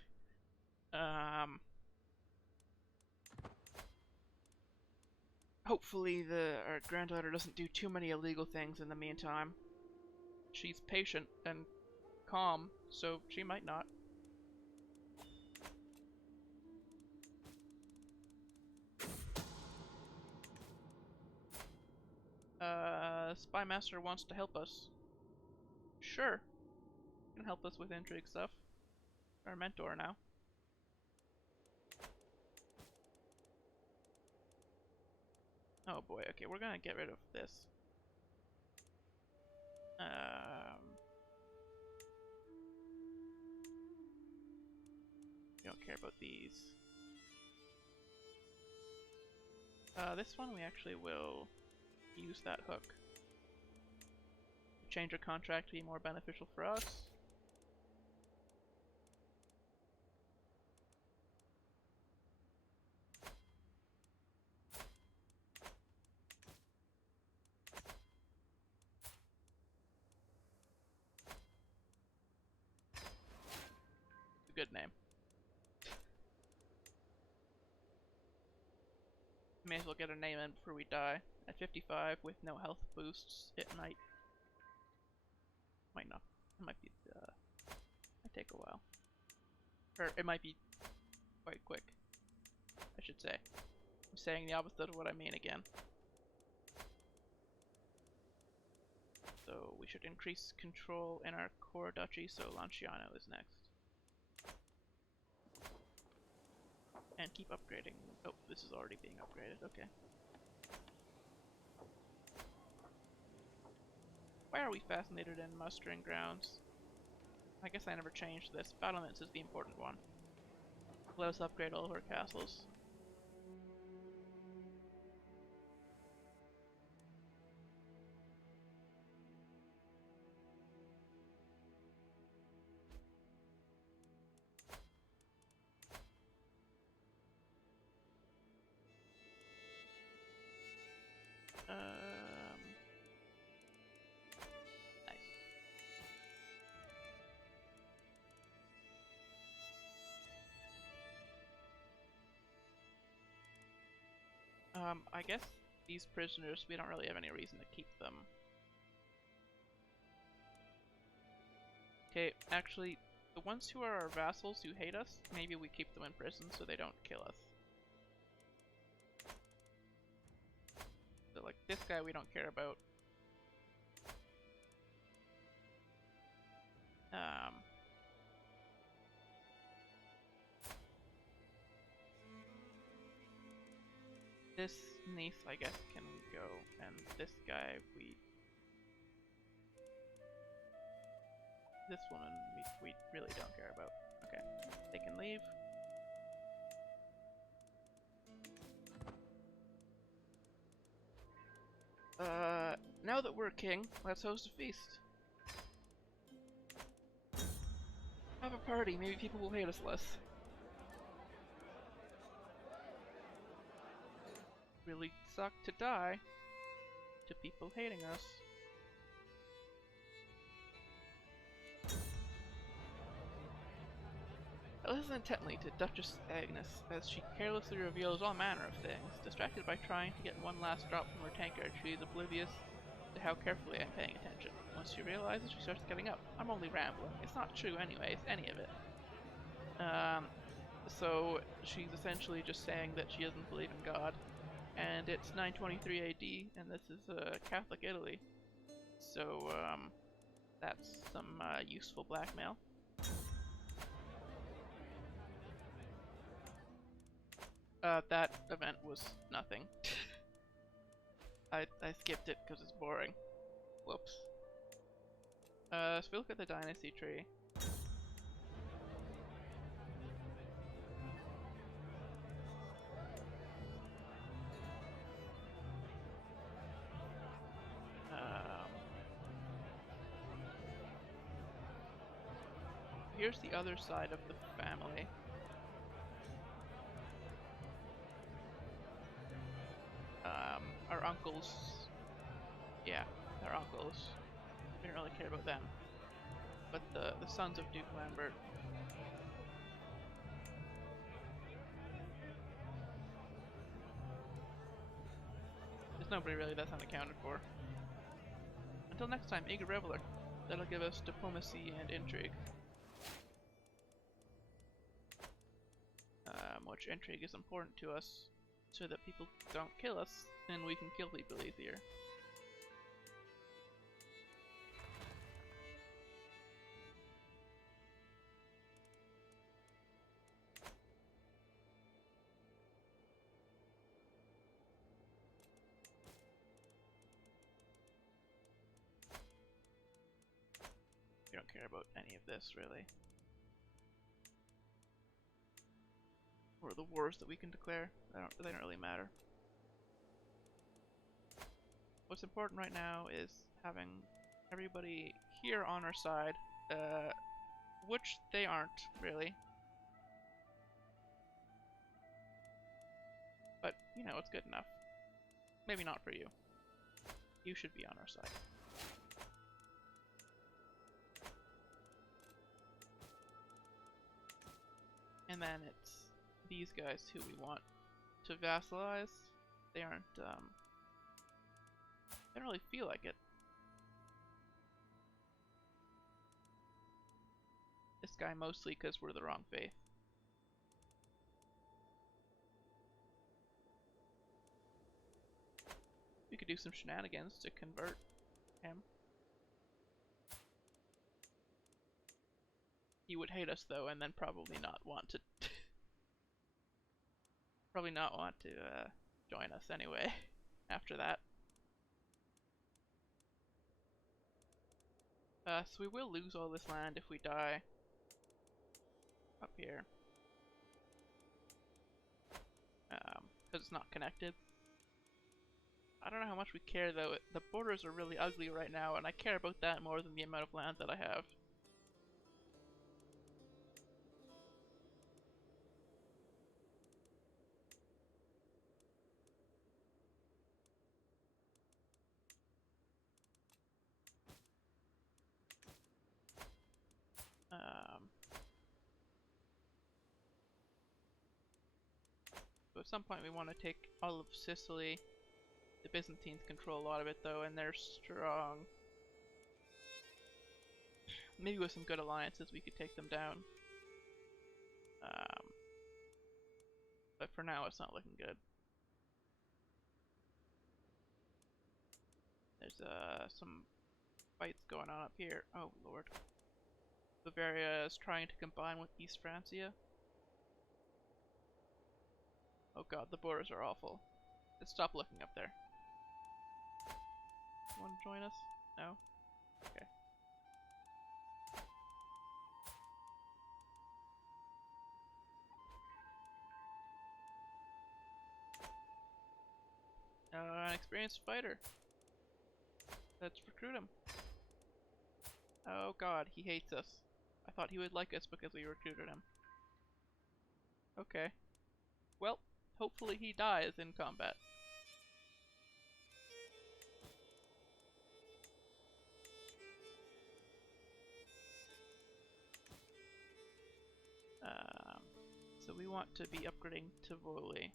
Hopefully our granddaughter doesn't do too many illegal things in the meantime. She's patient and calm, so she might not. Spy Master wants to help us. Sure. Can help us with intrigue stuff. Our mentor now. Oh boy, okay, we're gonna get rid of this. We don't care about these. This one we actually will use that hook. Change our contract to be more beneficial for us. It's a good name. May as well get a name in before we die. At 55 with no health boosts, it might not. It might be might take a while. Or it might be quite quick, I should say. I'm saying the opposite of what I mean again. So we should increase control in our core duchy, so Lanciano is next. And keep upgrading. Oh, this is already being upgraded, okay. Why are we fascinated in mustering grounds? I guess I never changed this. Battlements is the important one. Let us upgrade all of our castles. Nice. I guess these prisoners, we don't really have any reason to keep them. Okay, actually, the ones who are our vassals who hate us, maybe we keep them in prison so they don't kill us. So like, this guy we don't care about. This niece, I guess, can go, and this guy, this woman, we really don't care about. Okay, they can leave. Now that we're king, let's host a feast. Have a party, maybe people will hate us less. Really suck to die to people hating us. I listen intently to Duchess Agnes as she carelessly reveals all manner of things. Distracted by trying to get one last drop from her tankard, she is oblivious to how carefully I'm paying attention. Once she realizes, she starts getting up. I'm only rambling. It's not true anyways, any of it. So she's essentially just saying that she doesn't believe in God. And it's 923 AD, and this is Catholic Italy. So, that's some useful blackmail. That event was nothing. I skipped it because it's boring. Whoops. So we look at the dynasty tree. Here's the other side of the family. Our uncles. Yeah, our uncles. We don't really care about them. But the sons of Duke Lambert. There's nobody really that's unaccounted for. Until next time, Eager Reveler. That'll give us diplomacy and intrigue. Which intrigue is important to us, so that people don't kill us, and we can kill people easier. don't care about any of this, really. Or the wars that we can declare. They don't really matter. What's important right now is having everybody here on our side, which they aren't, really. But, you know, it's good enough. Maybe not for you. You should be on our side. And then it's these guys who we want to vassalize. They aren't, they don't really feel like it. This guy mostly because we're the wrong faith. We could do some shenanigans to convert him. He would hate us though, and then probably not want to join us anyway after that. So we will lose all this land if we die up here, because it's not connected. I don't know how much we care though. The borders are really ugly right now, and I care about that more than the amount of land that I have. So at some point we want to take all of Sicily. The Byzantines control a lot of it though, and they're strong. Maybe with some good alliances we could take them down. But for now it's not looking good. There's some fights going on up here. Oh lord. Bavaria is trying to combine with East Francia. Oh god, the borders are awful. Let's stop looking up there. Want to join us? No? Okay. An experienced fighter. Let's recruit him. Oh god, he hates us. I thought he would like us because we recruited him. Okay. Well, hopefully he dies in combat. So we want to be upgrading to Voli.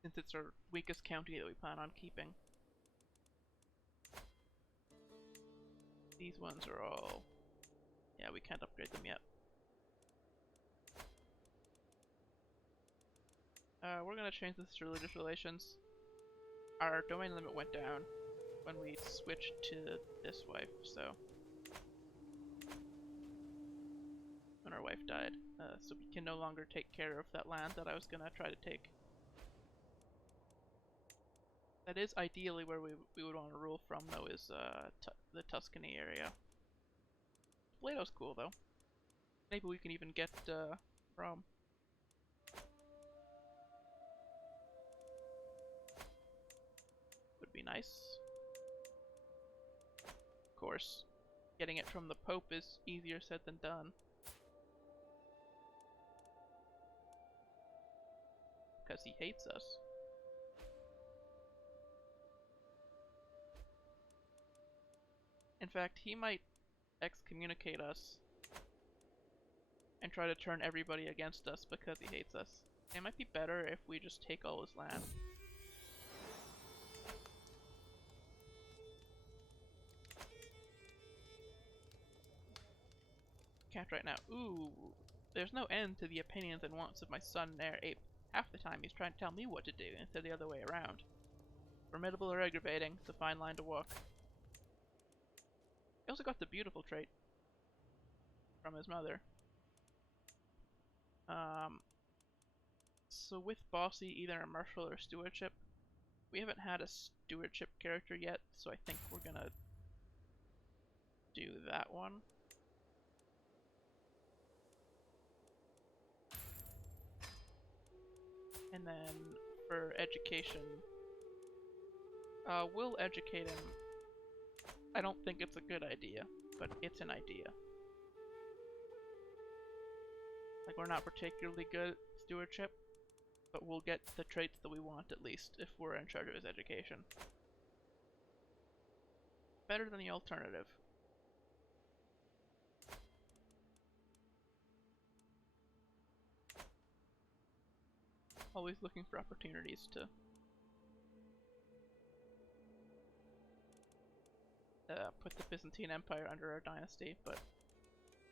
Since it's our weakest county that we plan on keeping. These ones are all... yeah, we can't upgrade them yet. We're gonna change this to religious relations. Our domain limit went down when we switched to this wife, so... when our wife died. So we can no longer take care of that land that I was gonna try to take. That is ideally where we would want to rule from, though, is the Tuscany area. Spleto's cool, though. Maybe we can even get Rome. Would be nice. Of course, getting it from the Pope is easier said than done. Because he hates us. In fact, he might excommunicate us and try to turn everybody against us because he hates us. It might be better if we just take all his land. Can't right now. Ooh, there's no end to the opinions and wants of my son and heir ape. Half the time he's trying to tell me what to do instead of the other way around. Formidable or aggravating, it's a fine line to walk. He also got the beautiful trait from his mother. So with bossy, either a martial or stewardship, We haven't had a stewardship character yet, so I think we're gonna do that one. And then for education, we'll educate him. I don't think it's a good idea, but it's an idea. Like, we're not particularly good at stewardship, but we'll get the traits that we want at least if we're in charge of his education. Better than the alternative. Always looking for opportunities to put the Byzantine Empire under our dynasty, but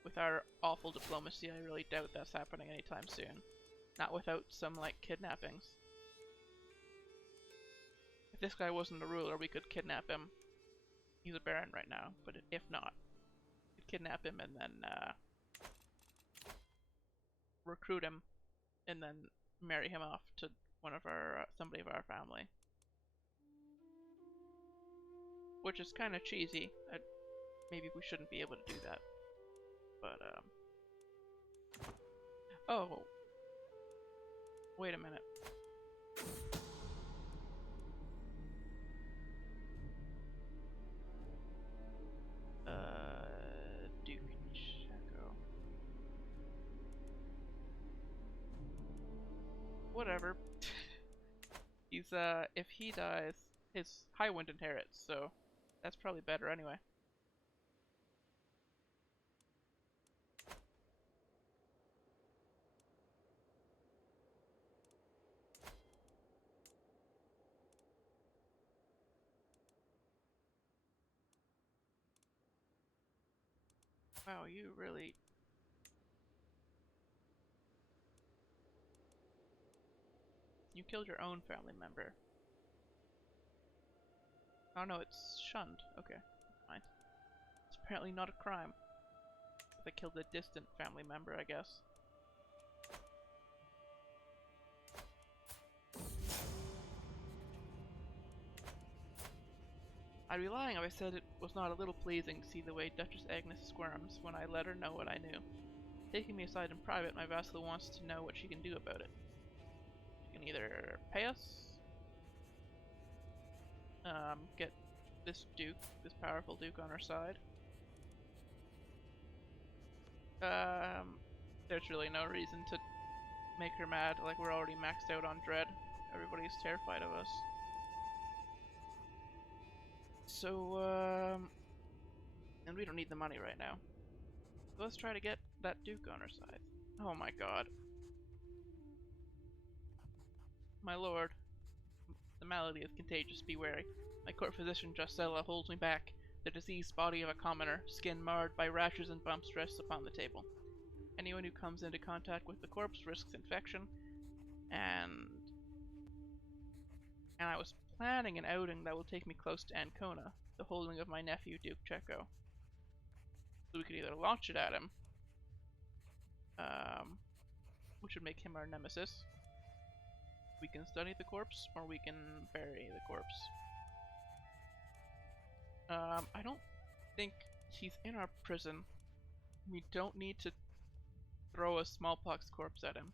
with our awful diplomacy, I really doubt that's happening anytime soon. Not without some, like, kidnappings. If this guy wasn't a ruler, we could kidnap him. He's a baron right now, but if not, we'd kidnap him and then recruit him, and then marry him off to one of our somebody of our family. Which is kind of cheesy. Maybe we shouldn't be able to do that. But, oh. Wait a minute. Duke Checo. Whatever. He's, if he dies, his Highwind inherits, so that's probably better anyway. Wow, you really... You killed your own family member. Oh no, it's shunned. Okay, fine. It's apparently not a crime. If I killed a distant family member, I guess. I'd be lying if I said it was not a little pleasing to see the way Duchess Agnes squirms when I let her know what I knew. Taking me aside in private, my vassal wants to know what she can do about it. She can either pay us, get this duke, this powerful duke on her side. There's really no reason to make her mad, like we're already maxed out on dread. Everybody's terrified of us. So, and we don't need the money right now. So let's try to get that duke on our side. Oh my god. My lord, the malady is contagious, be wary. My court physician, Jocella, holds me back, the diseased body of a commoner, skin marred by rashes and bumps rests upon the table. Anyone who comes into contact with the corpse risks infection, and I was planning an outing that will take me close to Ancona, the holding of my nephew, Duke Checo. So we could either launch it at him, which would make him our nemesis. We can study the corpse, or we can bury the corpse. I don't think he's in our prison. We don't need to throw a smallpox corpse at him.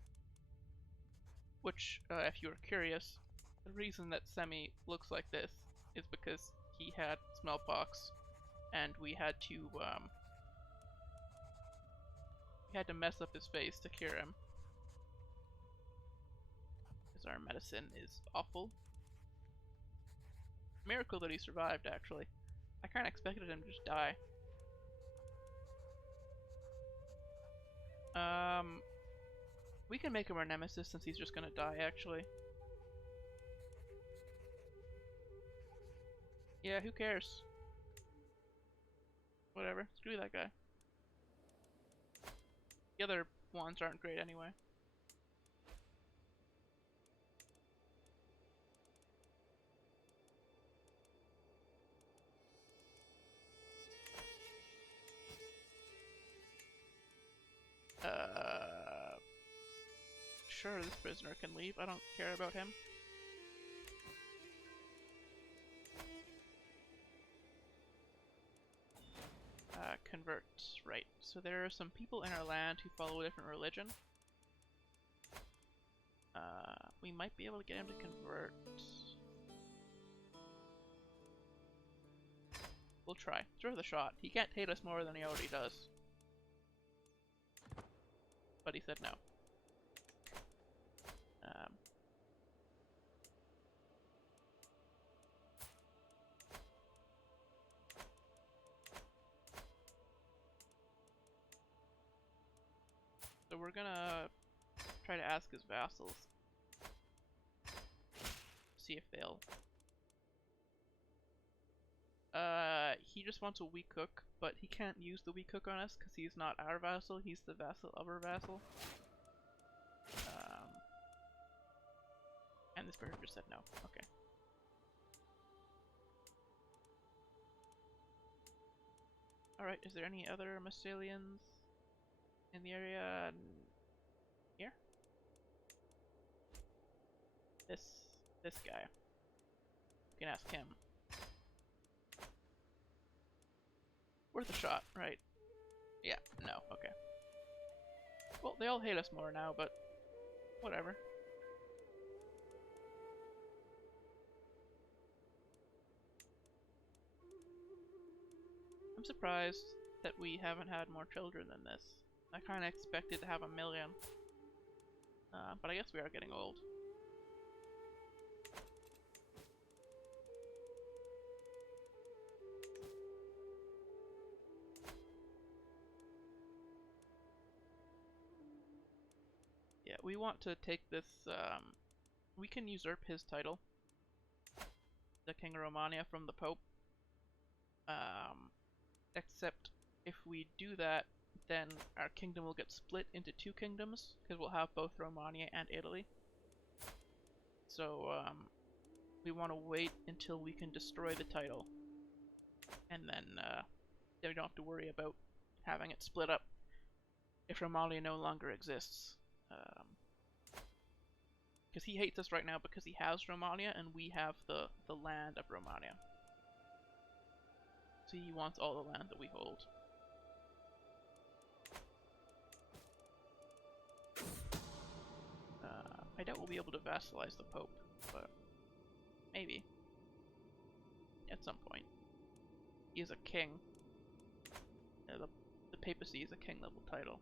Which, if you were curious, the reason that Semi looks like this is because he had smallpox, and we had to mess up his face to cure him. Because our medicine is awful. Miracle that he survived, actually. I kinda expected him to just die. We can make him our nemesis since he's just gonna die, actually. Yeah, who cares? Whatever, screw that guy. The other ones aren't great anyway. Sure, this prisoner can leave. I don't care about him. convert. Right. So there are some people in our land who follow a different religion. We might be able to get him to convert. We'll try. It's worth a shot. He can't hate us more than he already does. But he said no. So we're gonna try to ask his vassals. See if they'll... he just wants a weak hook, but he can't use the weak hook on us because he's not our vassal, he's the vassal of our vassal. And this person just said no. Okay. Alright, is there any other Massilians in the area? Here? This guy. You can ask him. Worth a shot, right? Yeah, no, okay. Well, they all hate us more now, but whatever. I'm surprised that we haven't had more children than this. I kind of expected to have 1 million. But I guess we are getting old. Yeah, we want to take this, we can usurp his title, the King of Romania, from the Pope. Except if we do that, then our kingdom will get split into 2 kingdoms, because we'll have both Romania and Italy. So, we want to wait until we can destroy the title, and then we don't have to worry about having it split up if Romania no longer exists. Because he hates us right now because he has Romania and we have the land of Romania. So he wants all the land that we hold. I doubt we'll be able to vassalize the Pope, but maybe. At some point. He is a king. The papacy is a king level title.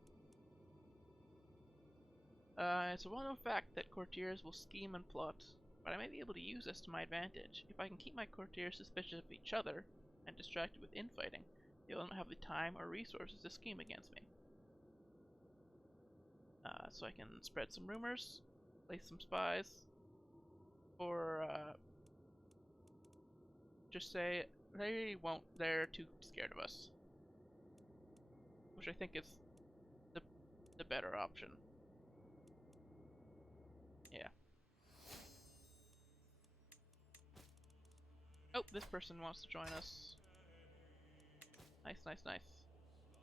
It's a well-known fact that courtiers will scheme and plot, but I may be able to use this to my advantage. If I can keep my courtiers suspicious of each other and distracted with infighting, they will not have the time or resources to scheme against me. So I can spread some rumors, place some spies, or just say they're too scared of us. Which I think is the better option. Yeah. Oh, this person wants to join us. Nice, nice, nice.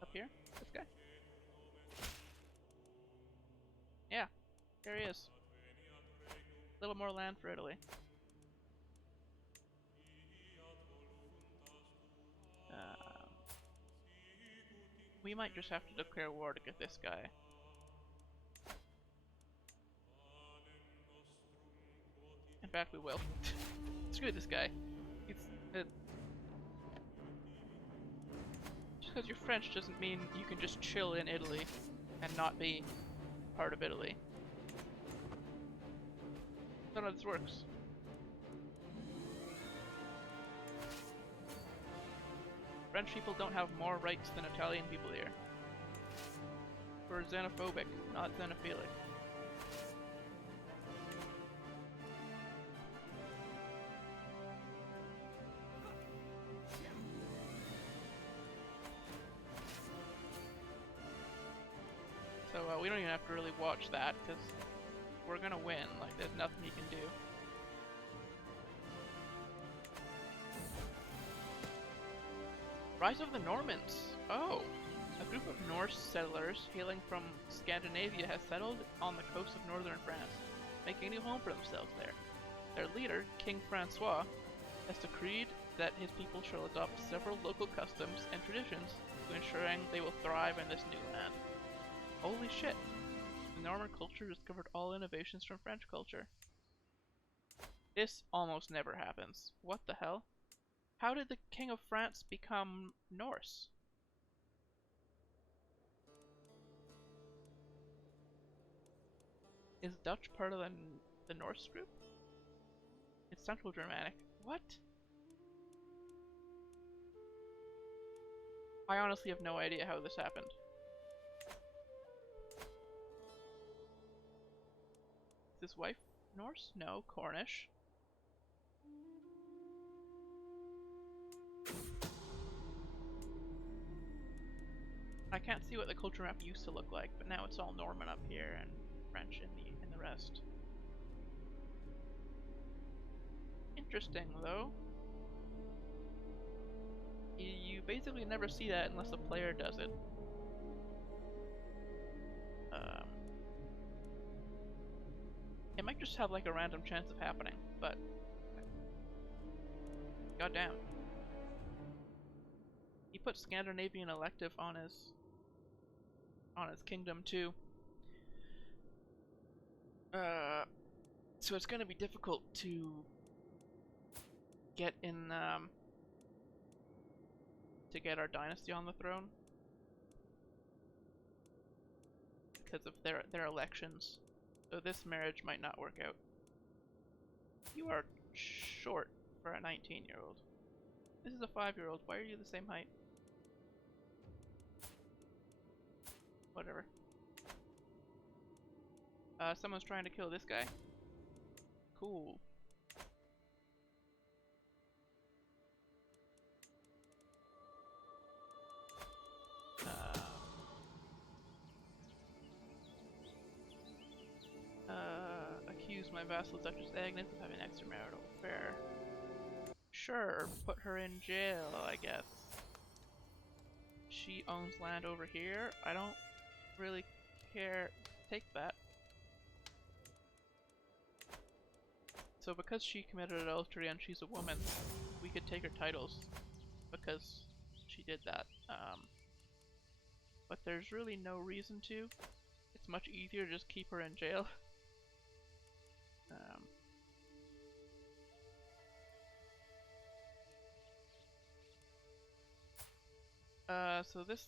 Up here? This guy? Yeah, there he is. A little more land for Italy. We might just have to declare war to get this guy. In fact, we will. Screw this guy. Just because you're French doesn't mean you can just chill in Italy and not be part of Italy. None of this works. French people don't have more rights than Italian people here. We're xenophobic, not xenophilic. So we don't even have to really watch that, because we're gonna win. Like, there's nothing you can do. Rise of the Normans! Oh! A group of Norse settlers hailing from Scandinavia has settled on the coast of northern France, making a new home for themselves there. Their leader, King Francois, has decreed that his people shall adopt several local customs and traditions to ensuring they will thrive in this new land. Holy shit! The Norman culture discovered all innovations from French culture. This almost never happens. What the hell? How did the King of France become Norse? Is Dutch part of the Norse group? It's Central Germanic. What? I honestly have no idea how this happened. Is his wife Norse? No, Cornish. I can't see what the culture map used to look like, but now it's all Norman up here and French in the rest. Interesting though. You basically never see that unless a player does it. It might just have like a random chance of happening, but goddamn. He put Scandinavian elective on his kingdom too. So it's gonna be difficult to get in to get our dynasty on the throne because of their elections. So this marriage might not work out. You are short for a 19-year-old. This is a 5-year-old. Why are you the same height? Whatever. Someone's trying to kill this guy. Cool. Accuse my vassal Duchess Agnes of having extramarital affair. Sure, put her in jail, I guess. She owns land over here. I don't really care. Take that. So because she committed adultery and she's a woman, we could take her titles because she did that. But there's really no reason to. It's much easier to just keep her in jail. So this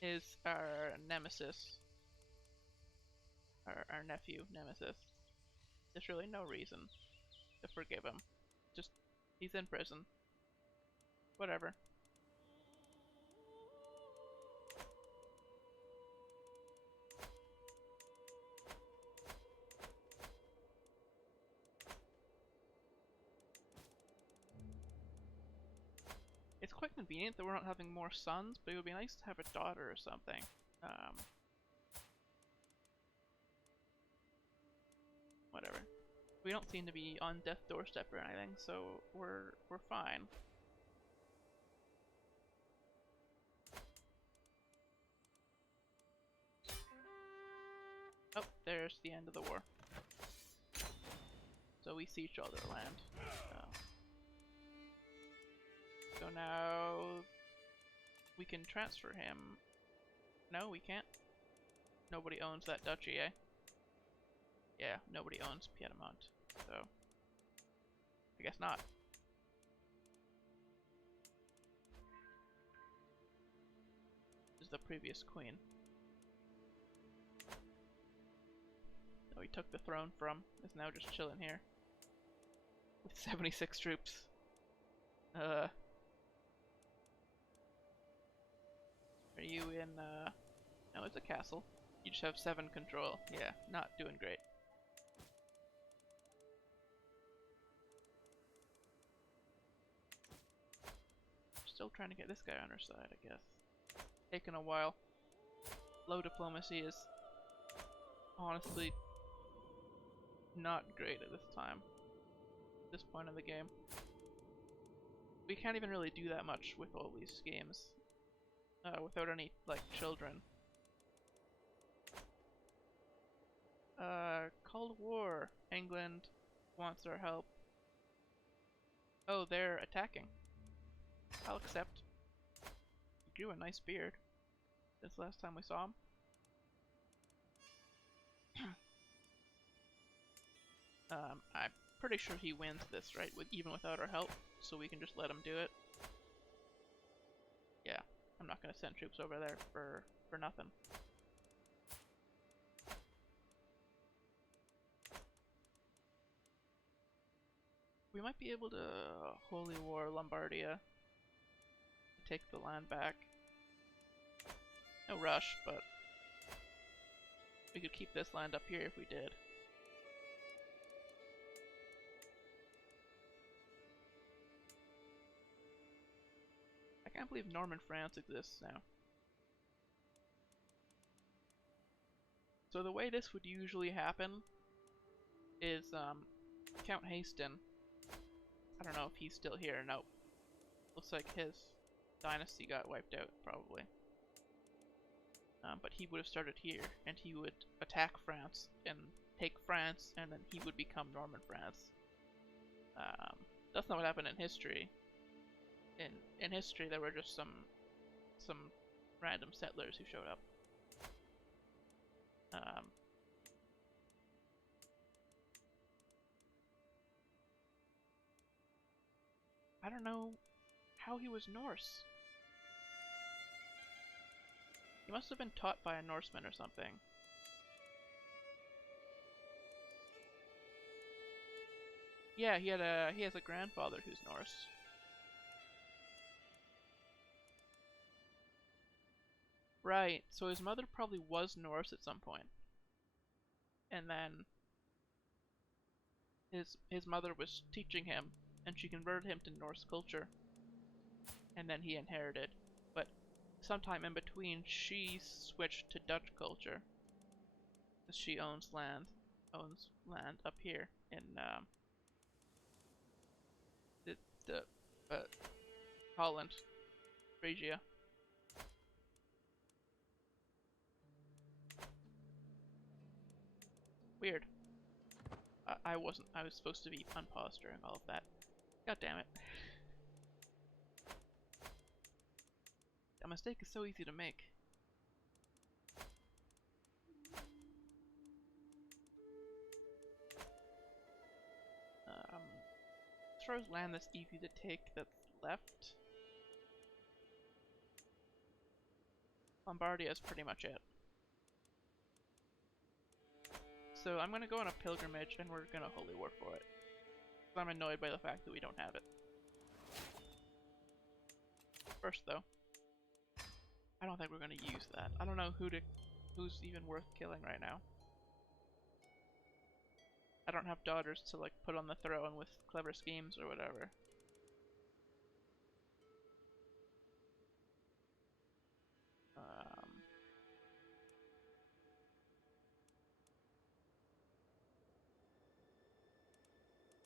is our nemesis. Our nephew, Nemesis. There's really no reason to forgive him. Just, he's in prison. Whatever. It's quite convenient that we're not having more sons, but it would be nice to have a daughter or something. Whatever. We don't seem to be on death's doorstep or anything, so we're fine. Oh, there's the end of the war. So we siege all their land. So now we can transfer him. No, we can't. Nobody owns that duchy, eh? Yeah, nobody owns Piedmont, so I guess not. This is the previous queen. So he took the throne from, is now just chilling here. With 76 troops. Are you in, no, it's a castle. You just have 7 control. Yeah, not doing great. Still trying to get this guy on our side, I guess. Taking a while. Low diplomacy is honestly not great at this time. At this point in the game. We can't even really do that much with all these games. Without any, like, children. Cold War. England wants our help. Oh, they're attacking. I'll accept. grew a nice beard since last time we saw him. I'm pretty sure he wins this, right? Even without our help, so we can just let him do it. Yeah, I'm not gonna send troops over there for nothing. We might be able to Holy War Lombardia, take the land back. No rush, but we could keep this land up here if we did. I can't believe Norman France exists now. So the way this would usually happen is Count Haston, I don't know if he's still here. Nope. Looks like his dynasty got wiped out, probably. But he would have started here, and he would attack France and take France, and then he would become Norman France. That's not what happened in history. In history, there were just some random settlers who showed up. I don't know how he was Norse. He must have been taught by a Norseman or something. Yeah, he has a grandfather who's Norse. Right, so his mother probably was Norse at some point. And then his mother was teaching him, and she converted him to Norse culture. And then he inherited. But sometime in between, she switched to Dutch culture. Because she owns land up here in Holland, Phrygia. Weird. I wasn't. I was supposed to be unpaused during all of that. God damn it. That mistake is so easy to make. As far as land that's easy to take that's left, Lombardia is pretty much it. So I'm gonna go on a pilgrimage and we're gonna holy war for it. I'm annoyed by the fact that we don't have it. First though, I don't think we're gonna use that. I don't know who's even worth killing right now. I don't have daughters to like put on the throne with clever schemes or whatever.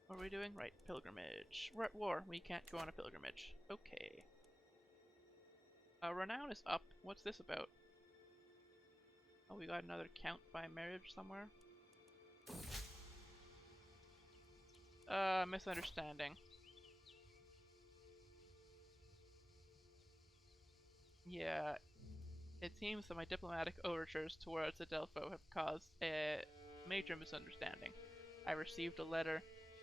What are we doing? Right, pilgrimage. We're at war. We can't go on a pilgrimage. Okay. Renown is up. What's this about? Oh, we got another count by marriage somewhere? Misunderstanding. Yeah, it seems that my diplomatic overtures towards Adelpho have caused a major misunderstanding. I received a letter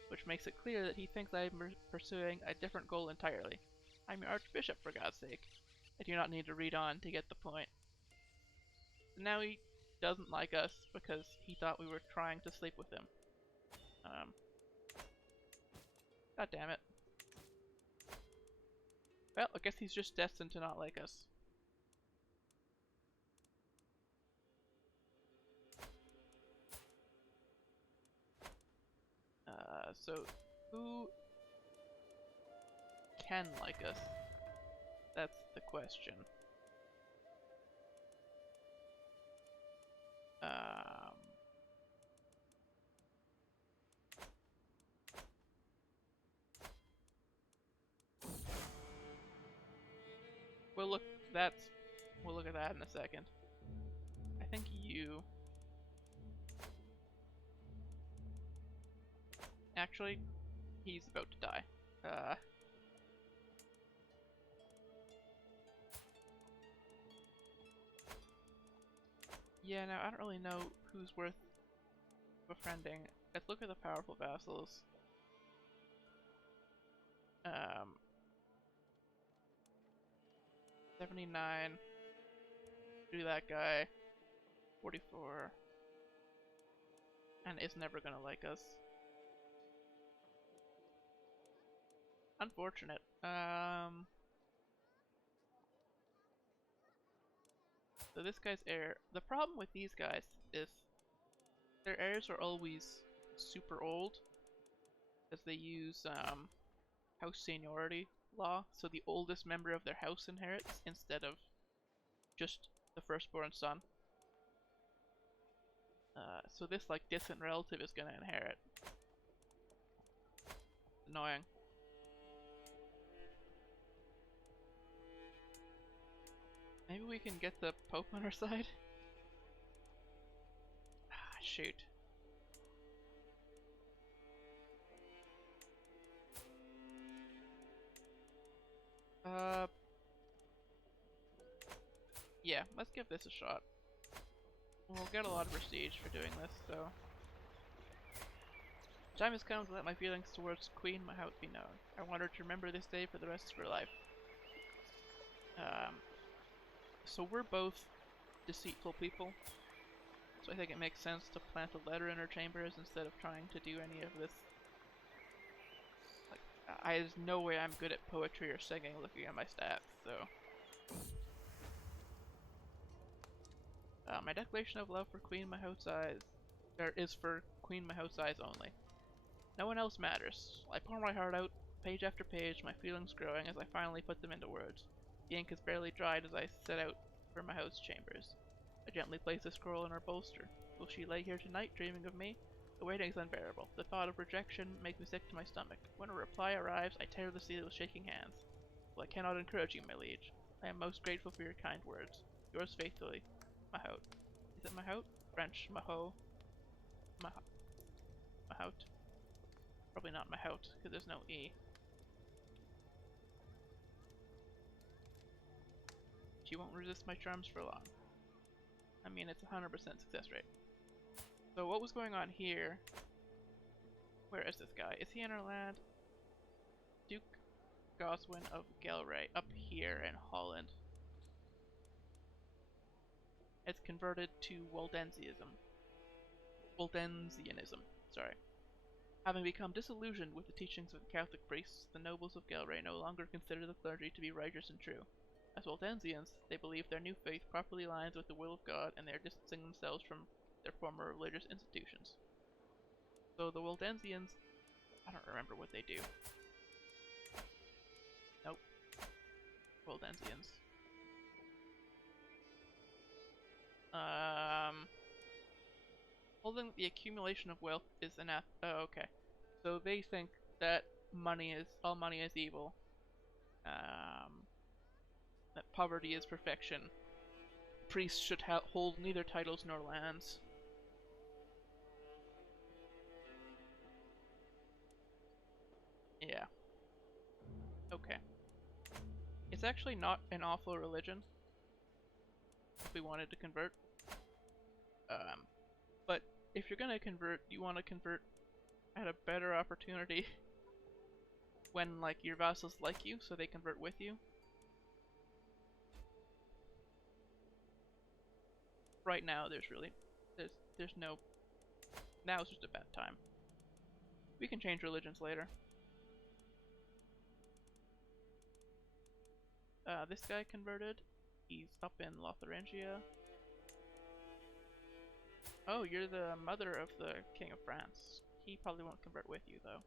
which makes it clear that he thinks I am pursuing a different goal entirely. I'm your archbishop, for God's sake. I do not need to read on to get the point. So now he doesn't like us because he thought we were trying to sleep with him. God damn it. Well, I guess he's just destined to not like us. So who can like us? That's the question. We'll look at that in a second. I think you... Actually, he's about to die. Yeah, now I don't really know who's worth befriending. Let's look at the powerful vassals. 79. Do that guy. 44. And is never gonna like us. Unfortunate. So this guy's heir. The problem with these guys is their heirs are always super old, as they use house seniority law. So the oldest member of their house inherits instead of just the firstborn son. So this like distant relative is gonna inherit. Annoying. Maybe we can get the Pope on our side? Ah, shoot. Yeah, let's give this a shot. We'll get a lot of prestige for doing this, so... Time has come to let my feelings towards Queen Mahout be known. I want her to remember this day for the rest of her life. So we're both deceitful people, so I think it makes sense to plant a letter in our chambers instead of trying to do any of this. Like, there's no way I'm good at poetry or singing looking at my stats, so... my declaration of love for Queen Mahout's eyes is for Queen Mahout's eyes only. No one else matters. I pour my heart out, page after page, my feelings growing as I finally put them into words. The ink is barely dried as I set out for Mahout's chambers. I gently place the scroll in her bolster. Will she lay here tonight, dreaming of me? The waiting is unbearable. The thought of rejection makes me sick to my stomach. When a reply arrives, I tear the seal with shaking hands. Well, I cannot encourage you, my liege. I am most grateful for your kind words. Yours faithfully, Mahout. Is it Mahout? French. Mahout. Probably not Mahout, because there's no E. She won't resist my charms for long. I mean, it's 100% success rate. So what was going on here? Where is this guy? Is he in our land? Duke Goswin of Gelre, up here in Holland. It's converted to Waldensianism, sorry. Having become disillusioned with the teachings of the Catholic priests, the nobles of Gelre no longer consider the clergy to be righteous and true. As Waldensians, they believe their new faith properly aligns with the will of God and they are distancing themselves from their former religious institutions. So the Waldensians, I don't remember what they do. Nope. Waldensians. Holding the accumulation of wealth is oh, okay. So they think that all money is evil. That poverty is perfection. Priests should hold neither titles nor lands. Yeah. Okay. It's actually not an awful religion if we wanted to convert. But if you're gonna convert, you want to convert at a better opportunity when like your vassals like you, so they convert with you. Right now, there's no. Now is just a bad time. We can change religions later. This guy converted. He's up in Lotharingia. Oh, you're the mother of the King of France. He probably won't convert with you, though.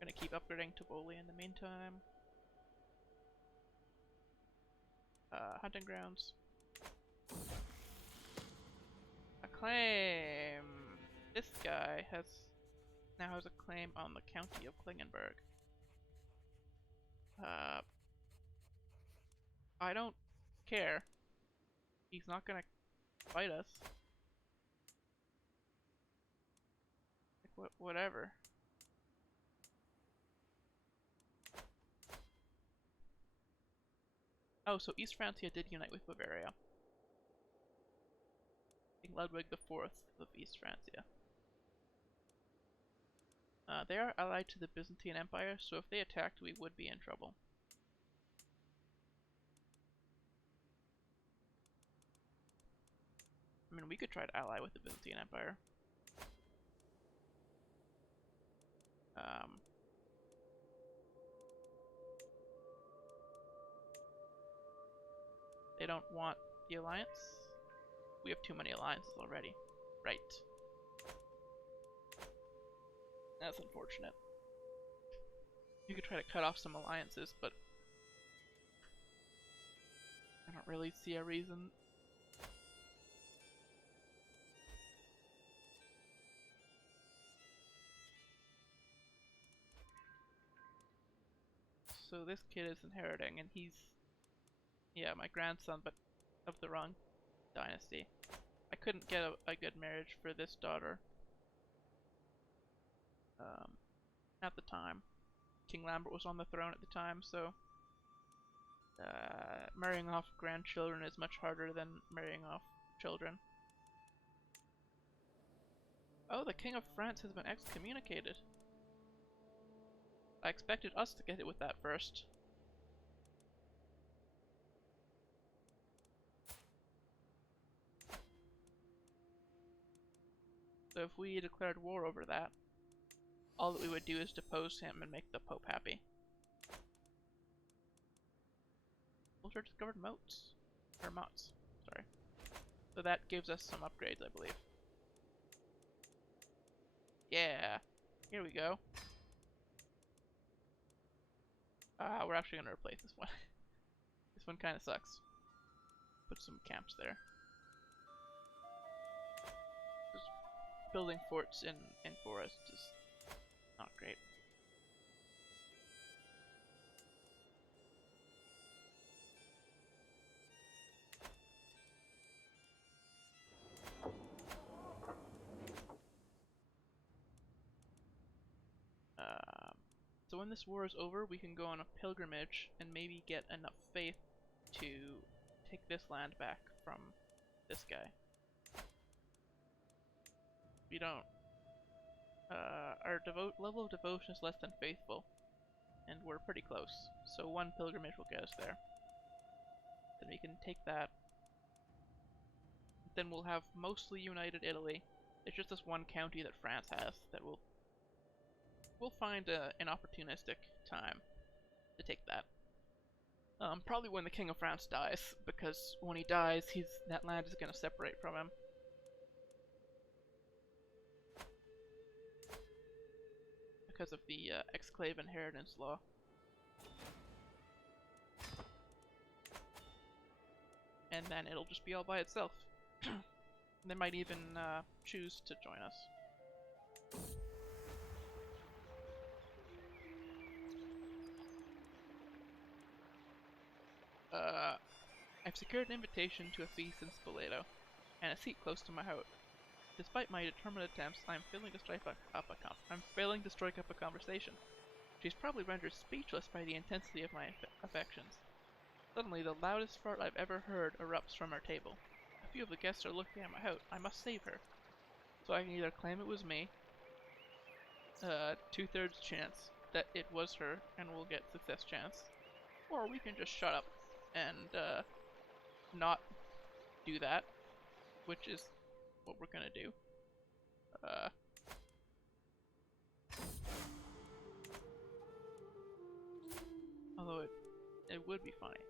Gonna keep upgrading to Boli in the meantime. Hunting grounds. A claim! This guy now has a claim on the county of Klingenberg. I don't care. He's not gonna fight us. Like, whatever. Oh, so East Francia did unite with Bavaria. King Ludwig IV of East Francia. They are allied to the Byzantine Empire, so if they attacked, we would be in trouble. I mean, we could try to ally with the Byzantine Empire. They don't want the alliance. We have too many alliances already. Right. That's unfortunate. You could try to cut off some alliances, but I don't really see a reason. So this kid is inheriting, and he's, yeah, my grandson, but of the wrong dynasty. I couldn't get a good marriage for this daughter at the time. King Lambert was on the throne at the time, so marrying off grandchildren is much harder than marrying off children. Oh, the King of France has been excommunicated. I expected us to get hit with that first. So if we declared war over that, all that we would do is depose him and make the Pope happy. Culture discovered moats. Or moats, sorry. So that gives us some upgrades, I believe. Yeah, here we go. We're actually gonna replace this one. This one kinda sucks. Put some camps there. Just building forts in forests is not great. So when this war is over, we can go on a pilgrimage and maybe get enough faith to take this land back from this guy. We don't. Our level of devotion is less than faithful, and we're pretty close. So one pilgrimage will get us there. Then we can take that. Then we'll have mostly united Italy. It's just this one county that France has that we'll find an opportunistic time to take that. Probably when the King of France dies, because when he dies, that land is going to separate from him. Because of the exclave inheritance law. And then it'll just be all by itself. They might even choose to join us. I've secured an invitation to a feast in Spoleto, and a seat close to my house. Despite my determined attempts, I'm failing to strike up a conversation. She's probably rendered speechless by the intensity of my affections. Suddenly, the loudest fart I've ever heard erupts from our table. A few of the guests are looking at my house. I must save her. So I can either claim it was me, 2/3 chance that it was her, and we'll get success chance, or we can just shut up and not do that, which is what we're gonna do. Although it would be funny.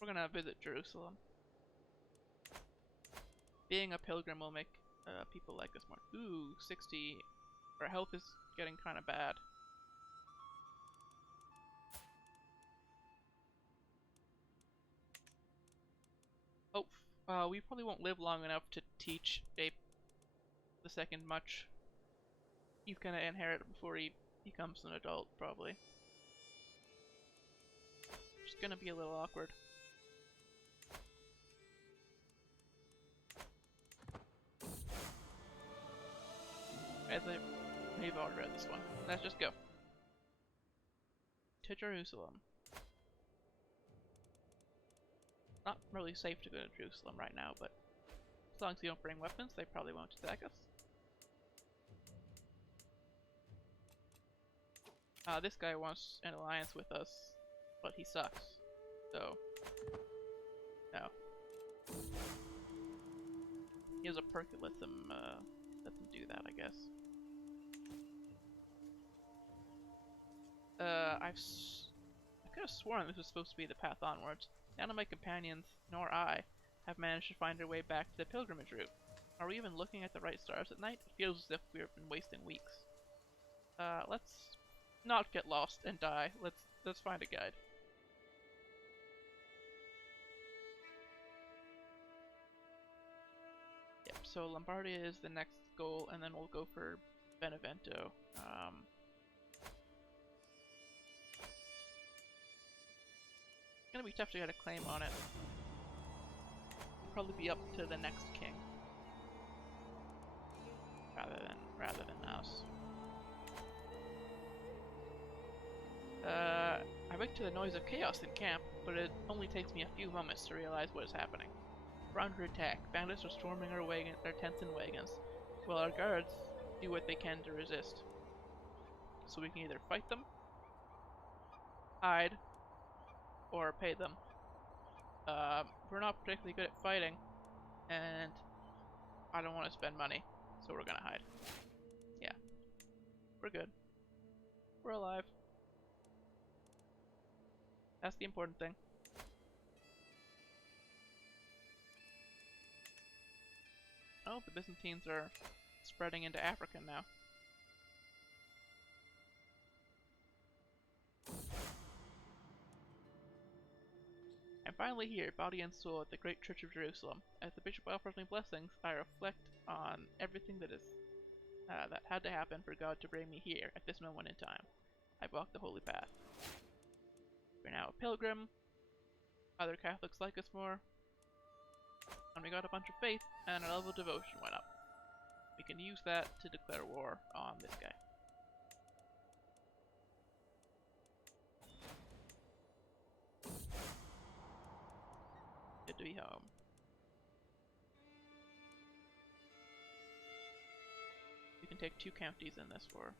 We're gonna visit Jerusalem. Being a pilgrim will make people like us more. Ooh, 60. Our health is getting kind of bad. Oh, we probably won't live long enough to teach Ape the second much. He's gonna inherit it before he becomes an adult, probably. It's gonna be a little awkward. As I may have already read this one. Let's just go. To Jerusalem. Not really safe to go to Jerusalem right now, but as long as you don't bring weapons, they probably won't attack us. This guy wants an alliance with us, but he sucks. So, no. He has a perk that lets him do that, I guess. I could have sworn this was supposed to be the path onwards. None of my companions, nor I, have managed to find our way back to the pilgrimage route. Are we even looking at the right stars at night? It feels as if we've been wasting weeks. Let's not get lost and die. Let's find a guide. Yep, so Lombardia is the next goal, and then we'll go for Benevento. It's gonna be tough to get a claim on it. Probably be up to the next king, rather than us. I wake to the noise of chaos in camp, but it only takes me a few moments to realize what is happening. We're under attack. Bandits are storming our tents and wagons, while our guards do what they can to resist. So we can either fight them, hide, or pay them. We're not particularly good at fighting, and I don't want to spend money, so we're gonna hide. Yeah. We're good. We're alive. That's the important thing. Oh, the Byzantines are spreading into Africa now. I'm finally here, body and soul, at the great Church of Jerusalem. As the bishop offers me blessings, I reflect on everything that had to happen for God to bring me here at this moment in time. I walked the holy path. We're now a pilgrim. Other Catholics like us more. And we got a bunch of faith, and our level of devotion went up. We can use that to declare war on this guy. Good to be home. You can take 2 counties in this war.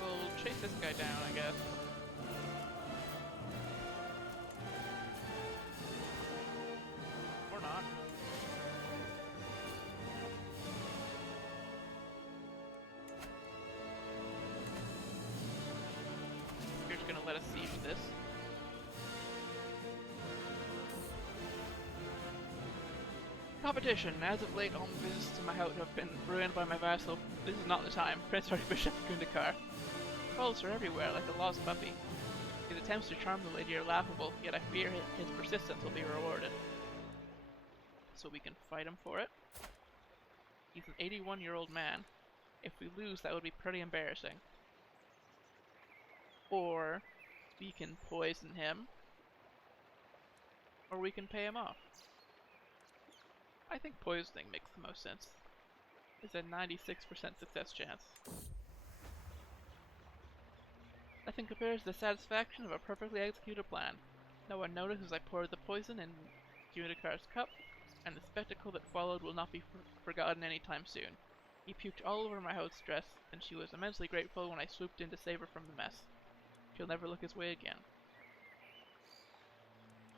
We'll chase this guy down, I guess. Or not. You're just gonna let us siege this. Competition. As of late, all visits to my house have been ruined by my vassal. This is not the time. Prince Archbishop Gundakar. Trolls are everywhere, like a lost puppy. His attempts to charm the lady are laughable, yet I fear his persistence will be rewarded. So we can fight him for it. He's an 81-year-old man. If we lose, that would be pretty embarrassing. Or we can poison him. Or we can pay him off. I think poisoning makes the most sense. There's a 96% success chance. Nothing compares to the satisfaction of a perfectly executed plan. No one noticed as I poured the poison in Gundaka's cup, and the spectacle that followed will not be forgotten anytime soon. He puked all over my host's dress, and she was immensely grateful when I swooped in to save her from the mess. She'll never look his way again.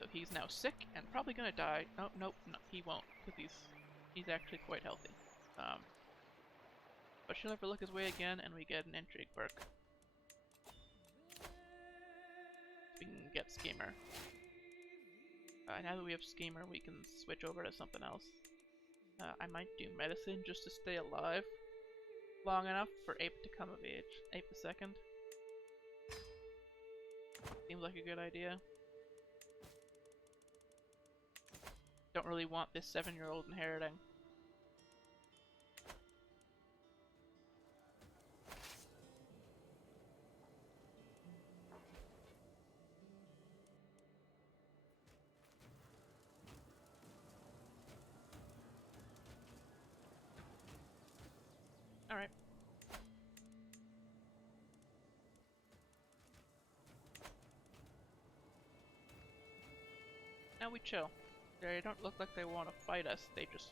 So he's now sick and probably gonna die. Oh, nope, no, he won't, because he's actually quite healthy. But she'll never look his way again, and we get an intrigue perk. We can get Schemer. Now that we have Schemer, we can switch over to something else. I might do Medicine just to stay alive long enough for Ape to come of age. Ape the Second. Seems like a good idea. Don't really want this 7-year-old inheriting. Alright. Now we chill. They don't look like they want to fight us, they just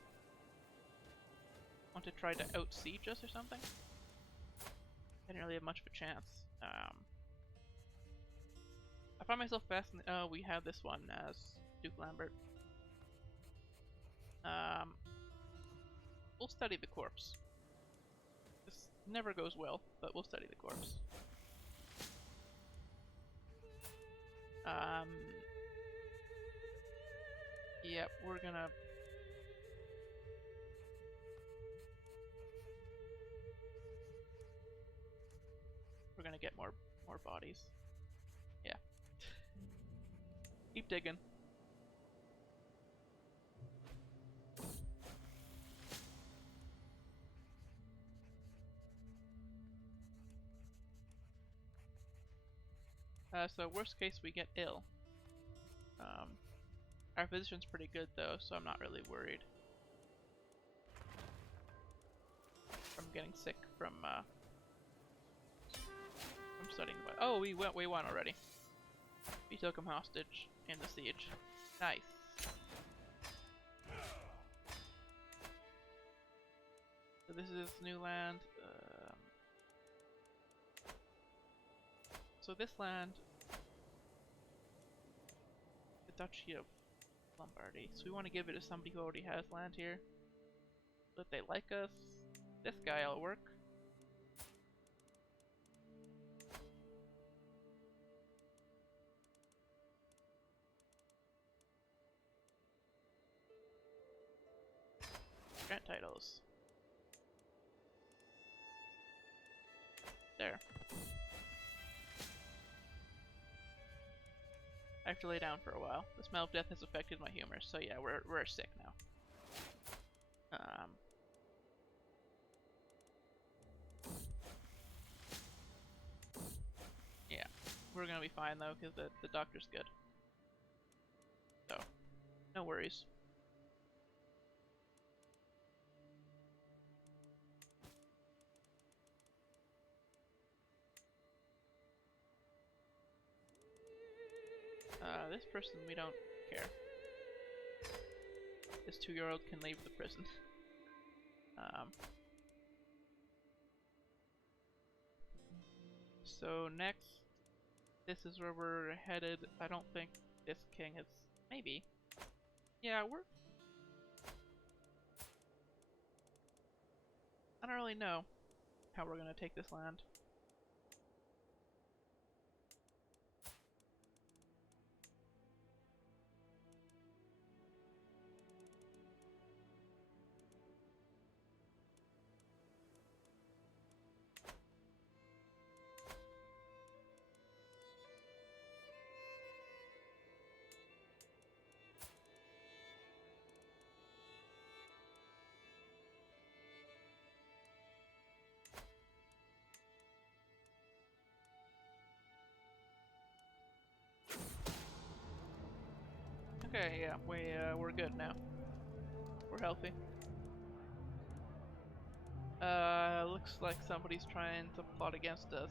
want to try to out-siege us or something. They didn't really have much of a chance. I find myself fascinated. Oh, we have this one as Duke Lambert. We'll study the corpse. This never goes well, but we'll study the corpse. Yep, we're gonna... We're gonna get more bodies. Yeah. Keep digging. So worst case we get ill. Our physician's pretty good though, so I'm not really worried. From getting sick from studying the body. Oh, we won already. We took him hostage in the siege. Nice. So this is new land. So this land, the Duchy of Lombardy. So we want to give it to somebody who already has land here. But they like us. This guy'll work. Grant titles. There. I have to lay down for a while. The smell of death has affected my humor, so yeah, we're sick now. Yeah, we're gonna be fine though, because the doctor's good. So, no worries. This person, we don't care. This 2-year-old can leave the prison. So next, this is where we're headed. I don't think this king is... maybe. Yeah, I don't really know how we're gonna take this land. Okay, yeah, we're good now. We're healthy. Looks like somebody's trying to plot against us.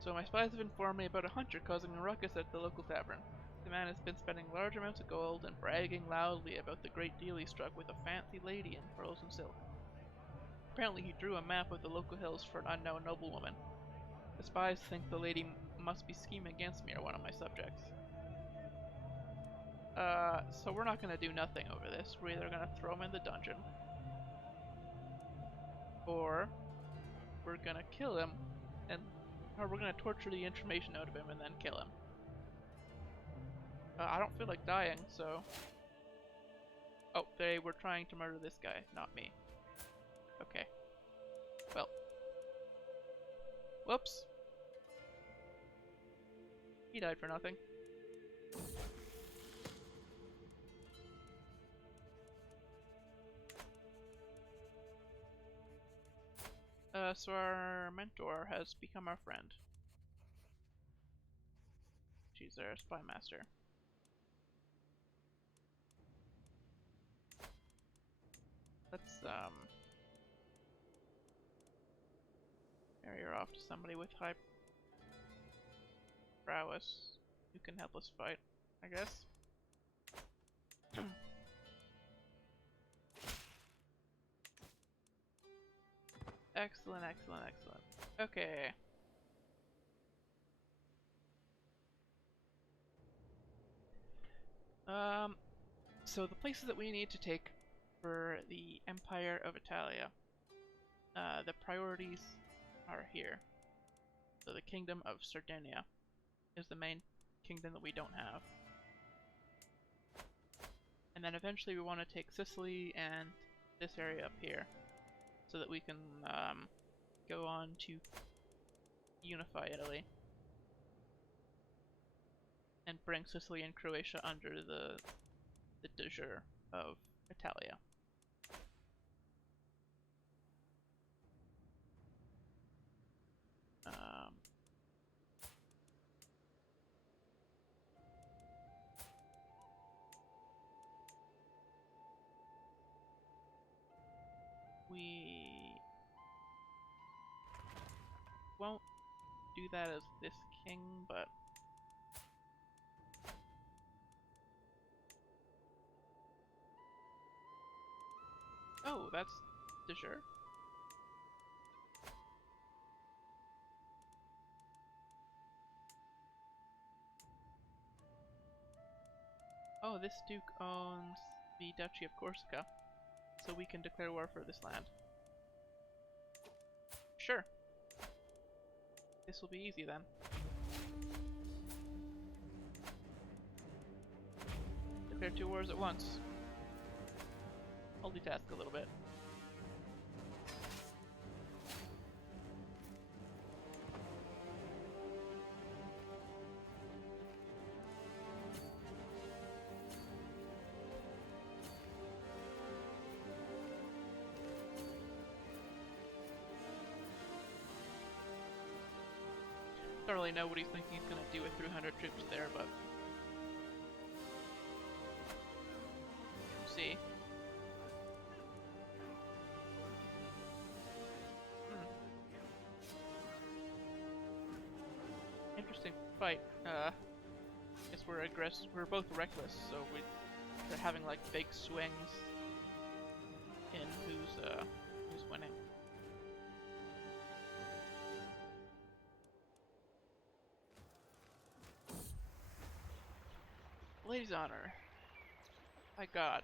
So my spies have informed me about a hunter causing a ruckus at the local tavern. The man has been spending large amounts of gold and bragging loudly about the great deal he struck with a fancy lady in pearls and silk. Apparently he drew a map of the local hills for an unknown noblewoman. The spies think the lady must be scheming against me or one of my subjects. So we're not gonna do nothing over this. We're either gonna throw him in the dungeon, or we're gonna kill him, or we're gonna torture the information out of him and then kill him. I don't feel like dying, so... Oh, they were trying to murder this guy, not me. Okay. Well. Whoops. He died for nothing. So our mentor has become our friend. She's our spy master. Let's marry her off to somebody with high prowess who can help us fight, I guess. Excellent, excellent, excellent. Okay. So the places that we need to take for the Empire of Italia, the priorities are here. So the Kingdom of Sardinia is the main kingdom that we don't have. And then eventually we want to take Sicily and this area up here, so that we can go on to unify Italy and bring Sicily and Croatia under the de jure of Italia. We won't do that as this king, but oh, that's de jure. Oh, this duke owns the Duchy of Corsica, so we can declare war for this land. Sure. This will be easy then. Declare 2 wars at once. Multitask a little bit. Don't really know what he's thinking he's gonna do with 300 troops there, but we'll see. Interesting fight. Guess we're aggressive. We're both reckless, so they're having like big swings in who's winning. Lady's honor. My god.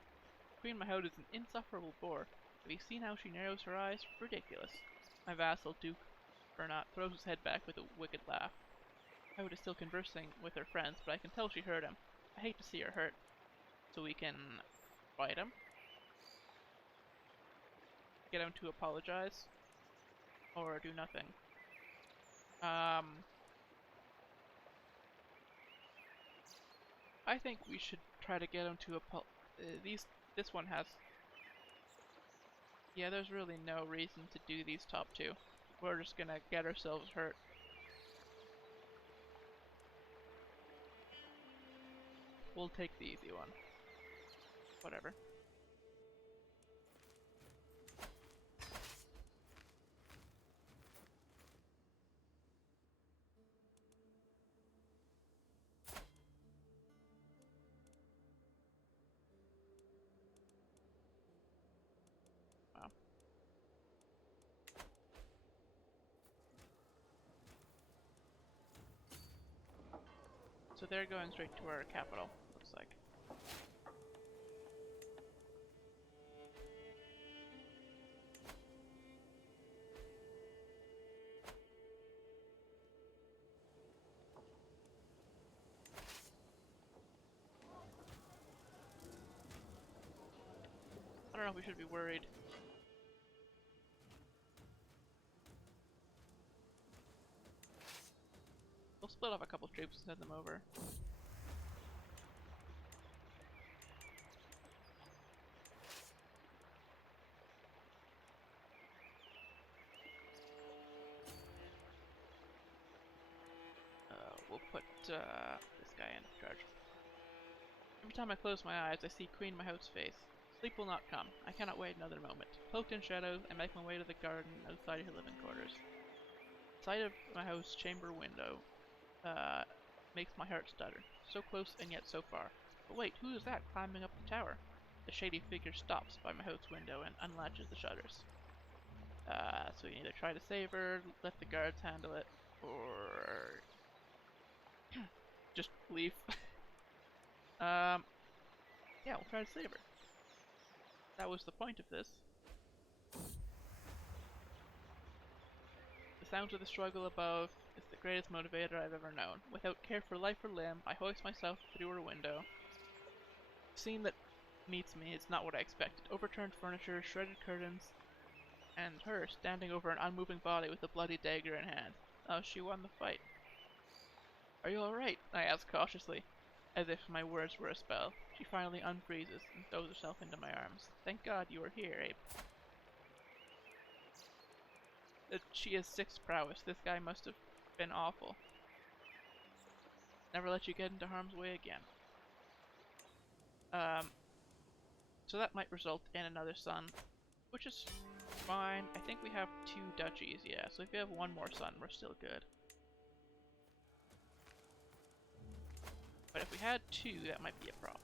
Queen Mahout is an insufferable bore. Have you seen how she narrows her eyes? Ridiculous. My vassal, Duke Lambert, throws his head back with a wicked laugh. Mahout is still conversing with her friends, but I can tell she heard him. I hate to see her hurt. So we can fight him. Get him to apologize. Or do nothing. I think we should try to get him to this one has... Yeah, there's really no reason to do these top 2. We're just gonna get ourselves hurt. We'll take the easy one. Whatever. So they're going straight to our capital, looks like. I don't know if we should be worried. We'll split off a couple troops and send them over. We'll put this guy in charge. Every time I close my eyes, I see Queen Mahout's face. Sleep will not come. I cannot wait another moment. Cloaked in shadows, I make my way to the garden outside her living quarters. Sight of my house chamber window makes my heart stutter. So close and yet so far. But wait, who is that climbing up the tower? The shady figure stops by my house window and unlatches the shutters. So you either try to save her, let the guards handle it, or just leave. Yeah, we'll try to save her. That was the point of this. The sound of the struggle above is the greatest motivator I've ever known. Without care for life or limb, I hoist myself through her window. The scene that meets me is not what I expected. Overturned furniture, shredded curtains, and her standing over an unmoving body with a bloody dagger in hand. Oh, she won the fight. Are you alright? I asked cautiously, as if my words were a spell. She finally unfreezes and throws herself into my arms. Thank God you are here, Abe. She has 6 prowess. This guy must have been awful. Never let you get into harm's way again. So that might result in another son, which is fine. I think we have 2 duchies, yeah. So if we have 1 more son, we're still good. But if we had 2, that might be a problem.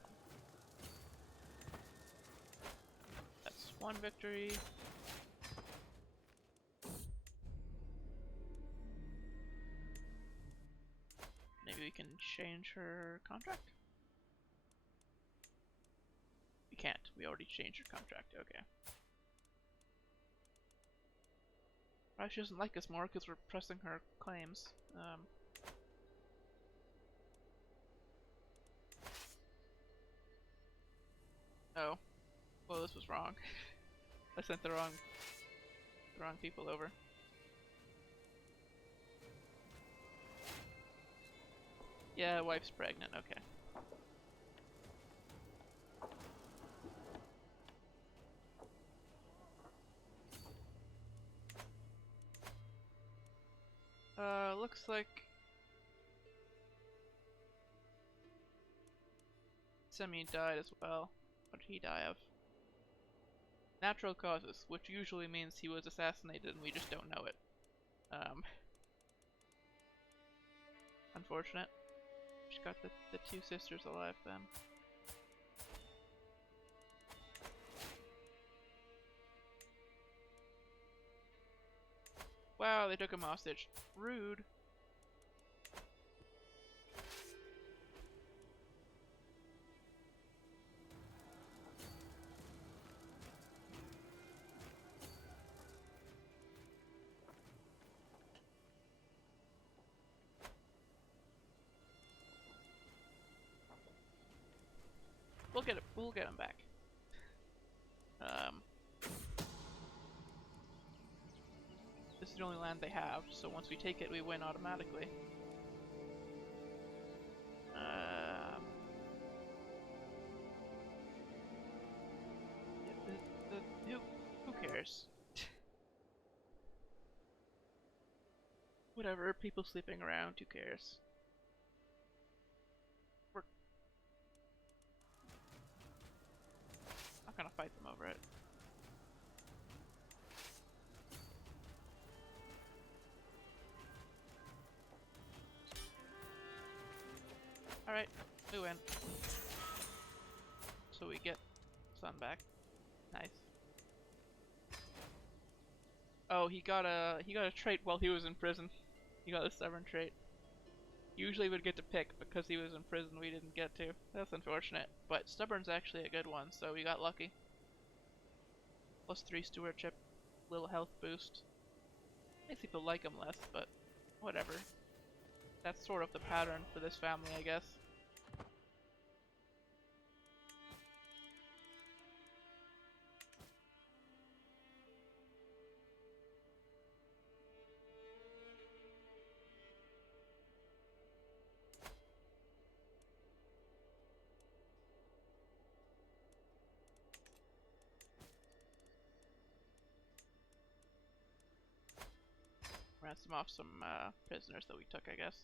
That's 1 victory. Maybe we can change her contract? We can't. We already changed her contract. Okay. Probably she doesn't like us more because we're pressing her claims. Oh. Well, this was wrong. I sent the wrong people over. Yeah, wife's pregnant, okay. Looks like Semi died as well. What did he die of? Natural causes, which usually means he was assassinated and we just don't know it. Unfortunate. She's got the 2 sisters alive then. Wow, they took him hostage. Rude. We'll get him back. This is the only land they have, so once we take it, we win automatically. Who cares? Whatever, people sleeping around, who cares? We're not gonna fight them over it. Alright, we win. So we get Sun back. Nice. Oh, he got a trait while he was in prison. He got a stubborn trait. Usually we'd get to pick, because he was in prison we didn't get to. That's unfortunate. But stubborn's actually a good one, so we got lucky. +3 stewardship, little health boost. Makes people like him less, but whatever. That's sort of the pattern for this family, I guess. Ransom off some prisoners that we took, I guess.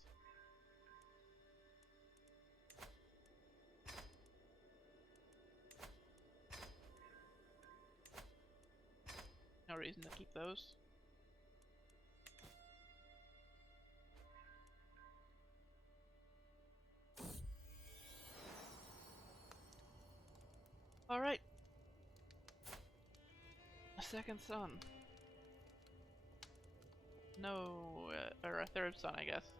reason to keep those. Alright. A second son. No, or a third son, I guess.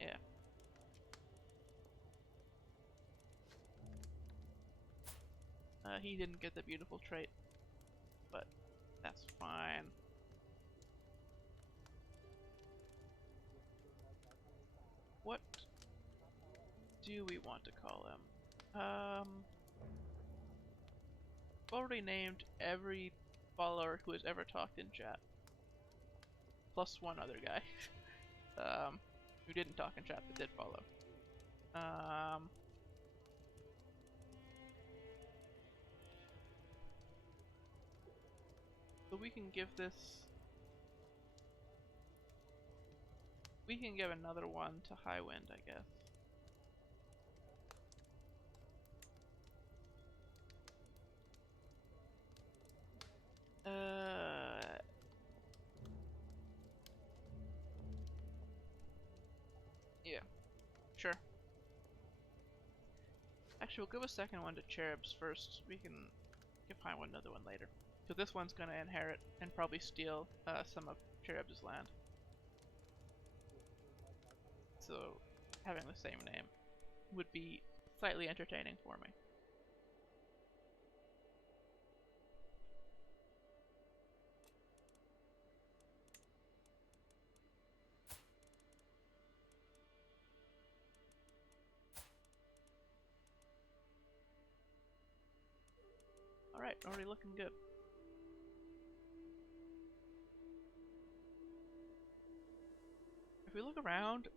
Yeah. He didn't get the beautiful trait, but that's fine. What do we want to call him? Already named every follower who has ever talked in chat. Plus one other guy. Who didn't talk in chat but did follow. So we can give this... We can give another one to Highwind, I guess. Yeah, sure. Actually, we'll give a second one to Cherubs first. We can give Highwind another one later. So this one's gonna inherit and probably steal some of Cherubs' land. So having the same name would be slightly entertaining for me. Alright, already looking good. If we look around,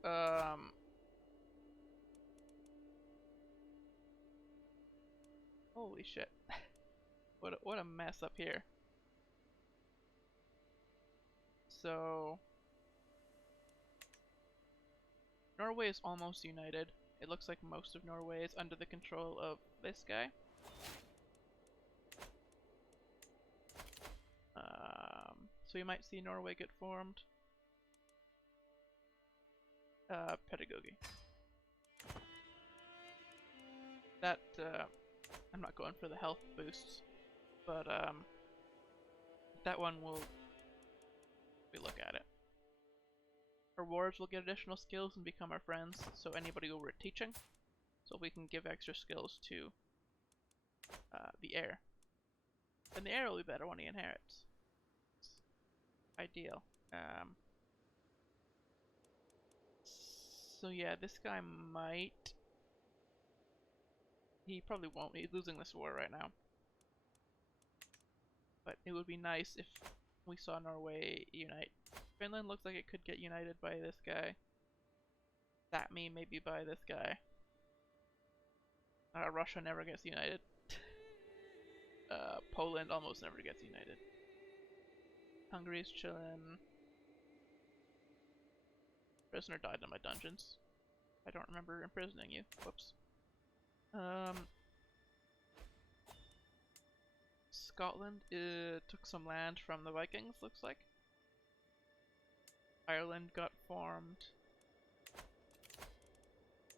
holy shit. What a mess up here. So Norway is almost united. It looks like most of Norway is under the control of this guy. So you might see Norway get formed. Pedagogy. That, I'm not going for the health boosts, but that one will, we look at it. Our wards will get additional skills and become our friends, so anybody who we're teaching, so we can give extra skills to the heir. And the heir will be better when he inherits. It's ideal. So yeah, this guy might... He probably won't. He's losing this war right now. But it would be nice if we saw Norway unite. Finland looks like it could get united by this guy. Sapmi maybe by this guy. Russia never gets united. Poland almost never gets united. Hungary's chillin'. Prisoner died in my dungeons. I don't remember imprisoning you. Whoops. Scotland took some land from the Vikings, looks like. Ireland got formed.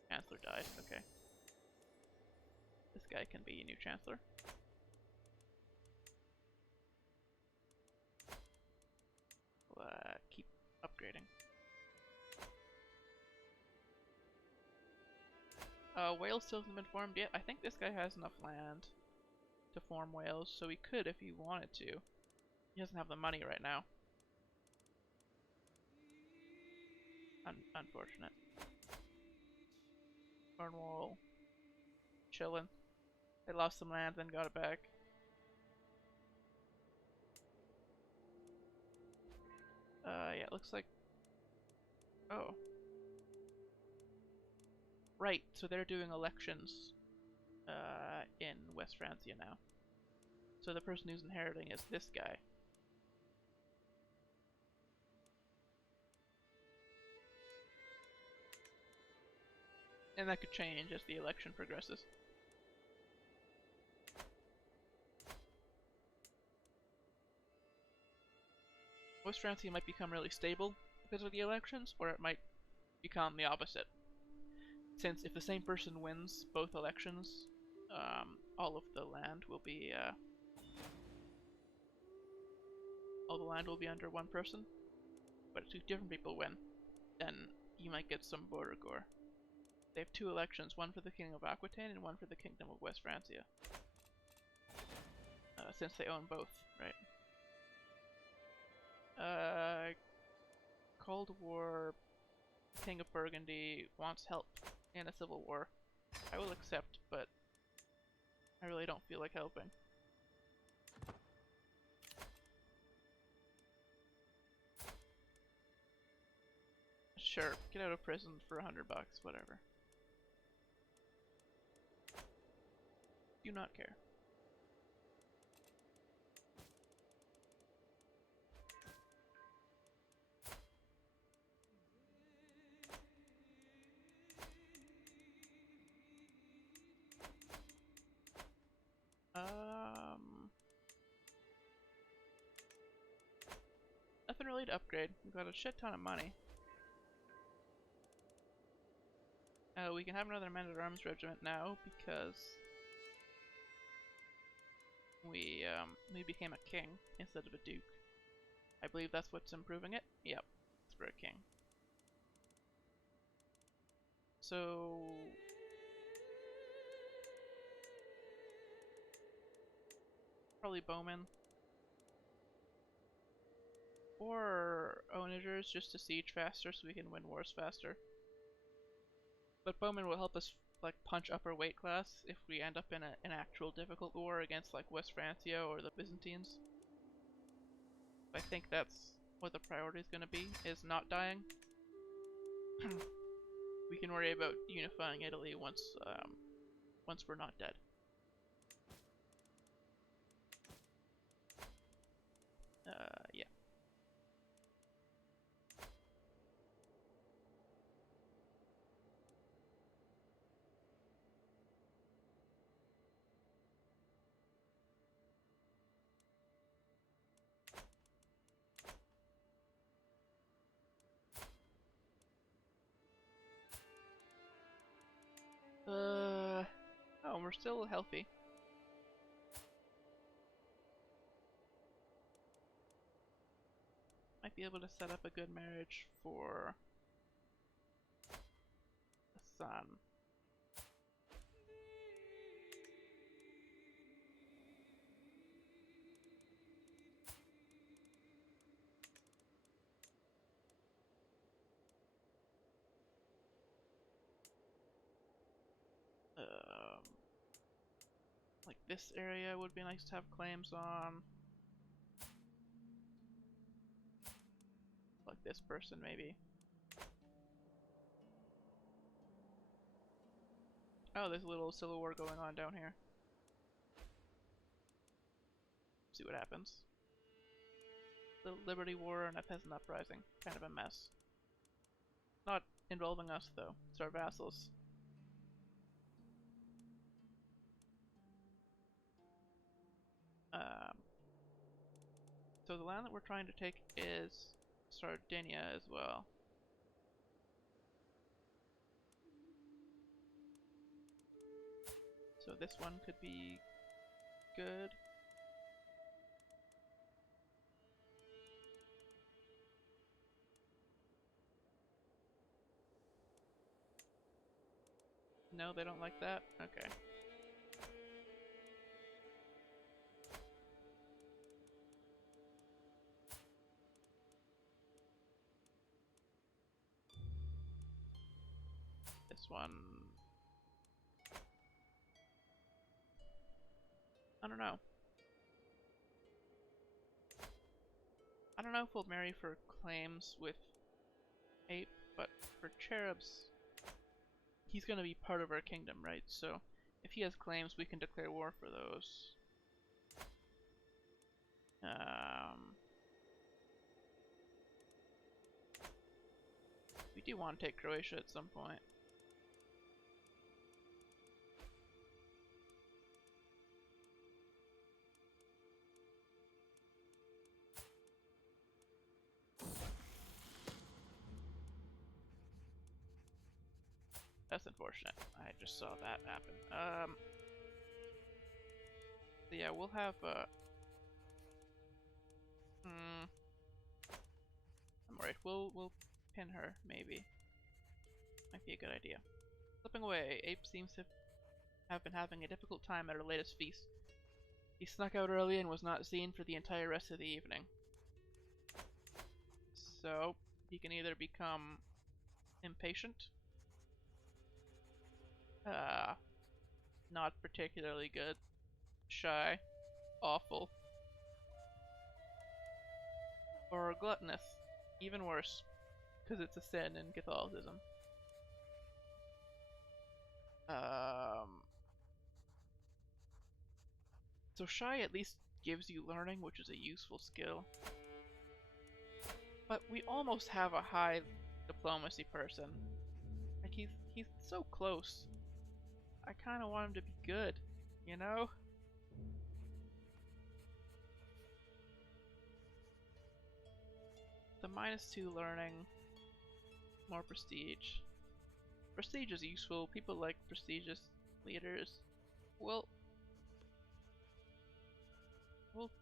Chancellor died, okay. This guy can be a new chancellor. We'll keep upgrading. Wales still hasn't been formed yet. I think this guy has enough land to form Wales, so he could if he wanted to. He doesn't have the money right now. Unfortunate. Cornwall. Chillin'. They lost some land, then got it back. Yeah, it looks like... Oh. Right, so they're doing elections in West Francia now. So the person who's inheriting is this guy. And that could change as the election progresses. West Francia might become really stable because of the elections, or it might become the opposite. Since if the same person wins both elections, all of the land will be under one person. But if two different people win, then you might get some border gore. They have 2 elections, one for the Kingdom of Aquitaine and one for the Kingdom of West Francia. Since they own both, right? Cold War, King of Burgundy wants help in a civil war. I will accept, but I really don't feel like helping. Sure, get out of prison for $100, whatever. Do not care. Nothing really to upgrade. We've got a shit ton of money. We can have another men-at-arms regiment now because we became a king instead of a duke. I believe that's what's improving it. Yep, it's for a king. So probably bowmen or onagers just to siege faster so we can win wars faster. But bowmen will help us like punch upper weight class if we end up in an actual difficult war against like West Francia or the Byzantines. I think that's what the priority is going to be, is not dying. We can worry about unifying Italy once we're not dead. Yeah. Oh, we're still healthy. Might be able to set up a good marriage for the son. Like this area would be nice to have claims on. Like this person, maybe. Oh, there's a little civil war going on down here. See what happens. Little Liberty War and a peasant uprising. Kind of a mess. Not involving us, though. It's our vassals. So the land that we're trying to take is Sardinia as well. So this one could be good. No, they don't like that? Okay. This one... I don't know. I don't know if we'll marry for claims with Ape, but for Cherubs, he's gonna be part of our kingdom, right? So if he has claims, we can declare war for those. We do want to take Croatia at some point. That's unfortunate. I just saw that happen. So yeah, we'll have I'm worried. We'll pin her maybe. Might be a good idea. Slipping away, Ape seems to have been having a difficult time at her latest feast. He snuck out early and was not seen for the entire rest of the evening. So he can either become impatient, not particularly good, shy, awful, or gluttonous, even worse, because it's a sin in Catholicism. So shy at least gives you learning, which is a useful skill. But we almost have a high diplomacy person. Like he's so close. I kind of want him to be good, you know? The -2 learning, more prestige. Prestige is useful. People like prestigious leaders. We'll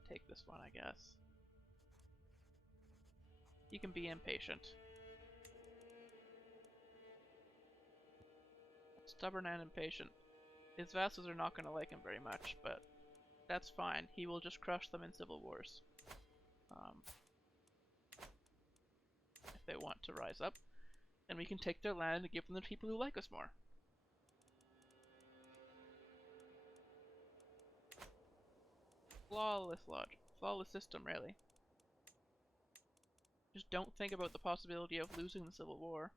take this one, I guess. He can be impatient. Stubborn and impatient. His vassals are not going to like him very much, but that's fine. He will just crush them in civil wars. If they want to rise up, and we can take their land and give them the people who like us more. Flawless logic. Flawless system, really. Just don't think about the possibility of losing the Civil War.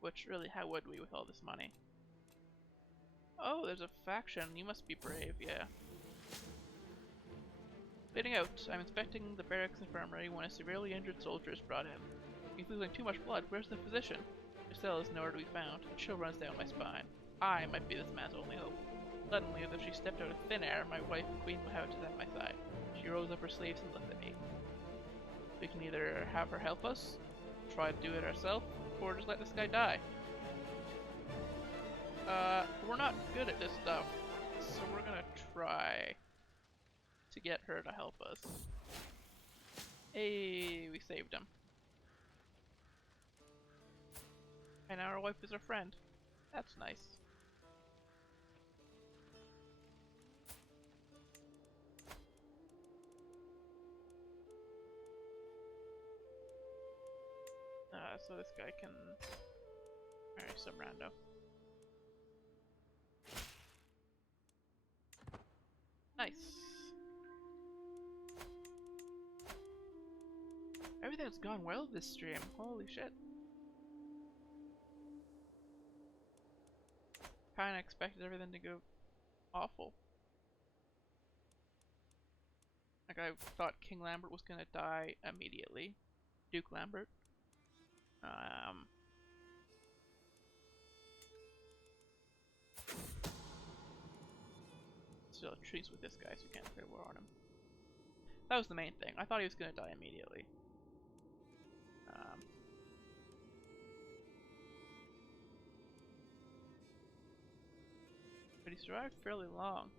Which, really, how would we with all this money? Oh, there's a faction. You must be brave, yeah. Leading out, I'm inspecting the barracks infirmary when a severely injured soldier is brought in. He's losing too much blood. Where's the physician? Giselle is nowhere to be found. A chill runs down my spine. I might be this man's only hope. Suddenly, as if she stepped out of thin air, my wife, Queen Mahut, is at my side. She rolls up her sleeves and looks at me. We can either have her help us, try to do it ourselves, or just let this guy die. We're not good at this stuff, so we're gonna try to get her to help us. Hey, we saved him. And now our wife is our friend. That's nice. So this guy can marry some rando. Nice. Everything's gone well this stream. Holy shit. Kinda expected everything to go awful. Like I thought King Lambert was gonna die immediately. Duke Lambert. Still treats with this guy, so we can't declare war on him. That was the main thing. I thought he was gonna die immediately. But he survived fairly long.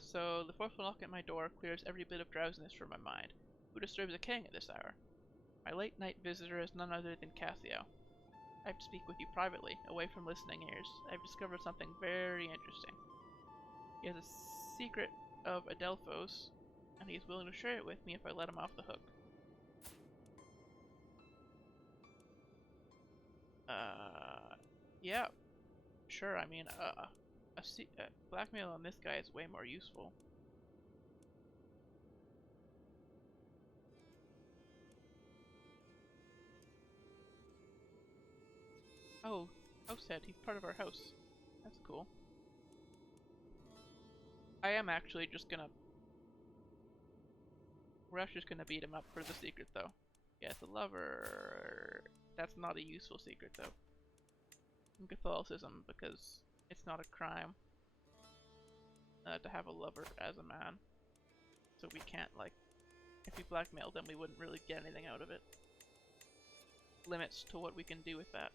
So the forceful knock at my door clears every bit of drowsiness from my mind. Who disturbs a king at this hour? My late night visitor is none other than Cassio. I have to speak with you privately, away from listening ears. I've discovered something very interesting. He has a secret of Adelphos, and he is willing to share it with me if I let him off the hook. Yeah, sure. I mean, blackmail on this guy is way more useful. Oh, Househead, he's part of our house. That's cool. I am actually just gonna... We're actually just gonna beat him up for the secret, though. Yeah, it's a lover. That's not a useful secret, though. In Catholicism, because it's not a crime to have a lover as a man. so we can't, like, if we blackmailed them, we wouldn't really get anything out of it. Limits to what we can do with that.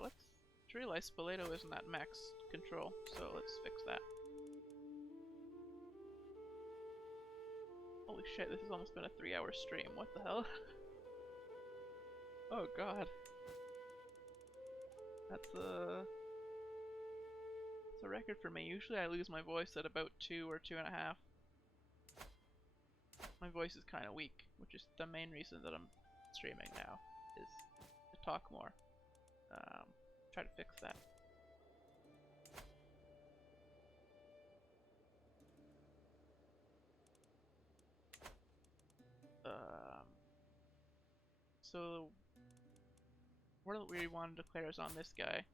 Let's realize Spoleto isn't at max control, so let's fix that. Holy shit, this has almost been a 3-hour stream, what the hell? Oh god. That's a record for me. Usually I lose my voice at about 2 or 2.5. My voice is kind of weak, which is the main reason that I'm streaming now, is to talk more. Try to fix that. So we want to declare is on this guy,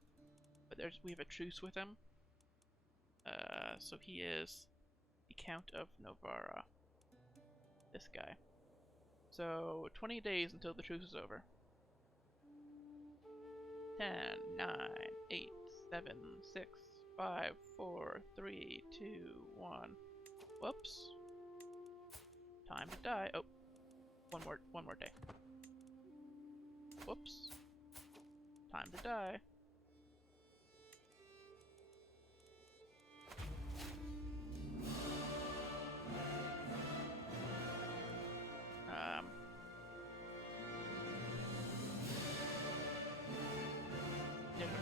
but we have a truce with him. So he is the Count of Novara. This guy. So 20 days until the truce is over. 10, 9, 8, 7, 6, 5, 4, 3, 2, 1. Whoops. Time to die. Oh, one more day. Whoops. Time to die.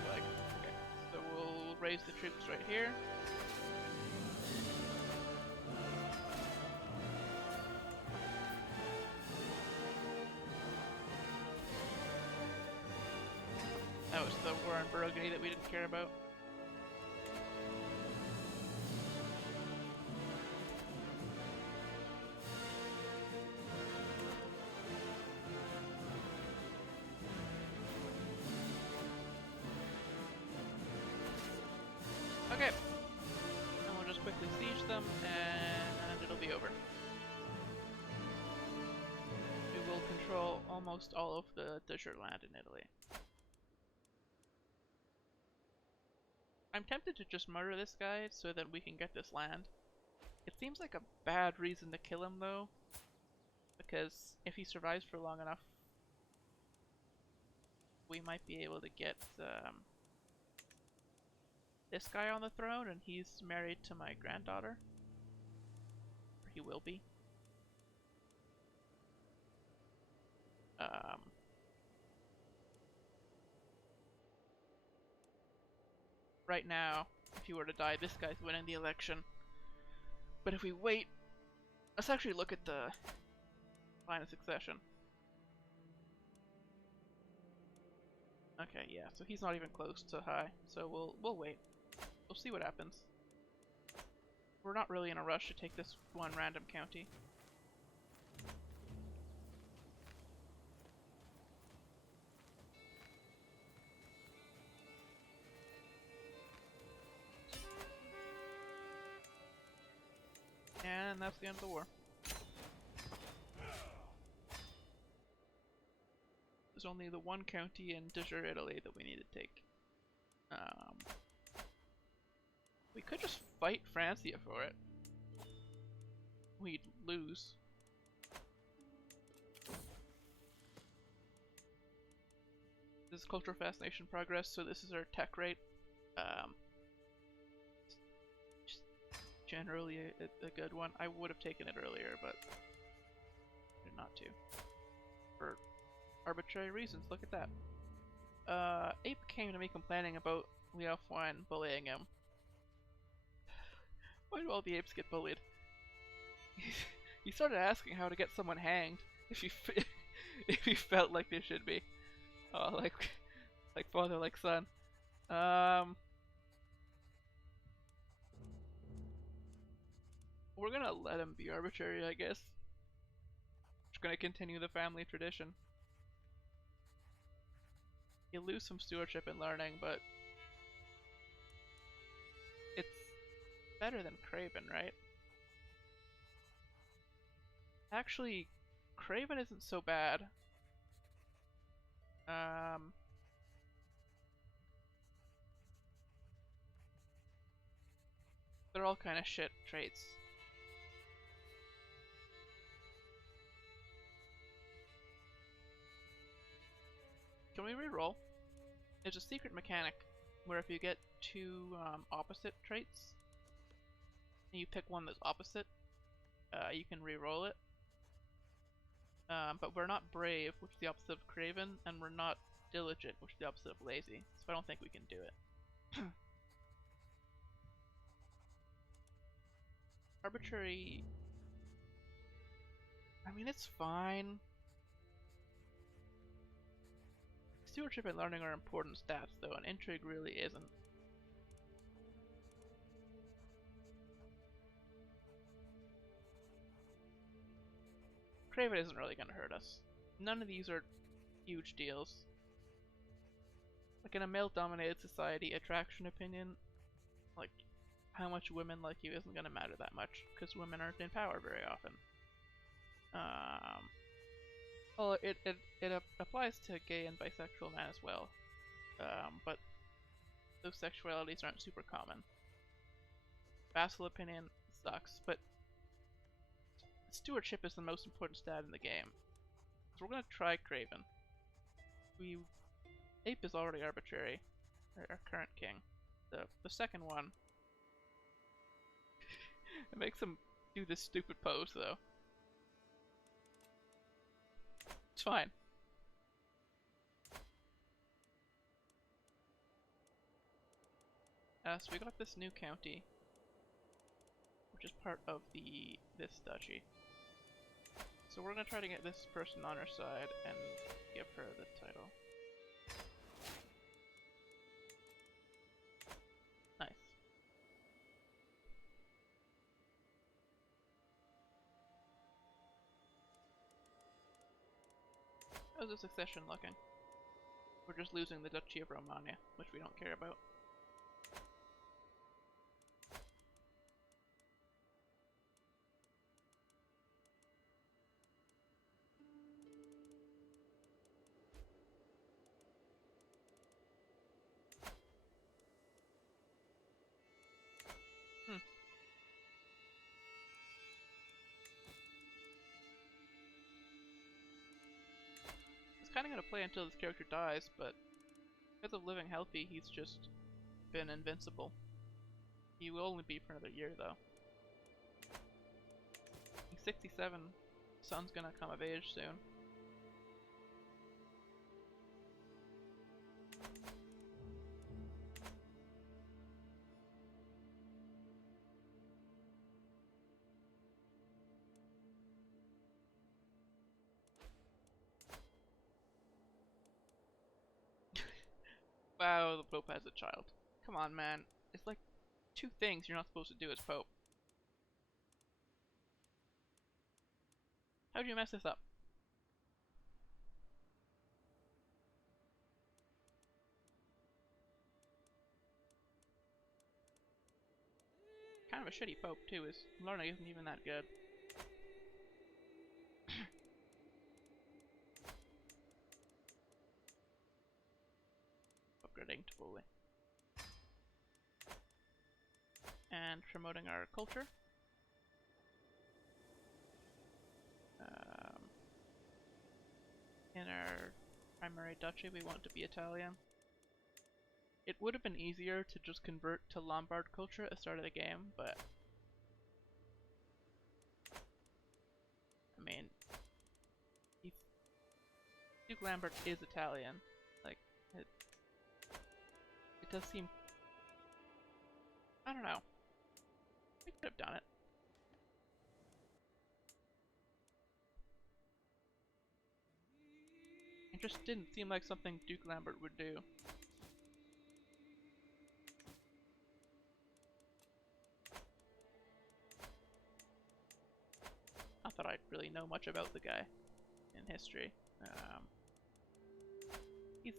Flag. Okay, so we'll raise the troops right here. That was the war in Burgundy that we didn't care about. Okay, and we'll just quickly siege them, and it'll be over. We will control almost all of the desert land in Italy. I'm tempted to just murder this guy so that we can get this land. It seems like a bad reason to kill him though, because if he survives for long enough, we might be able to get this guy on the throne, and he's married to my granddaughter. Or he will be. Right now, if he were to die, this guy's winning the election. But if we wait, let's actually look at the line of succession. Okay, yeah, so he's not even close to high, so we'll wait. We'll see what happens. We're not really in a rush to take this one random county. And that's the end of the war. There's only the one county in desert Italy that we need to take. We could just fight Francia for it. We'd lose. This is cultural fascination progress, so this is our tech rate. Generally a good one. I would have taken it earlier, but did not to. For arbitrary reasons, look at that. Ape came to me complaining about Leo Fwine bullying him. Why do all the apes get bullied? He started asking how to get someone hanged if you felt like they should be. Oh, like father, like son. We're gonna let him be arbitrary, I guess. Just gonna continue the family tradition. You lose some stewardship and learning, but it's better than Craven, right? Actually, Craven isn't so bad. They're all kind of shit traits. when we reroll, there's a secret mechanic where if you get two opposite traits, and you pick one that's opposite, you can reroll it. But we're not brave, which is the opposite of craven, and we're not diligent, which is the opposite of lazy, so I don't think we can do it. Arbitrary... I mean, it's fine. Stewardship and learning are important stats, though, and intrigue really isn't. Craven isn't really gonna hurt us. None of these are huge deals. Like in a male-dominated society, attraction opinion, like how much women like you isn't gonna matter that much, because women aren't in power very often. Well, it applies to gay and bisexual men as well, but those sexualities aren't super common. Vassal opinion sucks, but stewardship is the most important stat in the game. So we're gonna try Craven. Ape is already arbitrary, our current king. The second one, it makes him do this stupid pose though. It's fine. So we got this new county, which is part of this duchy. So we're gonna try to get this person on our side and give her the title. Nice. How's the succession looking? We're just losing the Duchy of Romagna, which we don't care about. Kind of gonna play until this character dies, but because of living healthy, he's just been invincible. He will only be for another year, though. He's 67. Son's gonna come of age soon. Wow, the Pope has a child. Come on, man. It's like 2 things you're not supposed to do as Pope. How'd you mess this up? Kind of a shitty Pope, too. His learning isn't even that good. Upgrading to fully. And promoting our culture. In our primary duchy, we want to be Italian. It would have been easier to just convert to Lombard culture at the start of the game, but I mean, Duke Lambert is Italian. Like, it does seem, I don't know. We could have done it. It just didn't seem like something Duke Lambert would do. Not that I really know much about the guy in history. He's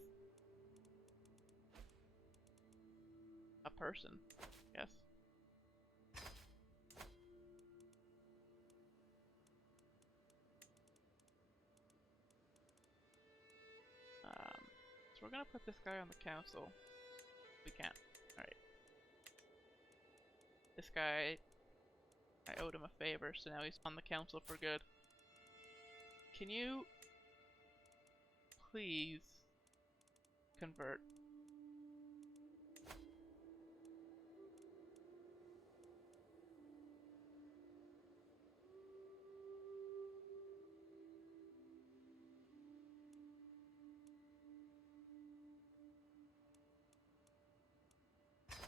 a person, I guess. So we're gonna put this guy on the council. We can't. Alright. This guy, I owed him a favor, so now he's on the council for good. Can you please convert.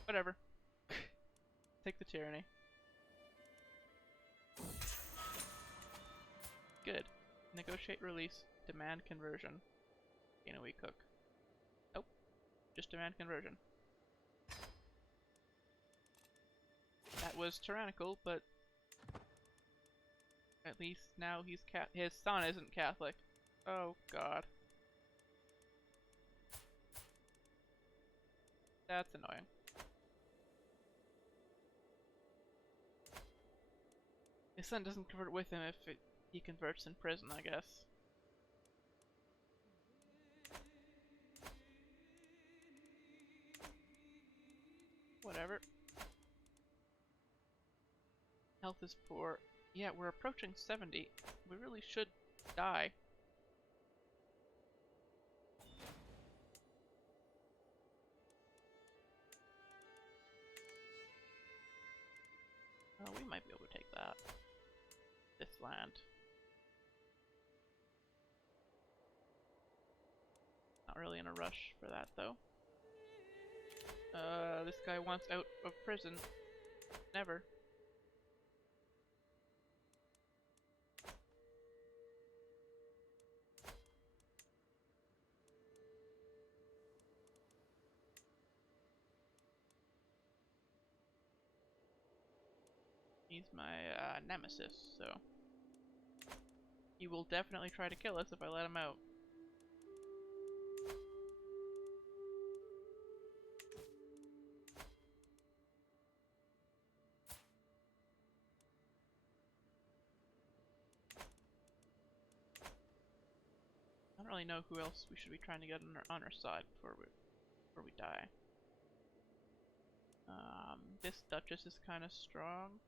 Whatever. Take the tyranny. Good. Negotiate release. Demand conversion. Gain a weak hook. Nope. Just demand conversion. That was tyrannical, but at least now he's his son isn't Catholic. Oh god. That's annoying. His son doesn't convert with him if he converts in prison, I guess. Whatever. Health is poor. Yeah, we're approaching 70. We really should die. Oh, we might be able to take that. This land. Not really in a rush for that, though. This guy wants out of prison. Never. He's my nemesis, so he will definitely try to kill us if I let him out. I don't really know who else we should be trying to get on our side before we die. This Duchess is kind of strong.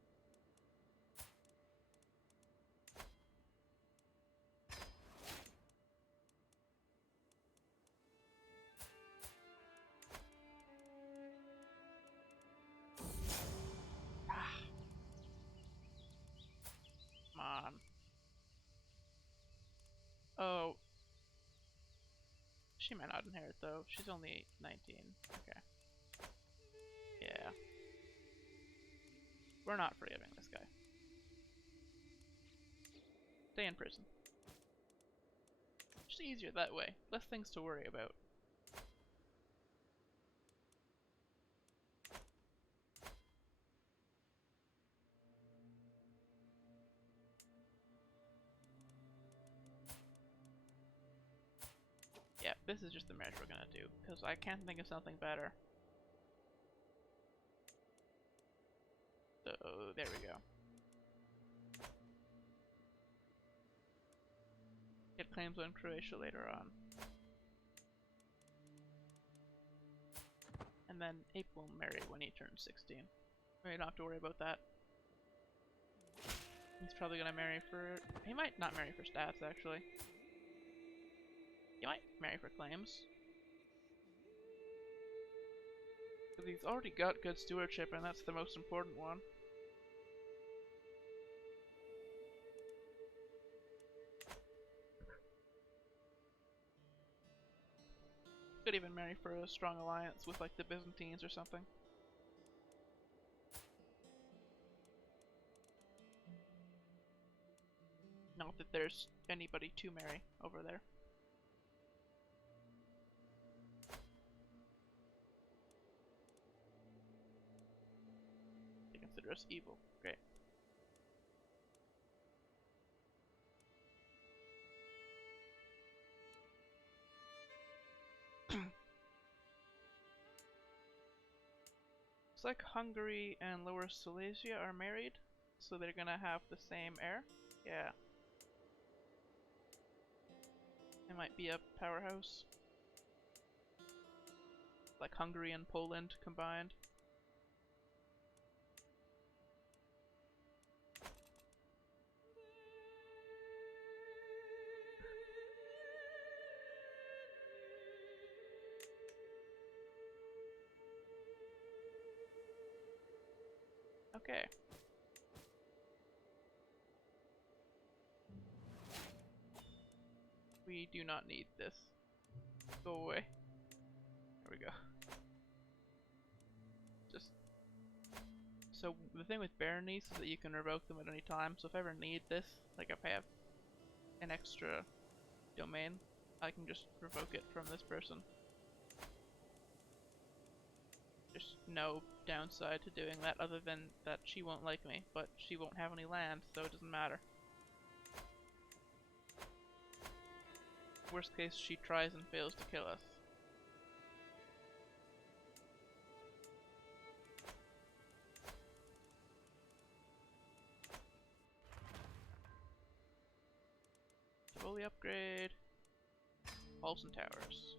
Come on. Oh. She might not inherit though. She's only 19. Okay. Yeah. We're not forgiving this guy. Stay in prison. It's easier that way. Less things to worry about. Yeah, this is just the marriage we're gonna do, because I can't think of something better. So, there we go. Get claims on Croatia later on. And then Ape will marry when he turns 16. We don't have to worry about that. He's probably gonna marry for... He might not marry for stats, actually. He might marry for claims. Because he's already got good stewardship, and that's the most important one. Could even marry for a strong alliance with like the Byzantines or something. Not that there's anybody to marry over there. They consider us evil. Great. Looks like Hungary and Lower Silesia are married, so they're gonna have the same heir. Yeah. It might be a powerhouse. Like Hungary and Poland combined. Okay. We do not need this. Go away. There we go. Just so the thing with baronies is that you can revoke them at any time. So if I ever need this, like if I have an extra domain, I can just revoke it from this person. There's no downside to doing that other than that she won't like me, but she won't have any land, so it doesn't matter. Worst case, she tries and fails to kill us. Tivoli upgrade. Halls and towers.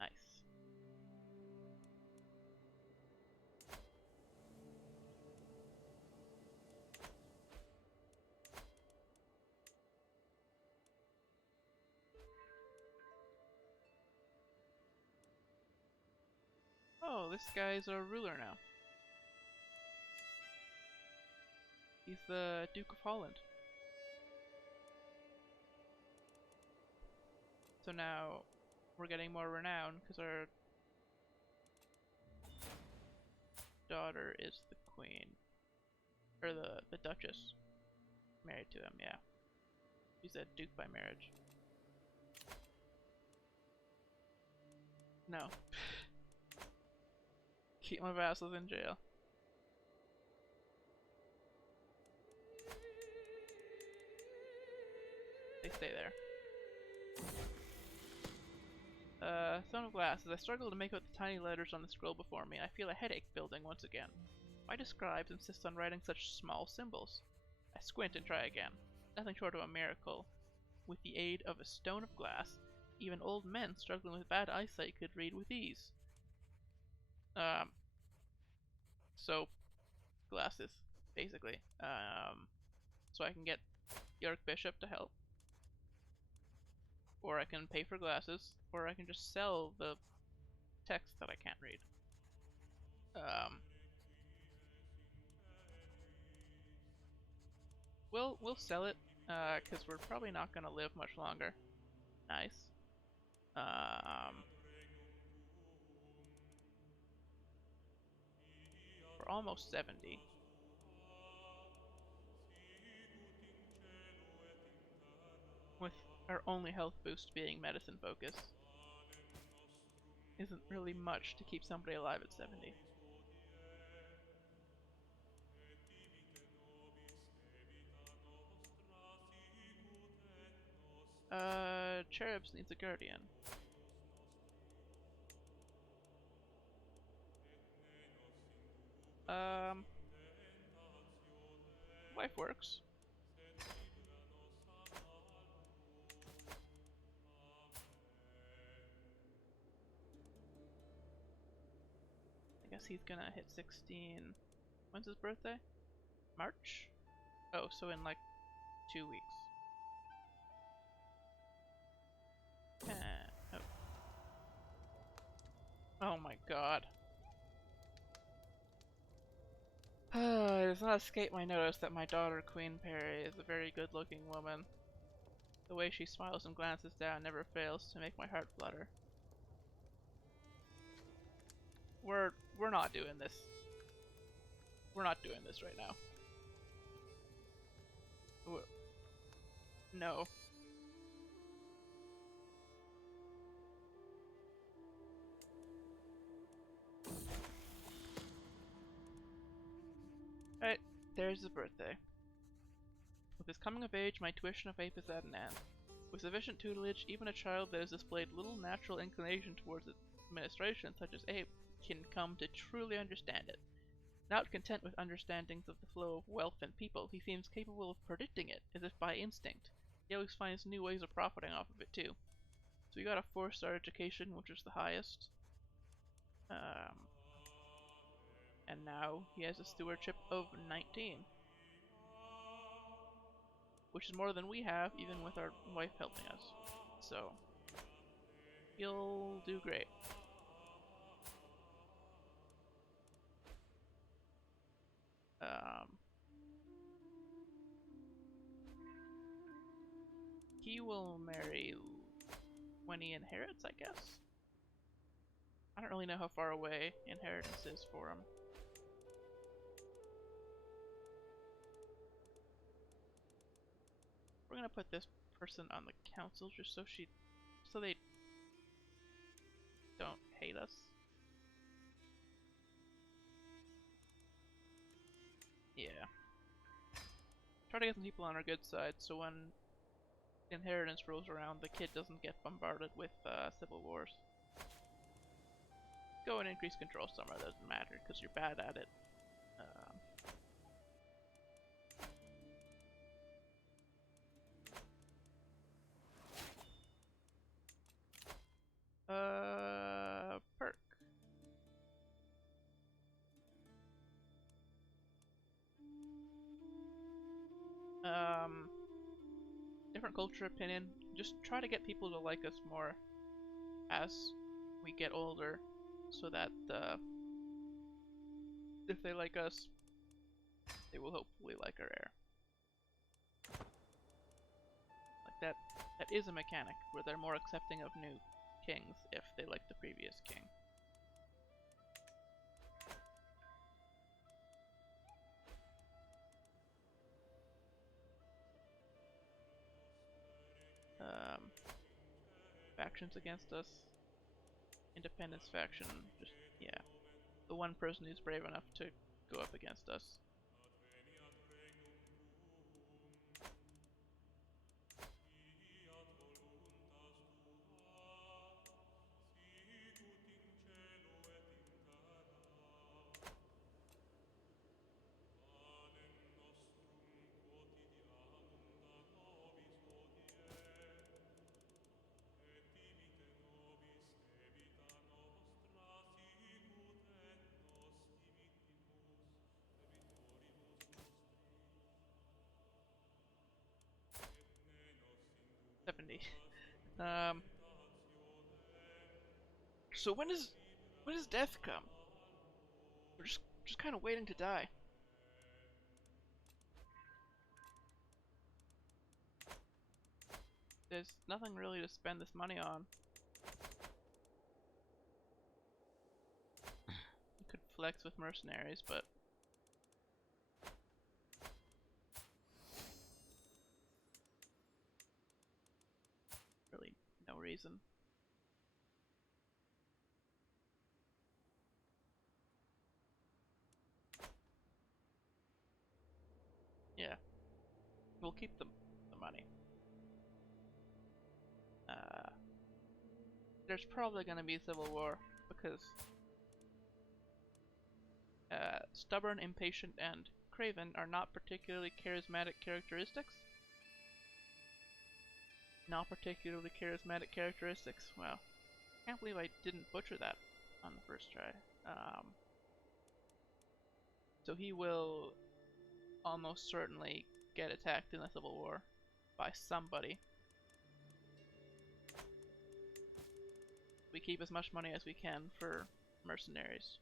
Nice. Oh, this guy's a ruler now. He's the Duke of Holland. So now we're getting more renown because our daughter is the queen. Or the duchess. Married to him, yeah. She's a duke by marriage. No. Keep my vassals in jail. They stay there. Stone of Glass. As I struggle to make out the tiny letters on the scroll before me, I feel a headache building once again. Why do scribes insist on writing such small symbols? I squint and try again. Nothing short of a miracle. With the aid of a stone of glass, even old men struggling with bad eyesight could read with ease. So, glasses, basically. So I can get York Bishop to help. Or I can pay for glasses, or I can just sell the text that I can't read. We'll sell it, cause we're probably not gonna live much longer. Nice. We're almost 70. With our only health boost being medicine focus. Isn't really much to keep somebody alive at 70. Cherubs needs a guardian. Wife works. I guess he's gonna hit 16. When's his birthday? March? Oh, so in like 2 weeks. Oh. Oh my god. It does not escape my notice that my daughter, Queen Perry, is a very good-looking woman. The way she smiles and glances down never fails to make my heart flutter. We're not doing this. We're not doing this right now. No. Alright, there's his birthday. With his coming of age, my tuition of ape is at an end. With sufficient tutelage, even a child that has displayed little natural inclination towards administration, such as ape, can come to truly understand it. Not content with understandings of the flow of wealth and people, he seems capable of predicting it, as if by instinct. He always finds new ways of profiting off of it too. So we got a 4-star education, which is the highest. And now he has a stewardship of 19. Which is more than we have, even with our wife helping us. So, he'll do great. he will marry when he inherits, I guess. I don't really know how far away inheritance is for him. We're gonna put this person on the council just so they don't hate us. Yeah. Try to get some people on our good side so when inheritance rolls around, the kid doesn't get bombarded with civil wars. Go and increase control somewhere, doesn't matter because you're bad at it. Perk. Different culture opinion. Just try to get people to like us more as we get older, so that if they like us, they will hopefully like our heir. Like that is a mechanic where they're more accepting of new kings if they like the previous king. Factions against us. Independence faction, just, yeah. The one person who's brave enough to go up against us. So when does death come? We're just kind of waiting to die. There's nothing really to spend this money on. You could flex with mercenaries, but really no reason. Yeah, we'll keep the money. There's probably gonna be civil war because stubborn, impatient, and craven are not particularly charismatic characteristics. Not particularly charismatic characteristics. Wow, can't believe I didn't butcher that on the first try. So he will almost certainly get attacked in a civil war by somebody. We keep as much money as we can for mercenaries.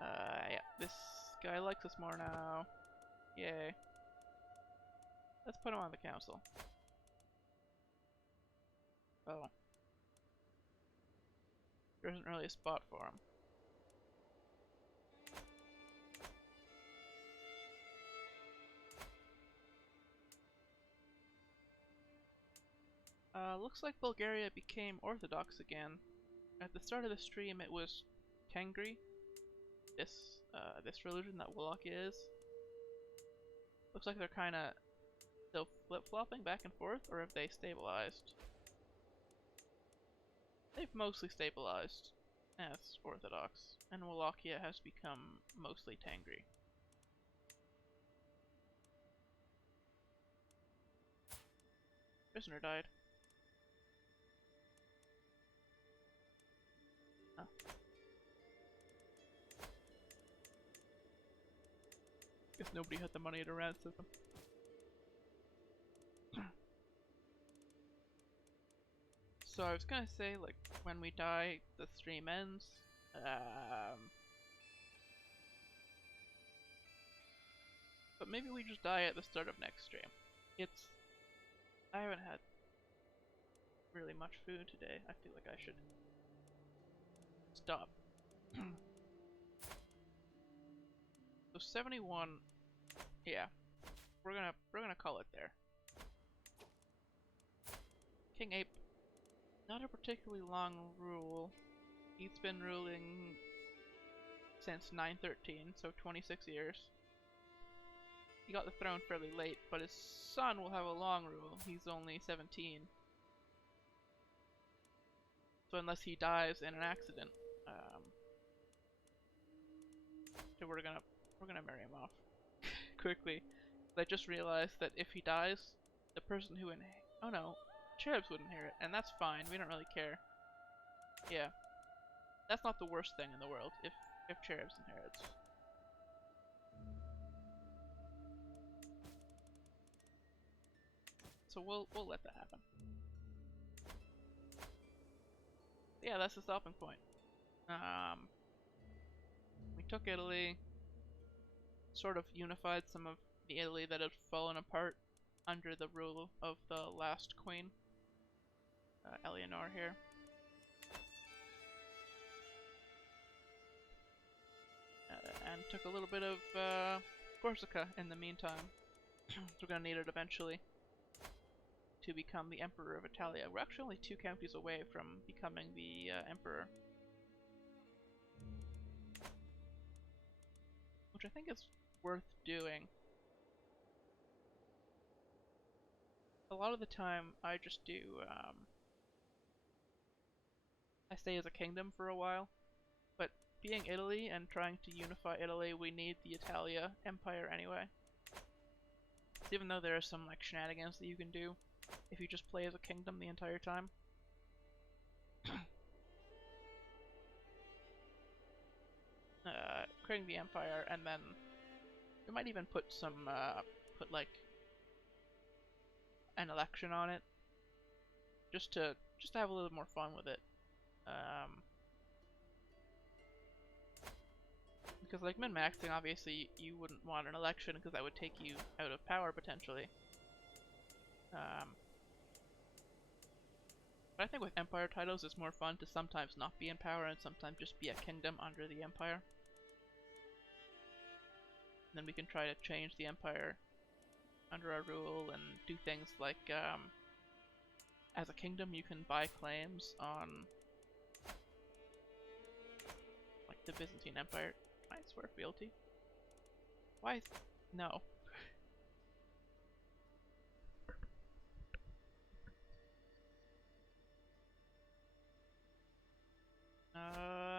Yeah, this guy likes us more now. Yay. Let's put him on the council. Oh. There isn't really a spot for him. Looks like Bulgaria became Orthodox again. At the start of the stream it was Tengri, this religion that Wallachia is. Looks like they're kinda still flip-flopping back and forth, or have they stabilized? They've mostly stabilized as Orthodox, and Wallachia has become mostly Tengri. Prisoner died. Huh. Guess nobody had the money to ransom them. So I was gonna say, like, when we die, the stream ends. maybe we just die at the start of next stream. I haven't had really much food today. I feel like I should stop. So 71, yeah, we're gonna call it there. King Ape, not a particularly long rule. He's been ruling since 913, so 26 years. He got the throne fairly late, but his son will have a long rule. He's only 17. So unless he dies in an accident, so we're gonna marry him off quickly. But I just realized that if he dies, the person who oh no, cherubs would inherit, and that's fine. We don't really care. Yeah, that's not the worst thing in the world if cherubs inherits. So we'll let that happen. Yeah, that's the stopping point. We took Italy, sort of unified some of the Italy that had fallen apart under the rule of the last queen, Eleanor here. And took a little bit of Corsica in the meantime. We're gonna need it eventually to become the Emperor of Italia. We're actually only 2 counties away from becoming the Emperor. Which I think is worth doing. A lot of the time I just do, I stay as a kingdom for a while, but being Italy and trying to unify Italy, we need the Italia Empire anyway. So even though there are some like shenanigans that you can do if you just play as a kingdom the entire time. Creating the empire, and then we might even put some, put like an election on it, just to have a little more fun with it. Because like min-maxing, obviously you wouldn't want an election because that would take you out of power potentially. But I think with empire titles it's more fun to sometimes not be in power and sometimes just be a kingdom under the empire. And then we can try to change the empire under our rule and do things like, as a kingdom you can buy claims on like the Byzantine Empire. Can I swear fealty? Why is... no.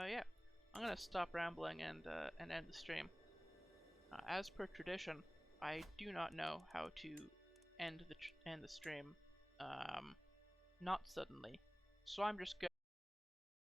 Yeah. I'm gonna stop rambling and end the stream. As per tradition, I do not know how to end the stream, not suddenly. So I'm just